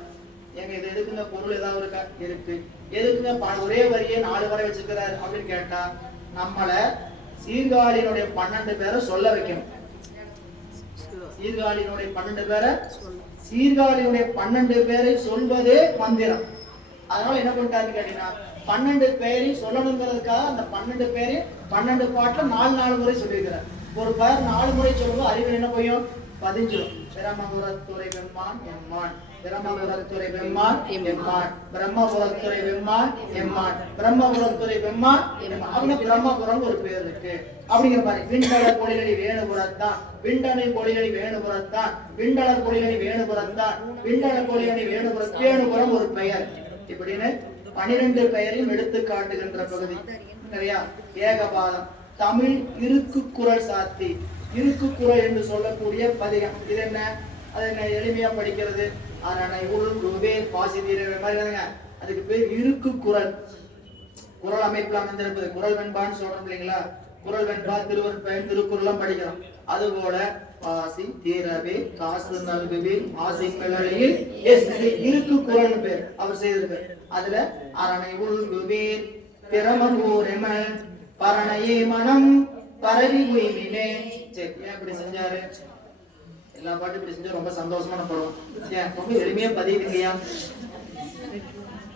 எங்க இது எதுக்குங்க பொருள் ஏதாவது இருக்கா? இருக்கு. எதுக்குங்க ஒரே வரியே 4 வரை வச்சிருக்கிறார் அப்படின்னு கேட்டா, நம்மள சீர்காழியினுடைய 12 பேரை சொல்ல வைக்கணும். சீர்காழியினுடைய 12 பேரை, சீர்காழியினுடைய 12 பேரை சொல்வதே மந்திரம். அதனால என்ன பண்ணிட்டாருன்னு கேட்டீங்கன்னா 12 பேரையும் சொல்லணுங்கிறதுக்காக அந்த 12 பேரையும் 12 பாட்டுல 4 முறை சொல்லியிருக்கிறார். ஒரு பேர் 4 முறை சொல்லும்போது அறிவில் என்ன போயும் பதிஞ்சிடும். பிரமபுரத்துறை வெம்மான் எம்மான், பிரமபுரத்துறை வெம்மான் எம்மான், பிரம்மபுரத்துறை வெம்மான் எம்மான், பிரம்மபுரத்துறை வெம்மான் அப்படின்னா பிரம்மபுரம் ஒரு பேர் இருக்கு அப்படிங்கிற மாதிரி. விண்டலர் பொழிலடி வேணுபுரத்தான், விண்டனை பொழிலடி வேணுபுரத்தான், விண்டலர் பொழிலடி வேணுபுரத்தான், விண்டலர் பொழிலடி வேணுபுரம், வேணுபுரம் ஒரு பெயர். இப்படின்னு 12 பெயரையும் எடுத்து காட்டுகின்ற பகுதி சரியா? ஏகபாதம். தமிழ் இருக்கு குறள் சாத்தி. இருக்கு குறள் என்று சொல்லக்கூடிய பதிகம். இது என்ன? அது என்ன எளிமையா படிக்கிறது. அரணை உள்வே பாசி தீர மாதிரி. அதுக்கு பேர் இருக்கு குறள். குறள் அமைப்புல அமைந்திருப்பது. குறள் வெண்பான்னு சொல்றோம் இல்லைங்களா? குறள் வெண்பா, திருவருட்பயன், திருக்குறளும் படிக்கிறோம். அதுபோல பாசி தீரவே காசு நல்குவே ஆசி மெல்லையில் இருக்கு குறள் பேர் அவர் செய்திருக்கார். அதுல அரணை உள்வேர் பிரமபூரெமல் பரணையே மனம் பரவி உயிரினே. சரி, ஏன் இப்படி செஞ்சாரு? எல்லா பாட்டும் இப்படி செஞ்சா ரொம்ப சந்தோஷமான படம். ஏன் ரொம்ப எளிமையா பதிவுங்கய்யா.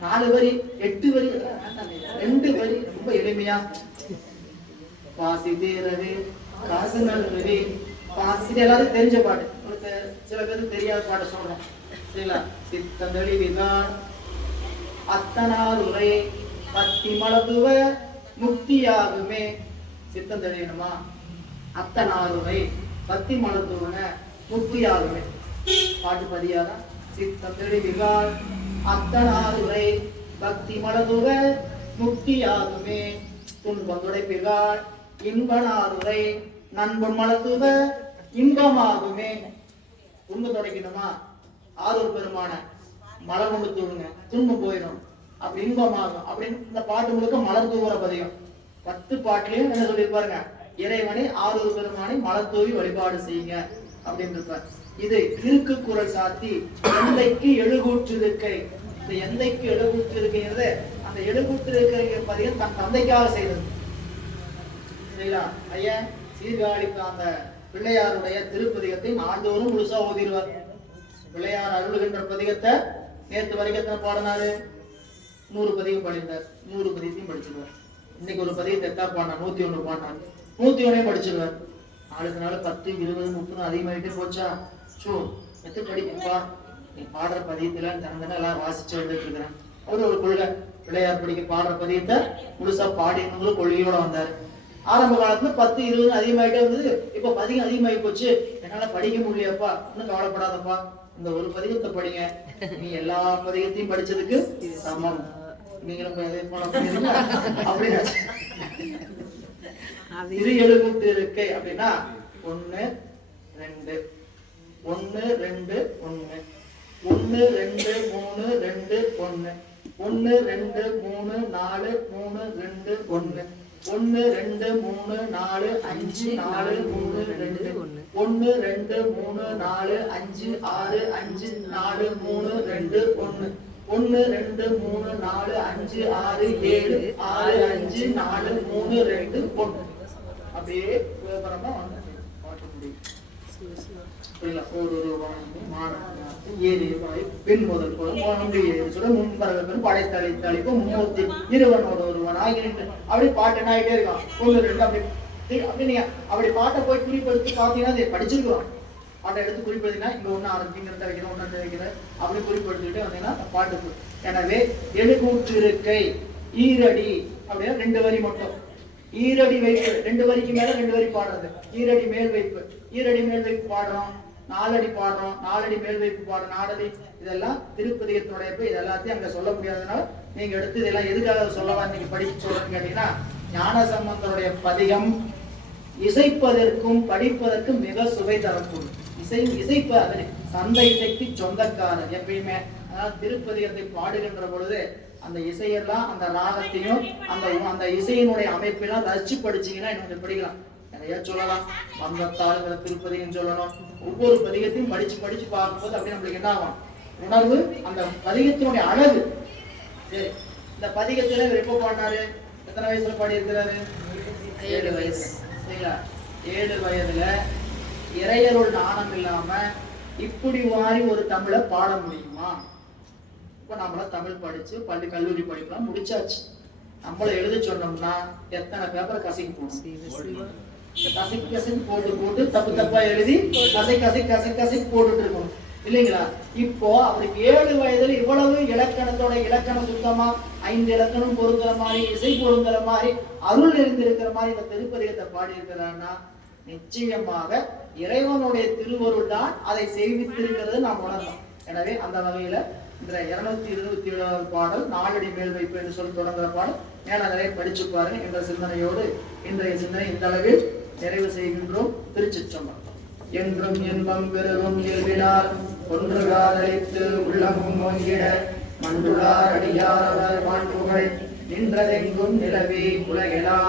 4 வரி 8 வரி 2 வரி ரொம்ப எளிமையா. பாசி தீரவே காசு நல்குவே பாசி. எல்லாரும் தெரிஞ்ச பாட்டு. சில பேருக்கு தெரியாத பாட்டு சொல்றோம் சரிங்களா? சித்தந்தளி விதான் அத்தனார் உரை பத்தி மலதுவ முக்தியாகுமே. சித்தம் தெளியணுமா? அத்தனார் உரை பத்தி மலத்துவன முக்தியாகுமே. பாட்டு பதியாதான். சித்தம் தெளிவிகால் அத்தனார் உரை பக்தி மலதுவ முக்தியாகுமே. துன்பம் துடைப்பிகால் இன்பனாருரை நண்பன் மலத்துவ இன்பமாகுமே. துன்பம் துடைக்கணுமா? ஆரூர் பெருமான மலர் கொண்டு தூடுங்க, துன்பம் போயிடும், அப்படி இன்பமாகும் அப்படின்னு இந்த பாட்டு முழுக்க மலர் தூவுற பதியம். 10 பாட்டுலயும் என்ன சொல்லியிருப்பாருங்க? இறைவனை ஆரூர் பெருமானை மலத்தூவி வழிபாடு செய்யுங்க அப்படின்னு இருப்பார். இது இருக்கு குரல் சாத்தி எந்தைக்கு எழுகூற்றிருக்கை. இந்த எந்தைக்கு எழுகூற்றிருக்கைங்கிறது அந்த எழுகூற்றிருக்கை பதிகம் தன் தந்தைக்காக செய்தது. சரிங்களா? ஐயன் சீர்காழிக்கு அந்த பிள்ளையாருடைய திருப்பதிகத்தை நாள்தோறும் முழுசா ஓதிடுவார். பிள்ளையார் அருளுகின்ற பதிகத்தை நேற்று வரைக்கும் எத்தனை பாடினாரு? 100 பதிகம் பாடினார். 100 பதிகத்தையும் படிச்சிருவார். இன்னைக்கு ஒரு பதிகத்தை எத்தா பாடினார்? 101 பாடினார். 101 படிச்சிருவார். நாளுக்கு நாள் 10, 20, 30 அதிகமாயிட்டே போச்சா? எத்து படிக்கப்பா, நீ பாடுற பதியத்துல தனதானே எல்லாம் வாசிச்சு எழுதிட்டு இருக்கிறேன். ஒரு கொள்கை, பிள்ளையார் படிக்க பாடுற பதியத்தை முழுசா பாடினவங்களும் கொள்கையோட வந்தாரு. ஆரம்ப காலத்துல 10, 20 அதிகமாயிட்டே வந்தது. இப்ப பதிகம் அதிகமாகி போச்சு, என்னால படிக்க முடியலையாப்பா, இன்னும் கவலைப்படாதப்பா, இந்த ஒரு பதிகத்தை படிங்க, நீ எல்லா பதிகத்தையும் படிச்சதுக்கு சமம். நீங்களும் அப்படின்னு இது எழுகூட்டு இருக்கை அப்படின்னா 1 2 1 2 1 1 2 3 2 1 1 2 3 4 3 2 1 1 2 3 4 5 4 3 2 1 2 3 4 5 6 5 4 3 2 1 1 2 3 4 5 6 7 6 5 4 3 2 1. அப்படியே விவரமா வந்து பாட்டு முடியும். பெண் முதல் படைத்தலை தளிப்பு மும்மூர்த்தி இருவனோட ஒருவன் ஆகிட்டு அப்படி பாட்டு என்ன ஆகிட்டே இருக்கான். 1 2 அப்படி நீங்க அப்படி பாட்டை போய் குறிப்பெடுத்து பார்த்தீங்கன்னா அதை படிச்சிருக்கிறோம். பாட்டை எடுத்து குறிப்பெடுத்தீங்கன்னா இங்க 1 ஆரம்பிங்கிறத வைக்கிறேன், 1 வைக்கிறேன், அப்படி குறிப்பெடுத்துக்கிட்டு வந்தீங்கன்னா பாட்டுக்கு. எனவே எழுகூற்றிருக்கை ஈரடி அப்படின்னா 2 வரி மட்டும். ஈரடி வைப்பு 2 வரிக்கு மேல 2 வரி பாடுறது. ஈரடி மேல் வைப்பு, ஈரடி மேல் வைப்பு பாடுறோம், 4 அடி பாடுறோம், 4 அடி மேல் வைப்பு பாடுறோம், 4 அடி. இதெல்லாம் திருப்பதிகத்தினுடைய இது எல்லாத்தையும் அங்க சொல்ல முடியாததுனால நீங்க எடுத்து இதெல்லாம் எதுக்காக சொல்லலாம் நீங்க படிச்சு சொல்றேன்னு கேட்டீங்கன்னா, ஞானசம்பந்தருடைய பதிகம் இசைப்பதற்கும் படிப்பதற்கும் மிக சுவை தரக்கூடும். இசைப்ப அது சந்தை இசைக்கு சொந்தக்காரர் எப்பயுமே. அதாவது திருப்பதிகத்தை பாடுகின்ற பொழுது அந்த இசையெல்லாம் அந்த ராகத்தையும் அந்த இசையினுடைய அமைப்பெல்லாம் ரசிச்சு படிச்சீங்கன்னா இன்னும் படிக்கலாம். நிறைய சொல்லலாம். வந்தத்தாளுங்கிற திருப்பதிகம் சொல்லணும். ஒவ்வொரு பதிகத்தையும் படிச்சு பார்க்கும்போது அப்படியே நம்மளுக்கு என்ன ஆகும்? உணர்வு, அந்த பதிகத்தினுடைய அழகு. சரி, இந்த பதிகத்துல இவர் எப்போ பாடினாரு? எத்தனை வயசுல பாடி இருக்கிறாரு? 7 வயசு. சரிங்களா? 7 வயதுல இறையருள் நாணம் இல்லாம இப்படி வாரி ஒரு தமிழை பாட முடியுமா? இப்ப நம்மள தமிழ் படிச்சு கல்லூரி படிப்பெல்லாம் முடிச்சாச்சு. நம்மள எழுத சொன்னோம்னா எத்தனை பேப்பரை கசக்கி போடணும்? கசக்கி போட்டு தப்பா எழுதி கசக்கி போட்டுட்டு இருக்கணும் இல்லைங்களா? இப்போ அவருக்கு 7 வயதுல இவ்வளவு இலக்கணத்தோட இலக்கணம் சுத்தமா 5 இலக்கணம் பொருந்துற மாதிரி, இசை பொருந்துற மாதிரி, அருள் இருந்திருக்கிற மாதிரி இந்த திருப்பதிகத்தை பாடி இருக்கிறான்னா நிச்சயமாக இறைவனுடைய திருவருள் தான் அதை செய்வித்திருக்கிறது நாம் உணரலாம். எனவே அந்த வகையில இந்த 227வது பாடல் 4 அடி மேல் வைப்பு என்று சொல்லி தொடங்குற பாடல் மேல நிறைய படிச்சு பாருங்க என்ற சிந்தனையோடு இன்றைய சிந்தனை இந்த அளவில் நிறைவு செய்கின்றோம். திருச்சிற்றம்பலம். என்றும் இன்பம் பெருகும் இயல்பினார் ஒன்று காதலித்து உள்ளமும் ஓங்கிட மன்றுளார் அடியாரவர் மாண்புகள் நின்றதெங்கும் நிலவே உலகெல்லாம்